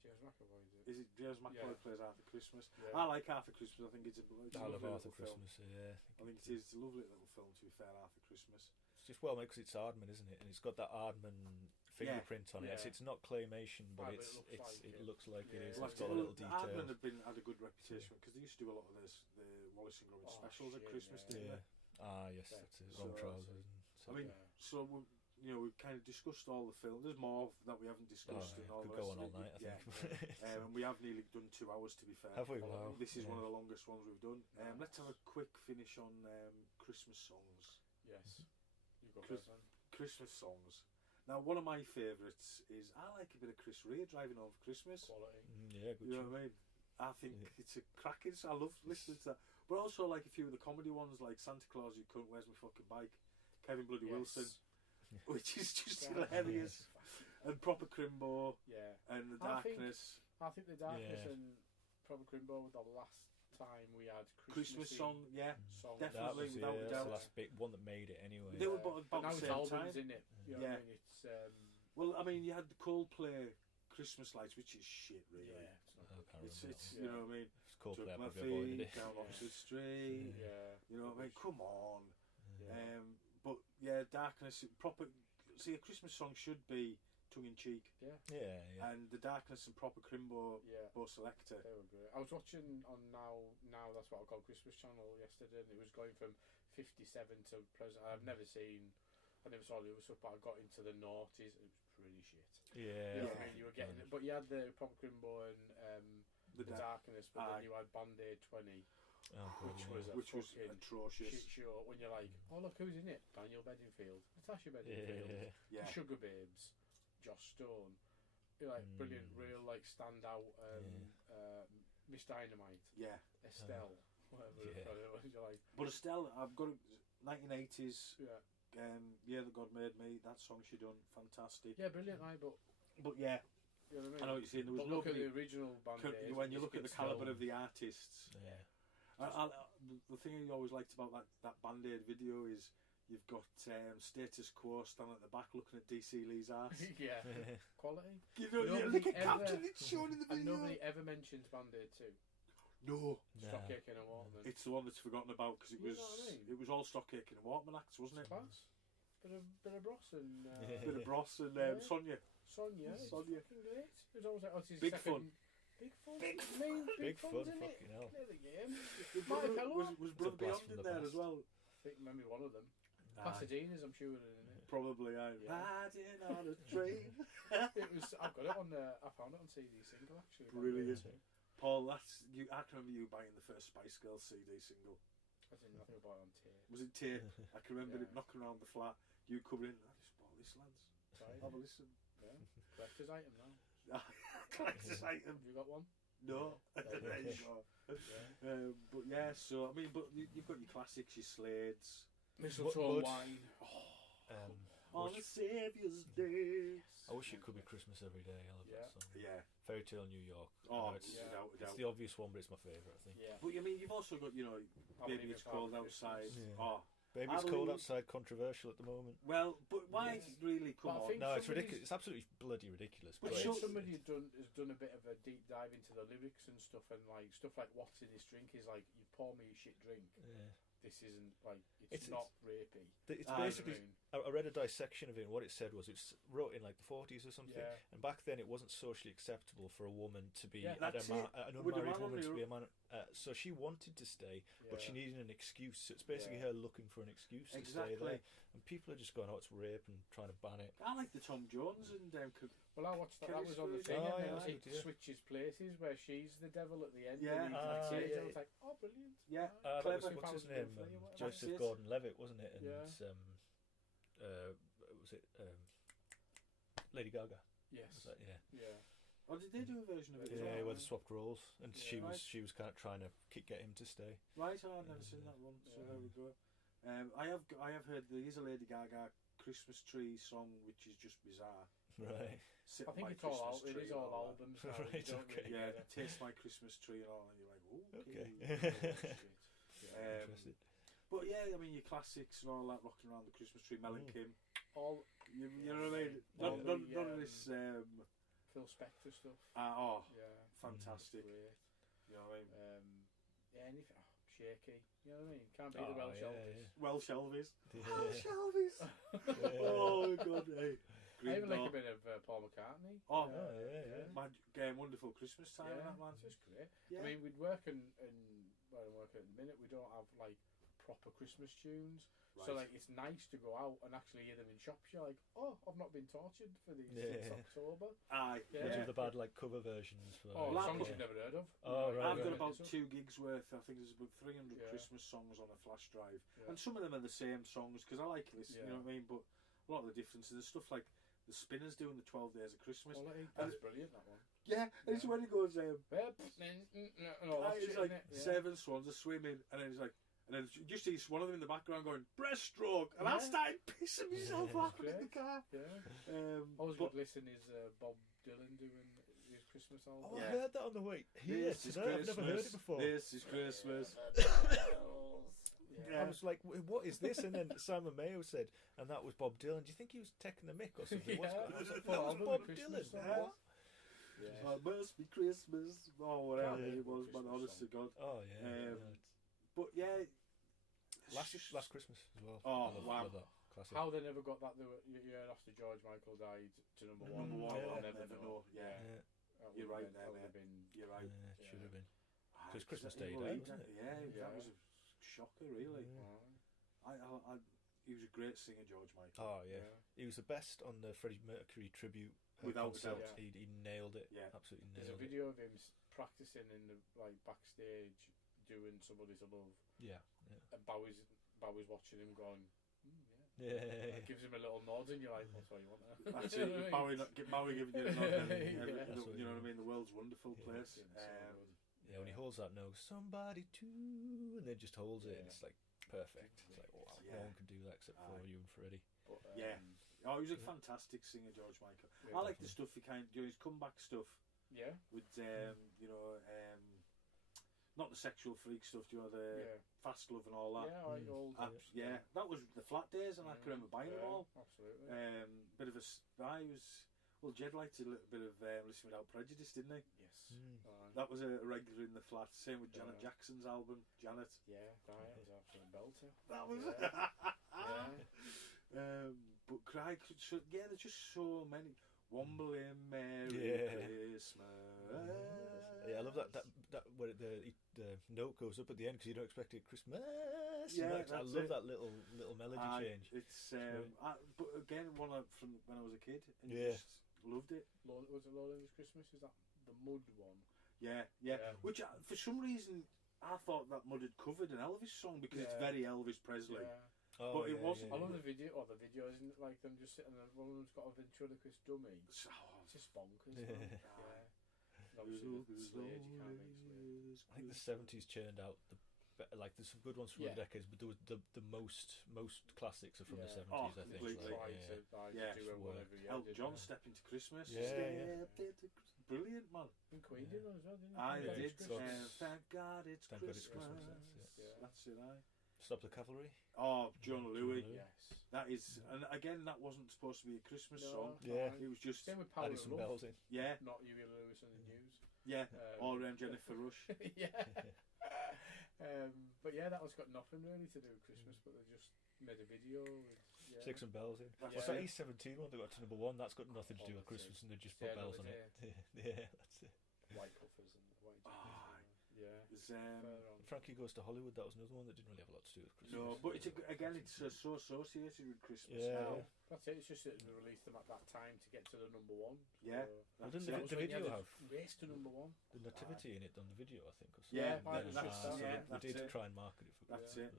James McAvoy. Is it James McAvoy plays Arthur Christmas? Yeah. I like Arthur Christmas. I think it's a lovely Arthur little film. Christmas. Yeah. I think it is a lovely little film. To be fair, Arthur Christmas. It's just well made because it's Aardman, isn't it? And it's got that Aardman fingerprint on it. It's not claymation, but it looks like it is. It's got a little detail. Aardman had a good reputation because they used to do a lot of the Wallace and Gromit specials at Christmas, didn't they? Yes, that's it. Long trousers. I mean, so we've kind of discussed all the films. There's more that we haven't discussed. Could go on all night, I think. And we have nearly done 2 hours, to be fair. Have we? Wow. This is one of the longest ones we've done. Let's have a quick finish on Christmas songs. Yes. You go first, then. Christmas songs. Now, one of my favourites is I like a bit of Chris Rea, Driving Home for Christmas. Quality. Yeah, good. You know what I mean? I think it's a cracking. I love listening to that. But also like a few of the comedy ones, like Santa Claus, You Cunt, Where's My Fucking Bike, Kevin Bloody Wilson, which is just hilarious, and Proper Crimbo, and The Darkness. I think The Darkness and Proper Crimbo were the last time we had Christmas song, definitely, was, without a doubt. That's the last big one that made it anyway. They were about now the same albums, time. In it. You know what I mean? It's, well, I mean, you had the Coldplay Christmas Lights, which is shit, really. Yeah, it's you know what I mean? It's Coldplay, my feet down Oxford Street. You know what I mean? Come on. But Darkness, proper. See, a Christmas song should be tongue in cheek. Yeah. And The Darkness and Proper Crimbo, both selector. They were great. I was watching on now that's what I call Christmas Channel yesterday, and it was going from 57 to present. I never saw the other stuff, but I got into the noughties. It was pretty shit. Yeah. You know what I mean? You were getting it, but you had the Proper Crimbo and the Darkness, but then you had Band-Aid 20. Which was atrocious. Shit show when you're like, oh look who's in it, Daniel Bedingfield, Natasha Bedingfield, Sugar Babes, Joss Stone. You're like brilliant, real like standout. Miss Dynamite, Estelle, whatever. You're like, but Estelle, I've got 1980s. Year That God Made Me. That song she done fantastic. Yeah, brilliant. But yeah. You know what I mean? I know what you're saying. There was look at the original Band-Aid. When you look at the calibre of the artists. Yeah. The thing I always liked about that Band-Aid video is You've got Status Quo standing at the back looking at DC Lee's ass. Yeah. Quality. You know, Nobody like a ever- captain, it's shown in the And video. nobody ever mentions Band-Aid 2. No, Stockache and Waterman. it's the one that's forgotten about because it You was know what I mean? it was all Stockache and Waterman acts, wasn't it? Class. Bit of Bros and Bit of Bros and Yeah. Sonia. Sonia. It's Sonia. fucking great. It was always like, oh, it's his Big second... fun. Big fun. Big I mean, Big fun, fun's in it. fucking hell. Play the game. Was Mike, hello. was It's Brother a blast Beyond from in the there past. as well? I think maybe one of them. Aye. Pasadena's, I'm sure, in it. Probably, Yeah. riding on a train. It was. I've got it on. I found it on CD single actually. Brilliant. Paul, that's you. I can remember you buying the first Spice Girls CD single. I didn't know nothing about it on tape. Was it tape? I can remember Yeah. it knocking around the flat. You coming in. I just bought this, lads. Right. Have a listen. Yeah. Collector's item now. Collector's item. Have you got one? No. Yeah. There you go. Yeah. But yeah, so I mean, but you've got your classics, your Slades. Mistletoe Wood. wine. On the Saviour's Day. I wish it could be Christmas every day. I love Yeah. that song. Yeah. Fairy Tale New York. I Oh, know it's, yeah. without a it's doubt. the obvious one, but it's my favourite, I think. Yeah. But I mean, you've also got, you know, I Baby believe It's in Cold Father Outside. Christmas. Yeah. Oh, Baby, I it's cold believe- outside, controversial at the moment. well, but why Yes. really come But I on? think No, it's somebody's- ridiculous. It's absolutely bloody ridiculous. But I think sure- somebody has done a bit of a deep dive into the lyrics and stuff like what's in this drink is like you pour me a shit drink. Yeah. This isn't like it's It's- not rapey. It's Ah, basically. You know I read a dissection of it, and what it said was it's wrote in like the 40s or something. Yeah. And back then, it wasn't socially acceptable for a woman to be Yeah, at that's an it. With a unmarried man woman on to the- be a man. So she wanted to stay, but she Yeah. needed an excuse. So it's basically Yeah. her looking for an excuse to stay Exactly. there. And people are just going, "Oh, it's rape," and trying to ban it. I like the Tom Jones and Well, I watched that. Kelly That was on the Spade. thing, Oh, and yeah, then that's it good, yeah. switches places where she's the devil at the end. Yeah. and Ah, he's yeah, I was like, oh, brilliant. Yeah. That Clever. was, what's his name? Or whatever. Joseph That's it. Gordon-Levitt, wasn't it? And Yeah. was it Lady Gaga? Yes. Was that, yeah. Yeah. Oh, did they do a version of it? as Yeah, well? where they swapped roles, and Yeah. she was Right. she was kind of trying to get him to stay. Right, oh, I've never seen that one. So Yeah. there we go. I have heard there is a Lady Gaga Christmas tree song which is just bizarre. Right. Sit I on think my it's all Christmas out. It tree is and all that. albums now. Right, You don't okay. really Yeah, get it. taste my Christmas tree and all, and you're like, Okay. Yeah. Interested. But yeah, I mean your classics and all that, rocking around the Christmas tree, Mel and Mm. Kim. All You know what I mean? All None the, of this. Phil Spector stuff. Oh, Yeah. fantastic. Great. You know what I mean? Yeah, anything. Oh, shaky. You know what I mean? Can't beat Oh, the Welsh yeah, Elvis. Welsh Elvis. Yeah. Welsh Elvis. Yeah. Oh god, hey. I Green even like Door. a bit of Paul McCartney. Oh, yeah. Wonderful Christmas time, Yeah, that man. it's just great. Yeah. I mean, we'd work in where I'm working at the minute. We don't have like proper Christmas tunes, so Right. like it's nice to go out and actually hear them in shops. You're like, oh, I've not been tortured for these since Yeah. October. Aye. Yeah. Which is the bad like cover versions for Oh, Well, songs I've- you've never heard of. Oh, right, I've right. got about So- 2 gigs worth. I think there's about 300 Yeah. Christmas songs on a flash drive, Yeah. and some of them are the same songs because I like this. You Yeah. know what I mean? But a lot of the differences. There's stuff like the Spinners doing the 12 Days of Christmas. Quality. That's brilliant. That one. Yeah, and it's Yeah. when he goes, And all that it's shit, like innit? Yeah. 7 swans are swimming, and then he's like, and then you just see one of them in the background going breaststroke, and I Yeah. started pissing myself Yeah. laughing in the Great. car. Yeah. Always But good listen is Bob Dylan doing his Christmas album. Oh, Yeah. I heard that on the way here this is today. I've never heard it Christmas. before. This is Christmas. Yeah. I was like, what is this? And then Simon Mayo said, and that was Bob Dylan. Do you think he was taking the mick or something? What's Yeah. going on? I was like, Full that was album, Bob Christmas Dylan. song. What? Yeah. It must be Christmas, or whatever Yeah. it was, man. Christmas Honest to song. God. Oh yeah. Um, But yeah, it's Last just- Christmas as well. Oh, I love, wow. love that classic. How they never got that? You heard after George Michael died to number one. Number one, Yeah. I'll never know. Yeah, Yeah, That You're would've right been- there, that would've mate. been- you're right. yeah, it should have been. Ah, 'Cause Christmas exactly, Day well, died, exactly, wasn't it? Yeah, Yeah. that was a shocker, really. Wow. He was a great singer, George Michael. Oh yeah. He was the best on the Freddie Mercury tribute Without a concert. doubt. He nailed it. Yeah. Absolutely There's a nailed it. video of him practicing in the backstage doing Somebody to Love, Yeah. and Bowie's watching him going, Yeah. Yeah. Like, gives him a little nod, and you're like, "What's what you want?" There? That's it. Bowie giving you the nod. Yeah. You know what I mean? The world's wonderful Yeah. place. Fucking so good. Yeah, when he holds that note, somebody to, and then just holds it, and it's like perfect. It's like, wow, Yeah. no one can do that except for Aye. you and Freddie. But, Yeah. Oh, he was a Yeah. fantastic singer, George Michael. yeah, I like the stuff he kind of, his comeback stuff Yeah. with, you know, not the sexual freak stuff, the fast love and all that. That was the flat days, and I can remember buying them all. Absolutely. Bit of Jed liked a little bit of Listen Without Prejudice, didn't he? Yes. That was a regular in the flat. Same with Janet Jackson's album, Janet. Yeah, that was absolute belter. That was but Craig, there's just so many. Wombling Merry Christmas. Yeah, I love that where the note goes up at the end because you don't expect it Christmas. Yeah, I love that little melody change. It's but again, one from when I was a kid, and just loved it. Was it Lord of Christmas? Is that the Mud one? Yeah. Which for some reason I thought that Mud had covered an Elvis song because it's very Elvis Presley. Yeah. But it wasn't. I love the video. Or the video isn't like them just sitting there. One of them's got a ventriloquist dummy. It's just bonkers. Obviously, Slade, you can't make Slade. I think the 70s churned out there's some good ones from the decades, but the most classics are from the 70s. I think. Elton John, Step Into Christmas. Brilliant, man. And Queen did one as well, didn't I did. Thank God it's Christmas. That's it. Stop the Cavalry. Oh, Jonah Louis. Yes. That is, and again, that wasn't supposed to be a Christmas song. Yeah. It was just Same with Power adding of some Love. bells in. Yeah. Not Huey Lewis and the News. Yeah. Or Jennifer Rush. But yeah, that one's got nothing really to do with Christmas, but they just made a video with stick some bells in. That's What's that E17 one that got to #1? That's got nothing to do with Christmas, and they just put bells on it. Yeah, that's it. White Puffers and White Frankie Goes to Hollywood. That was another one that didn't really have a lot to do with Christmas. No, but it's so associated with Christmas now. That's it. It's just that they released them at that time to get to the #1. Yeah. Well, didn't the video have race to #1? The nativity in it on the video, I think. Or something. Yeah, they did try and market it for. That's it.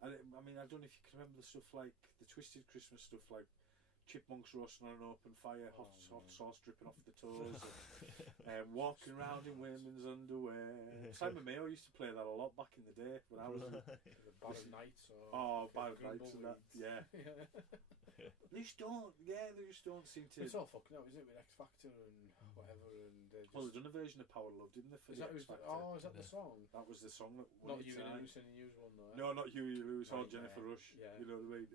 I mean, I don't know if you can remember the stuff like the Twisted Christmas stuff, like chipmunks roasting on an open fire, hot sauce dripping off the toes, and walking around in women's underwear. Simon Mayo used to play that a lot back in the day when I was the Barrow Nights. Barrow Nights and that. Yeah. They just don't seem to. It's all fucking up, isn't it? With X Factor and whatever, and well, they've done a version of Power of Love, didn't they? For is that the song? That was the song that. Not Huey Lewis and the News one, though. No, not Huey Lewis or Jennifer Rush. Yeah. You know what I mean?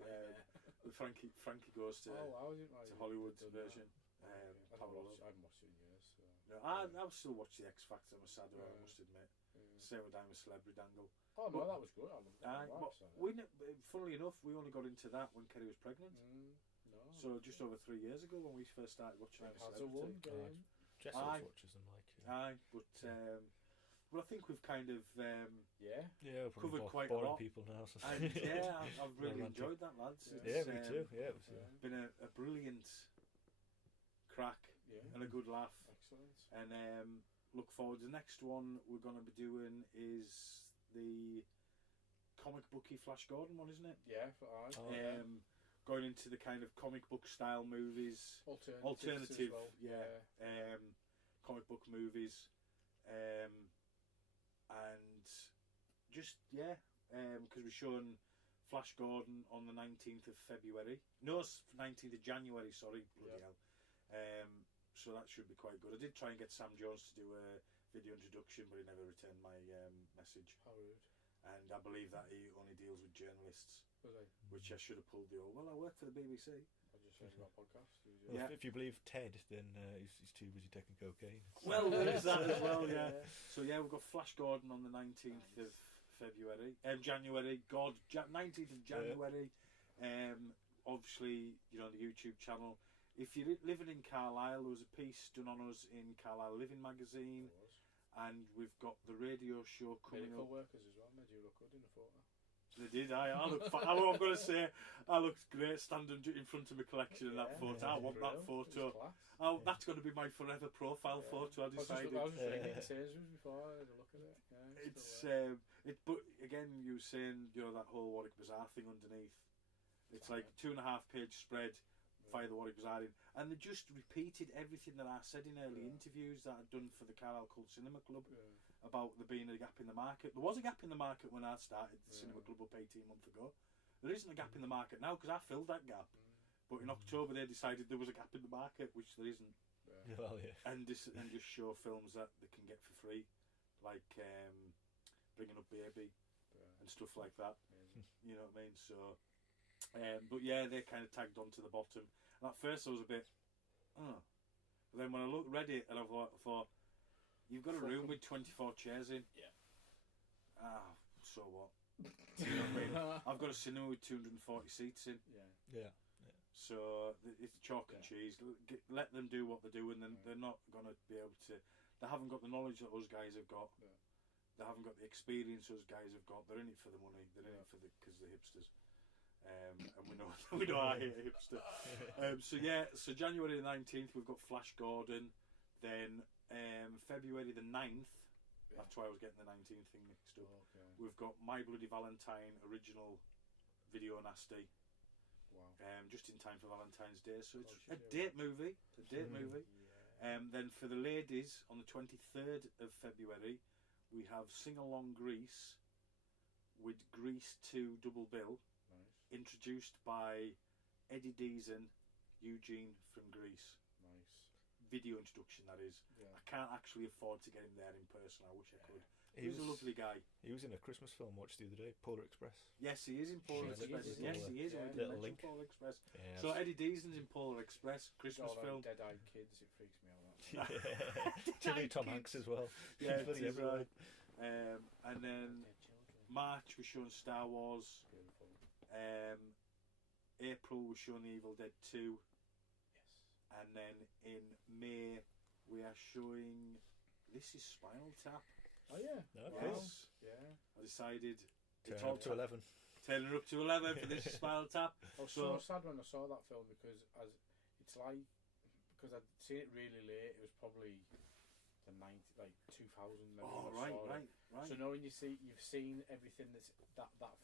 The Frankie Goes to Hollywood's version. I haven't watched it in years. So. No, I've still watched the X Factor. I'm a sad I must admit. Same with Diamond Celebrity Dangle. Oh no, that was good. Funnily enough, we only got into that when Kerry was pregnant. So just over 3 years ago when we first started watching Diamond Celebrity. Jess watches them but I think we've kind of covered quite a lot. People now. So. And I've really enjoyed that, lads. Yeah, me too. Yeah, it was been a brilliant crack and a good laugh. Excellent. And look forward. The next one we're going to be doing is the comic booky Flash Gordon one, isn't it? Yeah. Going into the kind of comic book style movies, alternative, comic book movies. And just because we're showing Flash Gordon on the 19th of February. No, 19th of January. Sorry, bloody hell. So that should be quite good. I did try and get Sam Jones to do a video introduction, but he never returned my message. How rude. And I believe that he only deals with journalists, which I should have pulled the old. Well, I work for the BBC. I just heard about podcast. If you believe Ted, then he's too busy taking cocaine. Well, there is that as well, yeah. So we've got Flash Gordon on the 19th of February, January. 19th of January. Obviously, the YouTube channel. If you're living in Carlisle, there was a piece done on us in Carlisle Living magazine, and we've got the radio show coming Medical up. workers as well made you look good in the photo. They did. I look. I'm going to say I looked great standing in front of my collection in that photo. I want that photo. That's going to be my forever profile photo. I decided. I was just reading it in Sainsbury's before I had a look at it. But again, you were saying that whole Warwick Bazaar thing underneath. It's like 2.5 page spread. Via the Warwick Bazaar in, and they just repeated everything that I said in early interviews that I'd done for the Carlisle Cult Cinema Club about there being a gap in the market. There was a gap in the market when I started the cinema club up 18 months ago. There isn't a gap in the market now because I filled that gap. But in October they decided there was a gap in the market, which there isn't. And just show films that they can get for free like Bringing Up Baby and stuff like that. You know what I mean? So, but yeah, they kind of tagged on to the bottom. And at first I was a bit, oh. But then when I read it, and I thought, you've got a room with 24 chairs in. Yeah. So what? You know what I mean? I've got a cinema with 240 seats in. Yeah. So it's chalk and cheese. Let them do what they're doing. Then they're not going to be able to. They haven't got the knowledge that us guys have got. Yeah. They haven't got the experience us guys have got. They're in it for the money. They're in it for because they're hipsters. And we know I hate a hipster. So January the 19th we've got Flash Gordon. Then February the 9th. That's why I was getting the 19th thing mixed up. Okay. We've got My Bloody Valentine original video nasty. Wow. Just in time for Valentine's Day, so it's a date movie. Yeah. Then for the ladies, on the 23rd of February, we have Sing Along Grease with Grease 2 double bill, introduced by Eddie Deason, Eugene from Grease. Nice. Video introduction, that is. Yeah. I can't actually afford to get him there in person. I wish I could. He was a lovely guy. He was in a Christmas film watched the other day, Polar Express. Yes, he is in Polar Express. Yes, he is. Yeah. Little link. Polar Express. Yeah, so Eddie Deason's in Polar Express, Christmas film. Dead-eyed kids, it freaks me out. Tilly Tom Hanks as well. Yeah, it is right. And then March we're showing Star Wars. Beautiful. April we're showing The Evil Dead 2. Yes. And then in May we are showing This Is Spinal Tap. Oh yeah. Okay. Yes. Yeah. I decided turn up to 11. Turning up to 11 for This Is Spinal Tap. I was so sad when I saw that film because because I'd seen it really late. It was probably the 2000 maybe. Oh right. So knowing you've seen everything that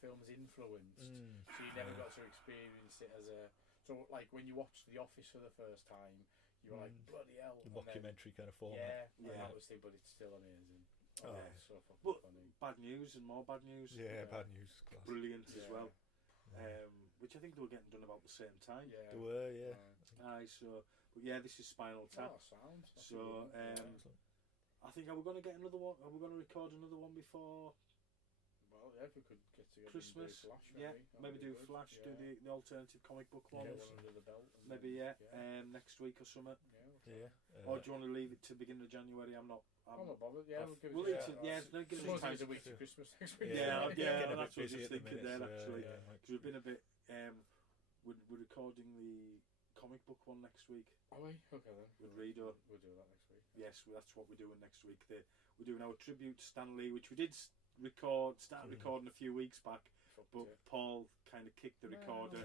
film's influenced, so you never got to experience it as a. So like when you watched The Office for the first time, you were like bloody hell. The mockumentary kind of format. Yeah. Obviously, but it's still amazing. Oh, yeah. So but funny. Bad news and more bad news. Yeah, bad news. Class. Brilliant as well. Which I think they were getting done about the same time. Yeah. They were, yeah. But yeah, This Is Spinal Tap. Sounds. So, I think are we going to get another one? Are we going to record another one before? Well, yeah, if we could get together Christmas. And do Flash, maybe do Flash. Do the alternative comic book ones. One under the belt. Maybe next week or something. Yeah. Or do you want to leave it to beginning of January? I'm not bothered. Yeah, we'll leave it. Yeah, give us time. A week to Christmas next week. Yeah. That's what I was just thinking there actually, because we've been a bit. We're recording the comic book one next week. Are we? Okay then. With Reader. We'll do that next week. Yes, that's what we're doing next week. We're doing our tribute to Stan Lee, which we did start recording a few weeks back, but Paul kind of kicked the recorder.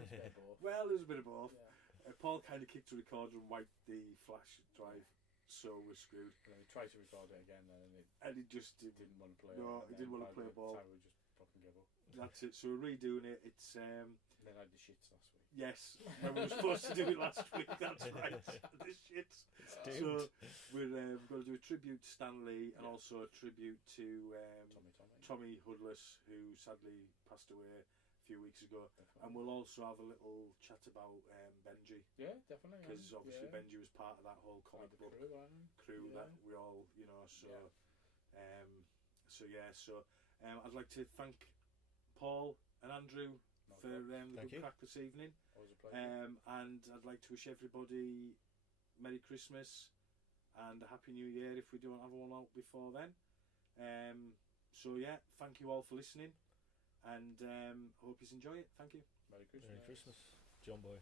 Well, there's a bit of both. Yeah. Paul kind of kicked the recorder and wiped the flash drive, so we're screwed. And then he tried to record it again, and he just didn't want to play. No, he didn't want to play a ball. We just fucking give up. That's it. So we're redoing it. It's And then I had the shits last week. Yes, when we were supposed to do it last week. That's right. The shits. So we're going to do a tribute to Stan Lee and also a tribute to Tommy Hudless, who sadly passed away a few weeks ago. Definitely. And we'll also have a little chat about Benji. Yeah, definitely. Because obviously Benji was part of that whole comic book crew that we all, So I'd like to thank Paul and Andrew for the good crack this evening. Always a pleasure. And I'd like to wish everybody Merry Christmas and a Happy New Year if we don't have one out before then. Thank you all for listening, and I hope you enjoy it. Thank you. Merry Christmas. Merry Christmas, John Boy.